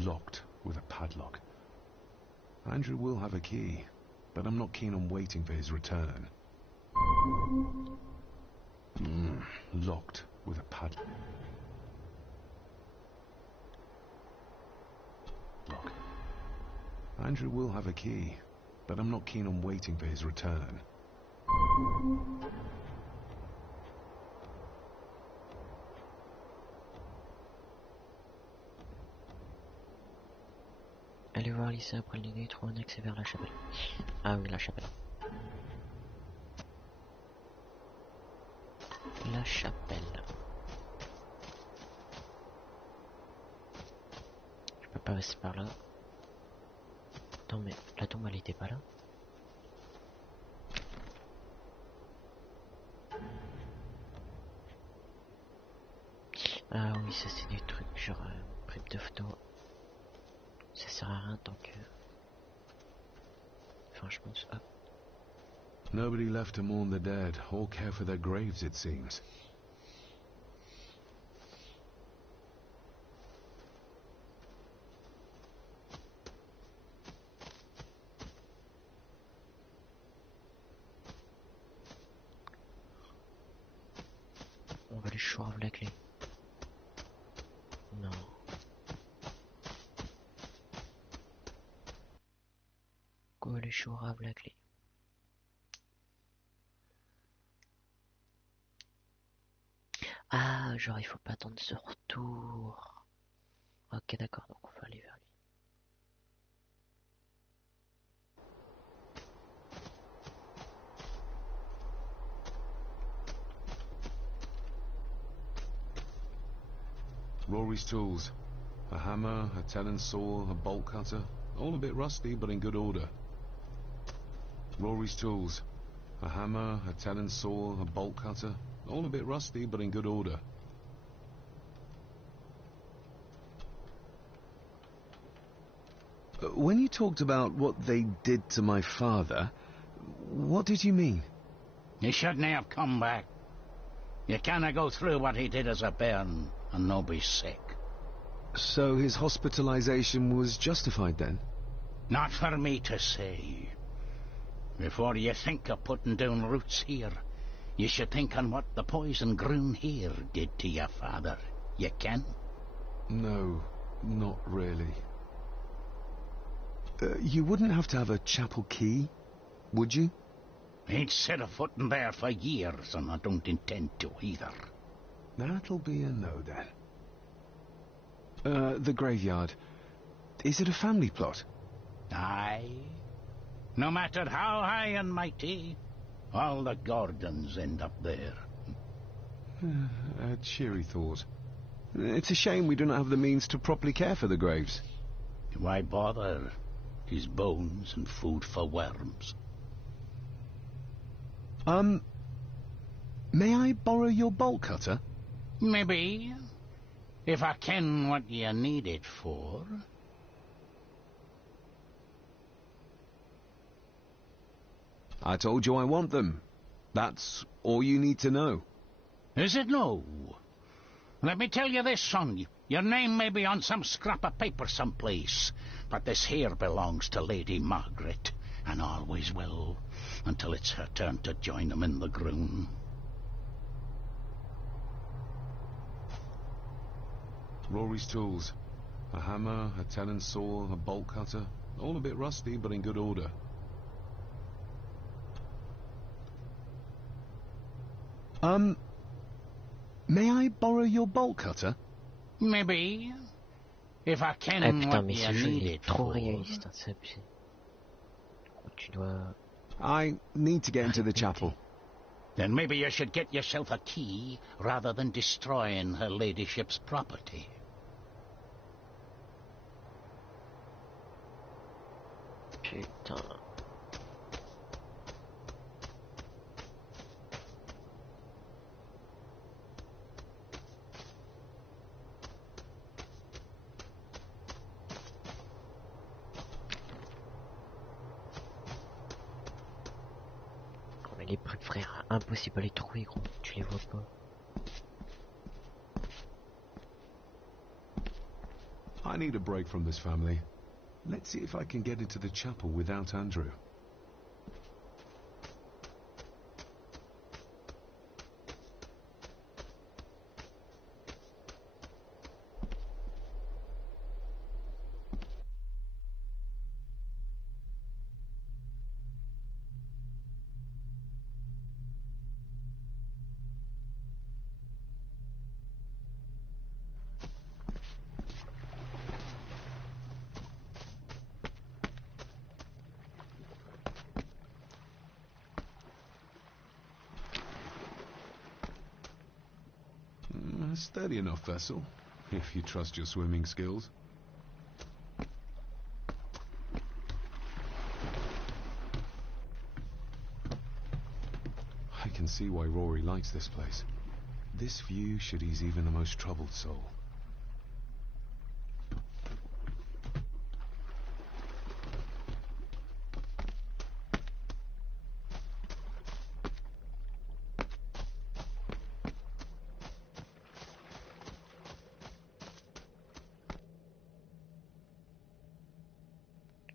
Locked with a padlock. Andrew will have a key, but I'm not keen on waiting for his return. Locked with a padlock. Andrew will have a key, but I'm not keen on waiting for his return. Allez voir lycée après le dîner, trouve un accès vers la chapelle. Ah oui, la chapelle. La chapelle. Je peux pas passer par là. Attends, mais la tombe elle était pas là. Ah oui, ça c'est des trucs genre prime de photo. Ça sert à rien tant que... Enfin, je pense... Hop. Nobody left to mourn the dead or care for their graves, it seems. On va aller choisir la clé. Non. Les chourables la clé. Ah, genre il faut pas attendre ce retour. Ok, d'accord, donc on va aller vers lui. Rory's tools. A hammer, a talon saw, a bolt cutter. All a bit rusty, but in good order. Rory's tools. A hammer, a talon saw, a bolt cutter. All a bit rusty, but in good order. When you talked about what they did to my father, what did you mean? He shouldn't have come back. You can't go through what he did as a bairn and no be sick. So his hospitalization was justified then? Not for me to say. Before you think of putting down roots here, you should think on what the poison grown here did to your father. You can? No, not really. You wouldn't have to have a chapel key, would you? Ain't set a foot in there for years, and I don't intend to either. That'll be a no, then. The graveyard. Is it a family plot? Aye. No matter how high and mighty, all the Gordons end up there. A cheery thought. It's a shame we do not have the means to properly care for the graves. Why bother? his bones and food for worms. May I borrow your bolt cutter? Maybe. If I ken what you need it for. I told you I want them. That's all you need to know. Is it no? Let me tell you this, son. Your name may be on some scrap of paper someplace, but this here belongs to Lady Margaret, and always will, until it's her turn to join them in the groom. Rory's tools. A hammer, a tenon saw, a bolt cutter. All a bit rusty, but in good order. May I borrow your bolt cutter? Maybe. If I can what you need it for. I need to get into the chapel. Then maybe you should get yourself a key, rather than destroying her ladyship's property. Putain. Les bruits, frère, impossible à les trouver, gros, tu les vois pas. I need a break from this family. Let's see if I can get into the chapel without Andrew. Steady enough vessel, if you trust your swimming skills. I can see why Rory likes this place. This view should ease even the most troubled soul.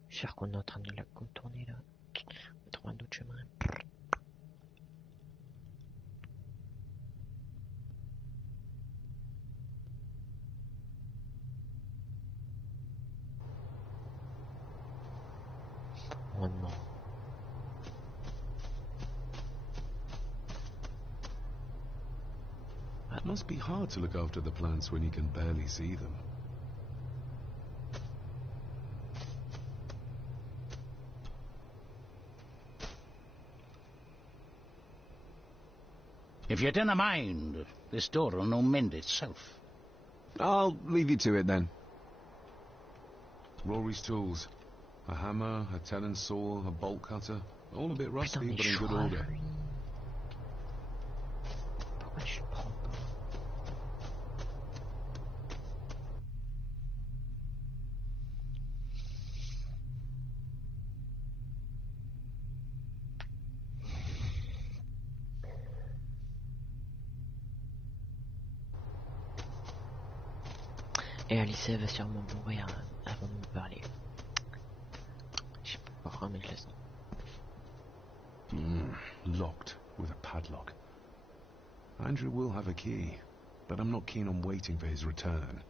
J'espère qu'on est en train de la contourner là. On va trouver un autre chemin. Oh non. It must be hard to look after the plants when you can barely see them. If you dinna mind, this door will no mend itself. I'll leave you to it then. Rory's tools. A hammer, a tenon saw, a bolt cutter. All a bit rusty, but in good order. Et Alice va sûrement mourir avant de me parler. Je sais pas pourquoi, mais je le sens. Locked with a padlock. Andrew will have a key, but I'm not keen on waiting for his return.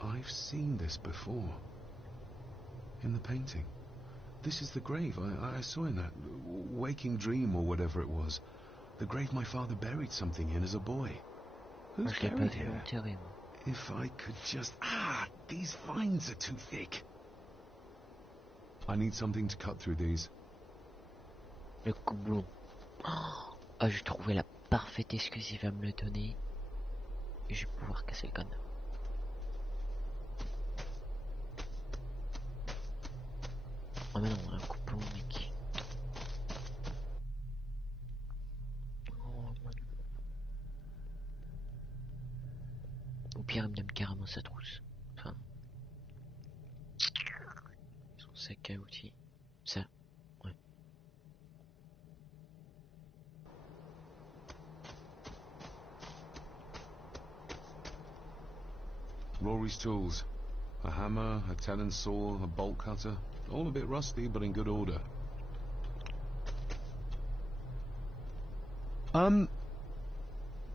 I've seen this before. In the painting. This is the grave I saw in that waking dream or whatever it was. The grave my father buried something in as a boy. Who's buried here? If I could just... these vines are too thick. I need something to cut through these. Le coublon. Oh, j'ai trouvé la parfaite excuse, il va me le donner. Et je vais pouvoir casser le crâne. Oh mais non, un couplon, mec. Oh, au pire, il me donne carrément sa trousse. Enfin... son sac à outils. Ça, ouais. Rory's tools. A hammer, a tenon saw, a bolt cutter. All a bit rusty, but in good order.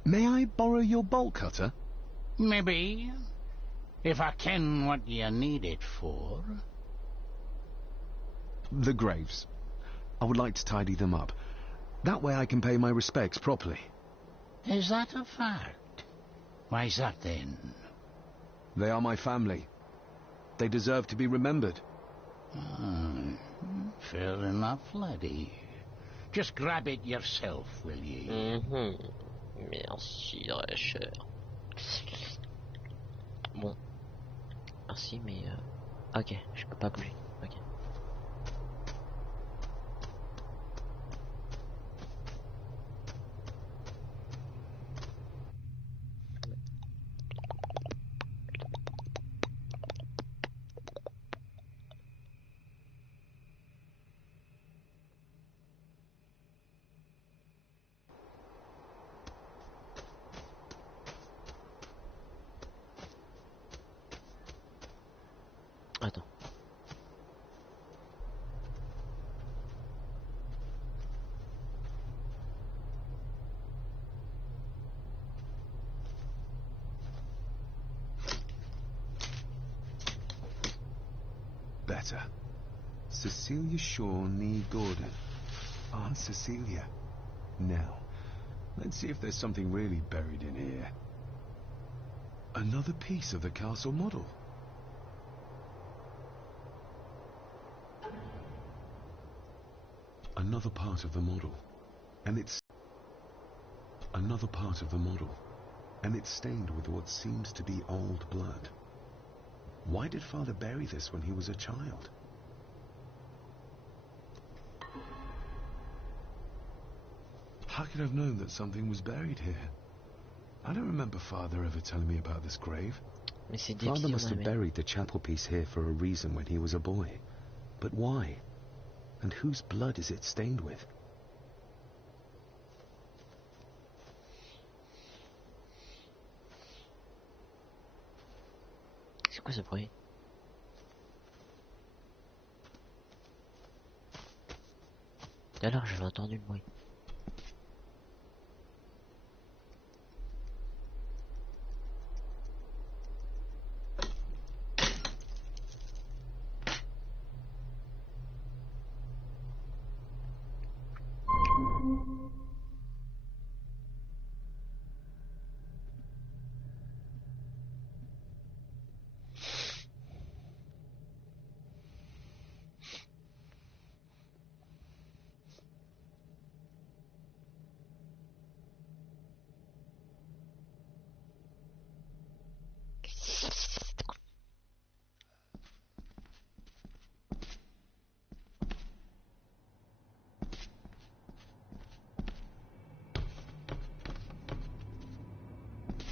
May I borrow your bolt cutter? Maybe. If I ken what you need it for. The graves. I would like to tidy them up. That way I can pay my respects properly. Is that a fact? Why's that then? They are my family. They deserve to be remembered. Fair enough, laddie. Just grab it yourself, will ye? Merci, cher. Bon. Merci, mais... Ok, je peux pas bouger. Ok. Attends. Better. Cecilia Shaw Nee Gordon. Aunt Cecilia. Now, let's see if there's something really buried in here. Another piece of the castle model. Another part of the model, and it's stained with what seems to be old blood. Why did Father bury this when he was a child? How could I have known that something was buried here? I don't remember Father ever telling me about this grave. Father must have buried the chapel piece here for a reason when he was a boy. But why? And whose blood is it stained with? C'est quoi ce bruit? Tout à l'heure j'avais entendu le bruit.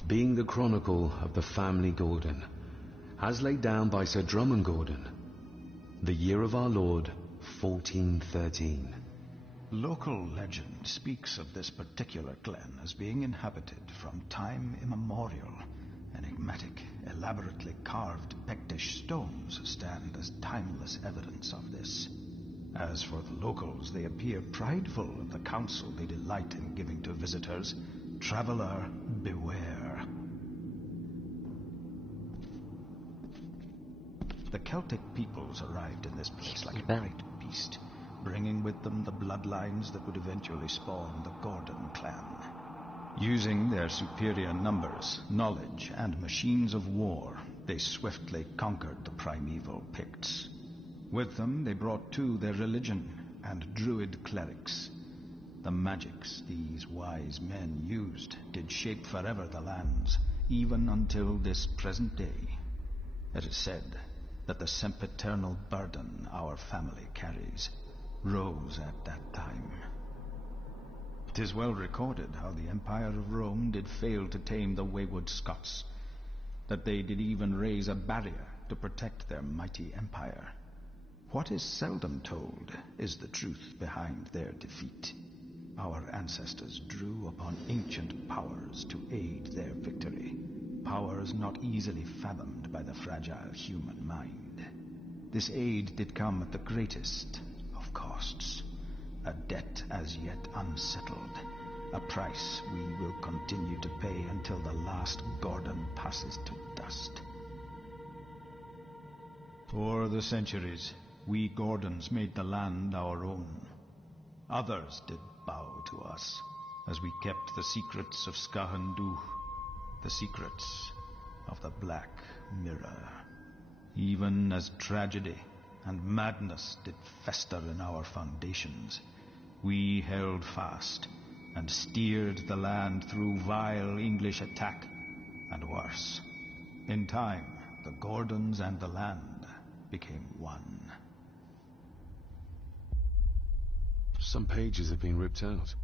Being the chronicle of the family Gordon, as laid down by Sir Drummond Gordon, the year of our Lord, 1413. Local legend speaks of this particular glen as being inhabited from time immemorial. Enigmatic, elaborately carved Pictish stones stand as timeless evidence of this. As for the locals, they appear prideful of the counsel they delight in giving to visitors. Traveler, beware. The Celtic peoples arrived in this place like a great beast, bringing with them the bloodlines that would eventually spawn the Gordon clan. Using their superior numbers, knowledge, and machines of war, they swiftly conquered the primeval Picts. With them, they brought too their religion and druid clerics. The magics these wise men used did shape forever the lands, even until this present day. It is said that the sempiternal burden our family carries rose at that time. 'Tis well recorded how the Empire of Rome did fail to tame the wayward Scots, that they did even raise a barrier to protect their mighty empire. What is seldom told is the truth behind their defeat. Our ancestors drew upon ancient powers to aid their victory, powers not easily fathomed by the fragile human mind. This aid did come at the greatest of costs, a debt as yet unsettled, a price we will continue to pay until the last Gordon passes to dust. For the centuries, we Gordons made the land our own. Others did bow to us as we kept the secrets of Skahandu, the secrets of the Black Mirror. Even as tragedy and madness did fester in our foundations, we held fast and steered the land through vile English attack and worse. In time, the Gordons and the land became one. Some pages have been ripped out.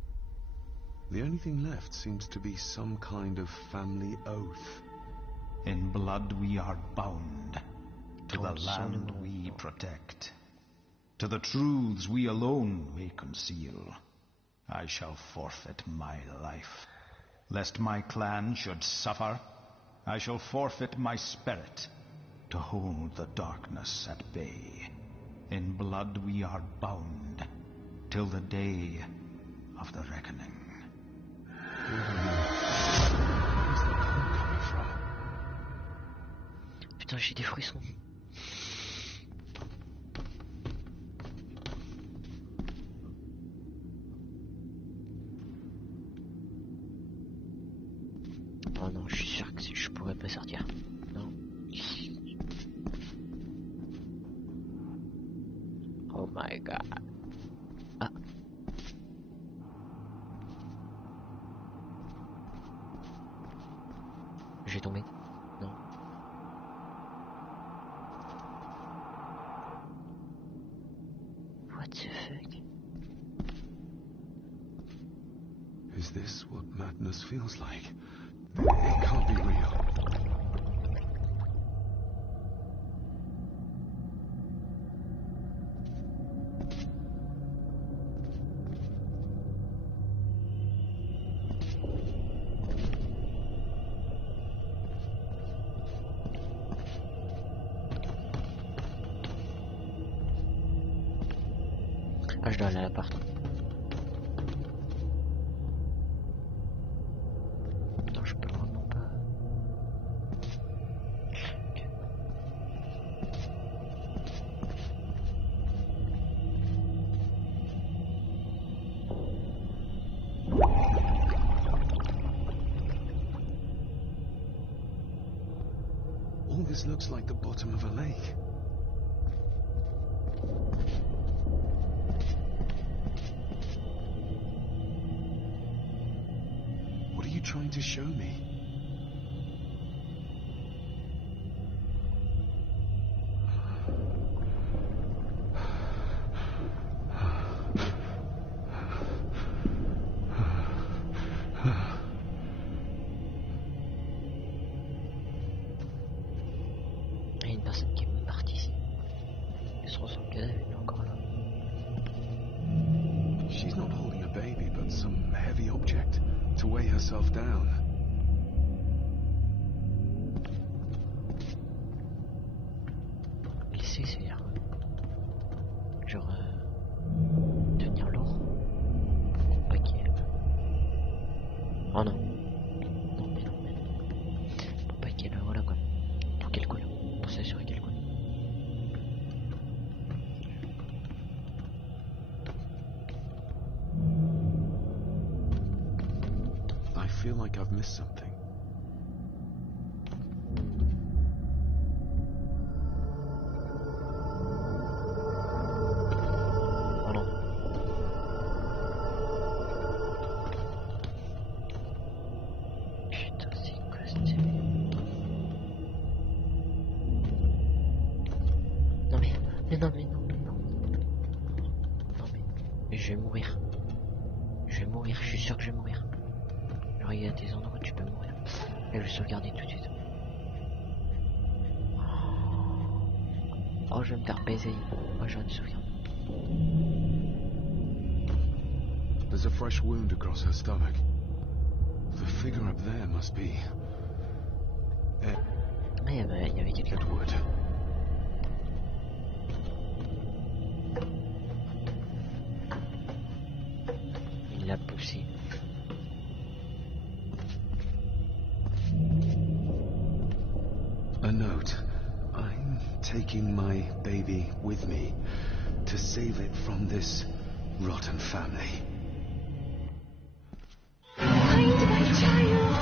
The only thing left seems to be some kind of family oath. In blood we are bound to the land we protect, to the truths we alone may conceal. I shall forfeit my life, lest my clan should suffer. I shall forfeit my spirit to hold the darkness at bay. In blood we are bound till the day of the reckoning. Putain, j'ai des frissons. Oh non, je suis sûr que je pourrais pas sortir. Non. Oh my god. Ah. Je vais tomber. Non. What the fuck? Is this what madness feels like? It can't be real. Ah, je dois aller à l'appart. Putain, je peux vraiment pas. Okay. All this looks like the bottom of a lake. What are you trying to show me? Il y a une personne qui est partie ici. Elle se ressent le cadavre, elle est encore là. She's not holding a baby, but some heavy object to weigh herself down. Glisser, c'est-à-dire genre tenir lourd pour pas qu'il y ait... Oh non. Non mais non mais... Pour pas qu'il y ait le... Voilà quoi. Pour qu'elle coule. Pour s'assurer qu'elle coule. feel like I've missed something. Je vais mourir. Je vais mourir, je suis sûr que je vais mourir. Genre il y a des endroits où tu peux mourir. Et je vais sauvegarder tout de suite. Oh je vais me faire baiser. Oh j'aurais dû sauvegarder. There's a fresh wound across her stomach. The figure up there must be... il y avait quelqu'un. Edward. Il l'a poussé. A note. I'm taking my baby with me to save it from this rotten family. Find my child!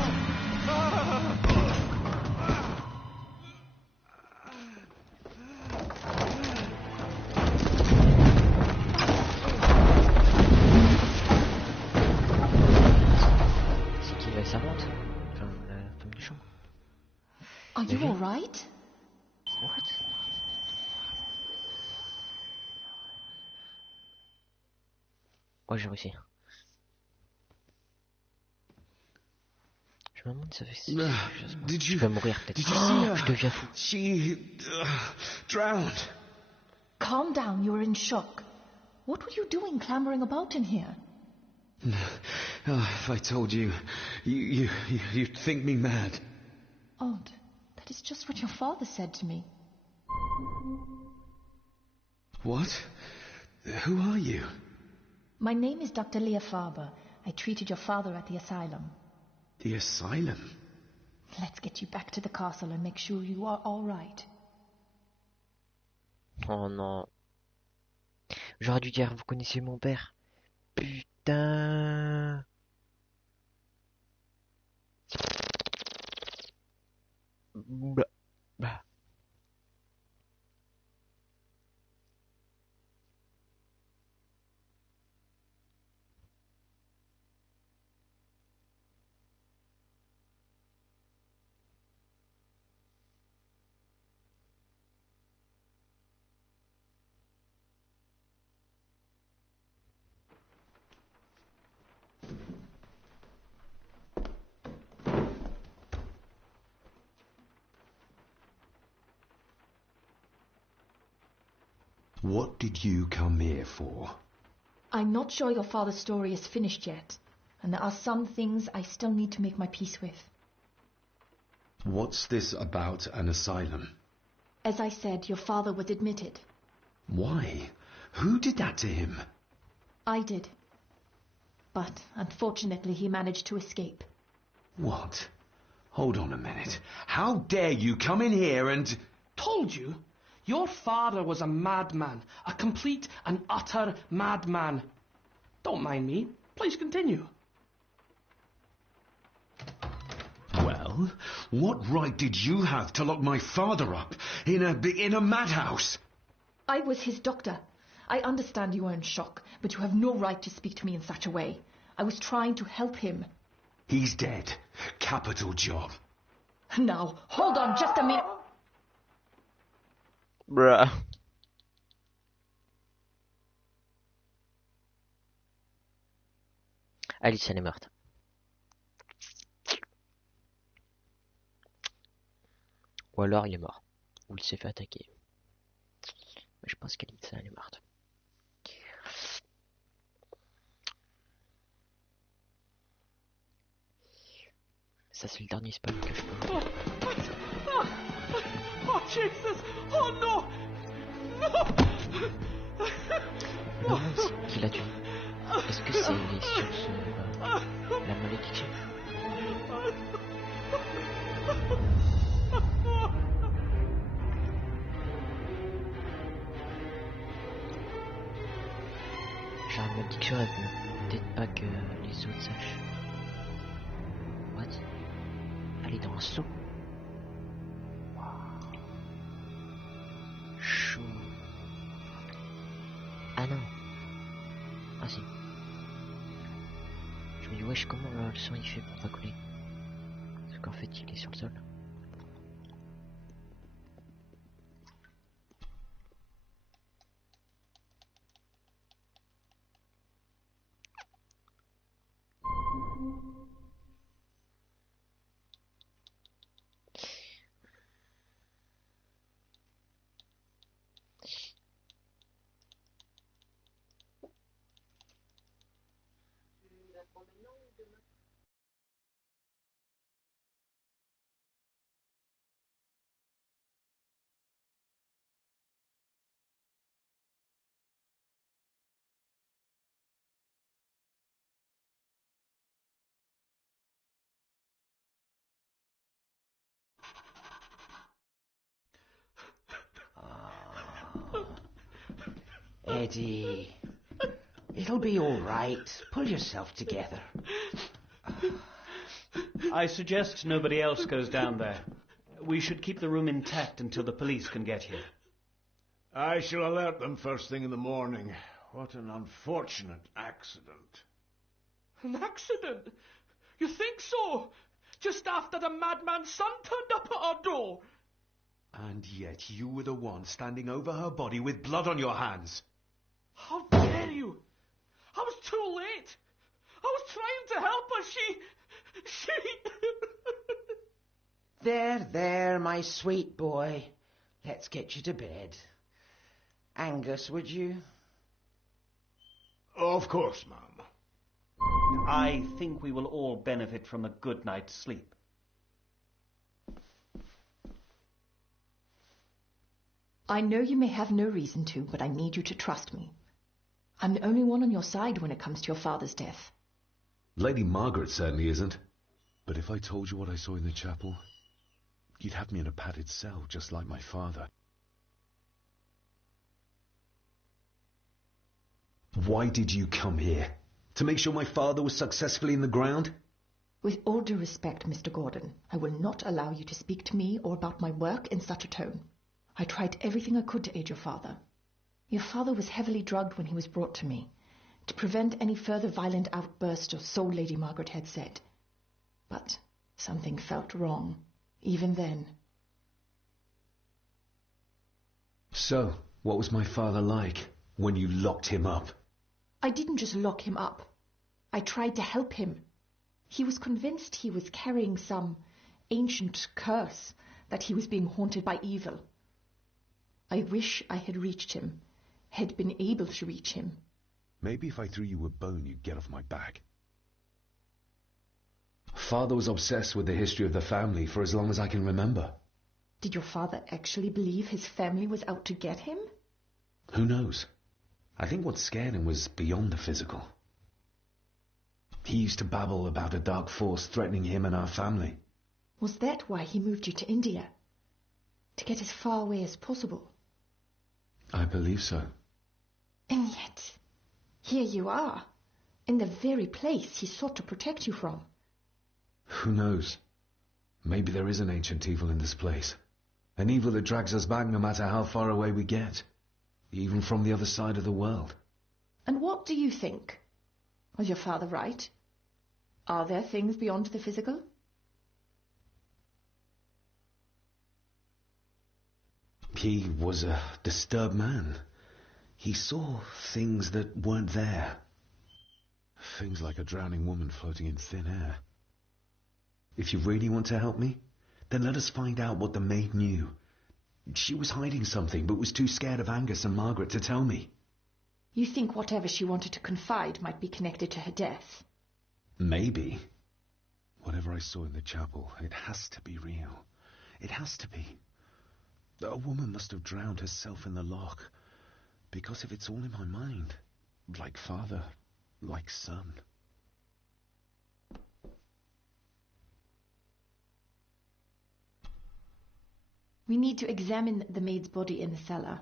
C'est qui la servante? Enfin, la femme de chambre. Are you all right? What? Ouais, j'ai réussi. Je me demande si ça fait... Je vais mourir peut-être. Je deviens fou. She drowned. Calm down, you're in shock. What were you doing clambering about in here? If I told you, you'd think me mad. Odd. That is just what your father said to me. What? Who are you? My name is Dr. Leah Farber. I treated your father at the asylum. The asylum? Let's get you back to the castle and make sure you are all right. Oh non. J'aurais dû dire, vous connaissez mon père. Putain. Bah. Bah. What did you come here for? I'm not sure your father's story is finished yet, and there are some things I still need to make my peace with. What's this about an asylum? As I said, your father was admitted. Why? Who did that to him? I did. But, unfortunately, he managed to escape. What? Hold on a minute. How dare you come in here and... Told you? Your father was a madman. A complete and utter madman. Don't mind me. Please continue. Well, what right did you have to lock my father up in a madhouse? I was his doctor. I understand you are in shock, but you have no right to speak to me in such a way. I was trying to help him. He's dead. Capital job. Now, hold on just a minute. Bruh. Alice, elle est morte. Ou alors il est mort. Ou il s'est fait attaquer. Mais je pense qu'Alice, elle est morte. Ça c'est le dernier spoil que je peux vous dire. Oh Jesus! Oh non! Non! Qui l'a tué? Est-ce que c'est les sources... la malédiction? Genre, elle me dit que j'aurais peut-être pas que les autres sachent. pris dans un seau. Chaud. Ah non. Ah si. Je me dis, wesh, comment le sang il fait pour pas couler? Parce qu'en fait, il est sur le sol. Eddie, it'll be all right. Pull yourself together. I suggest nobody else goes down there. We should keep the room intact until the police can get here. I shall alert them first thing in the morning. What an unfortunate accident. An accident? You think so? Just after the madman's son turned up at our door. And yet you were the one standing over her body with blood on your hands. How dare you? I was too late. I was trying to help her. She... There, my sweet boy. Let's get you to bed. Angus, would you? Of course, ma'am. I think we will all benefit from a good night's sleep. I know you may have no reason to, but I need you to trust me. I'm the only one on your side when it comes to your father's death. Lady Margaret certainly isn't. But if I told you what I saw in the chapel, you'd have me in a padded cell, just like my father. Why did you come here? To make sure my father was successfully in the ground? With all due respect, Mr. Gordon, I will not allow you to speak to me or about my work in such a tone. I tried everything I could to aid your father. Your father was heavily drugged when he was brought to me, to prevent any further violent outburst, or so Lady Margaret had said. But something felt wrong, even then. So, what was my father like when you locked him up? I didn't just lock him up. I tried to help him. He was convinced he was carrying some ancient curse, that he was being haunted by evil. I wish I had reached him, had been able to reach him. Maybe if I threw you a bone, you'd get off my back. Father was obsessed with the history of the family for as long as I can remember. Did your father actually believe his family was out to get him? Who knows? I think what scared him was beyond the physical. He used to babble about a dark force threatening him and our family. Was that why he moved you to India? To get as far away as possible? I believe so. And yet, here you are, in the very place he sought to protect you from. Who knows? Maybe there is an ancient evil in this place. An evil that drags us back no matter how far away we get. Even from the other side of the world. And what do you think? Was your father right? Are there things beyond the physical? He was a disturbed man. He saw things that weren't there. Things like a drowning woman floating in thin air. If you really want to help me, then let us find out what the maid knew. She was hiding something, but was too scared of Angus and Margaret to tell me. You think whatever she wanted to confide might be connected to her death? Maybe. Whatever I saw in the chapel, it has to be real. It has to be. A woman must have drowned herself in the loch. Because if it's all in my mind, like father, like son. We need to examine the maid's body in the cellar.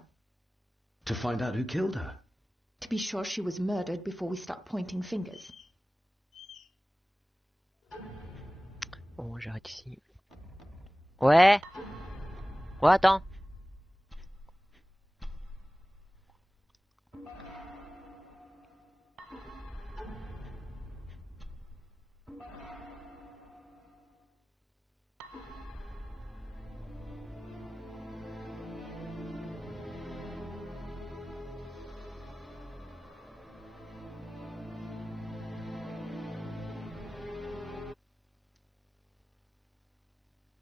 To find out who killed her? To be sure she was murdered before we start pointing fingers. Bon, j'arrête ici. Ouais. Ouais, attends.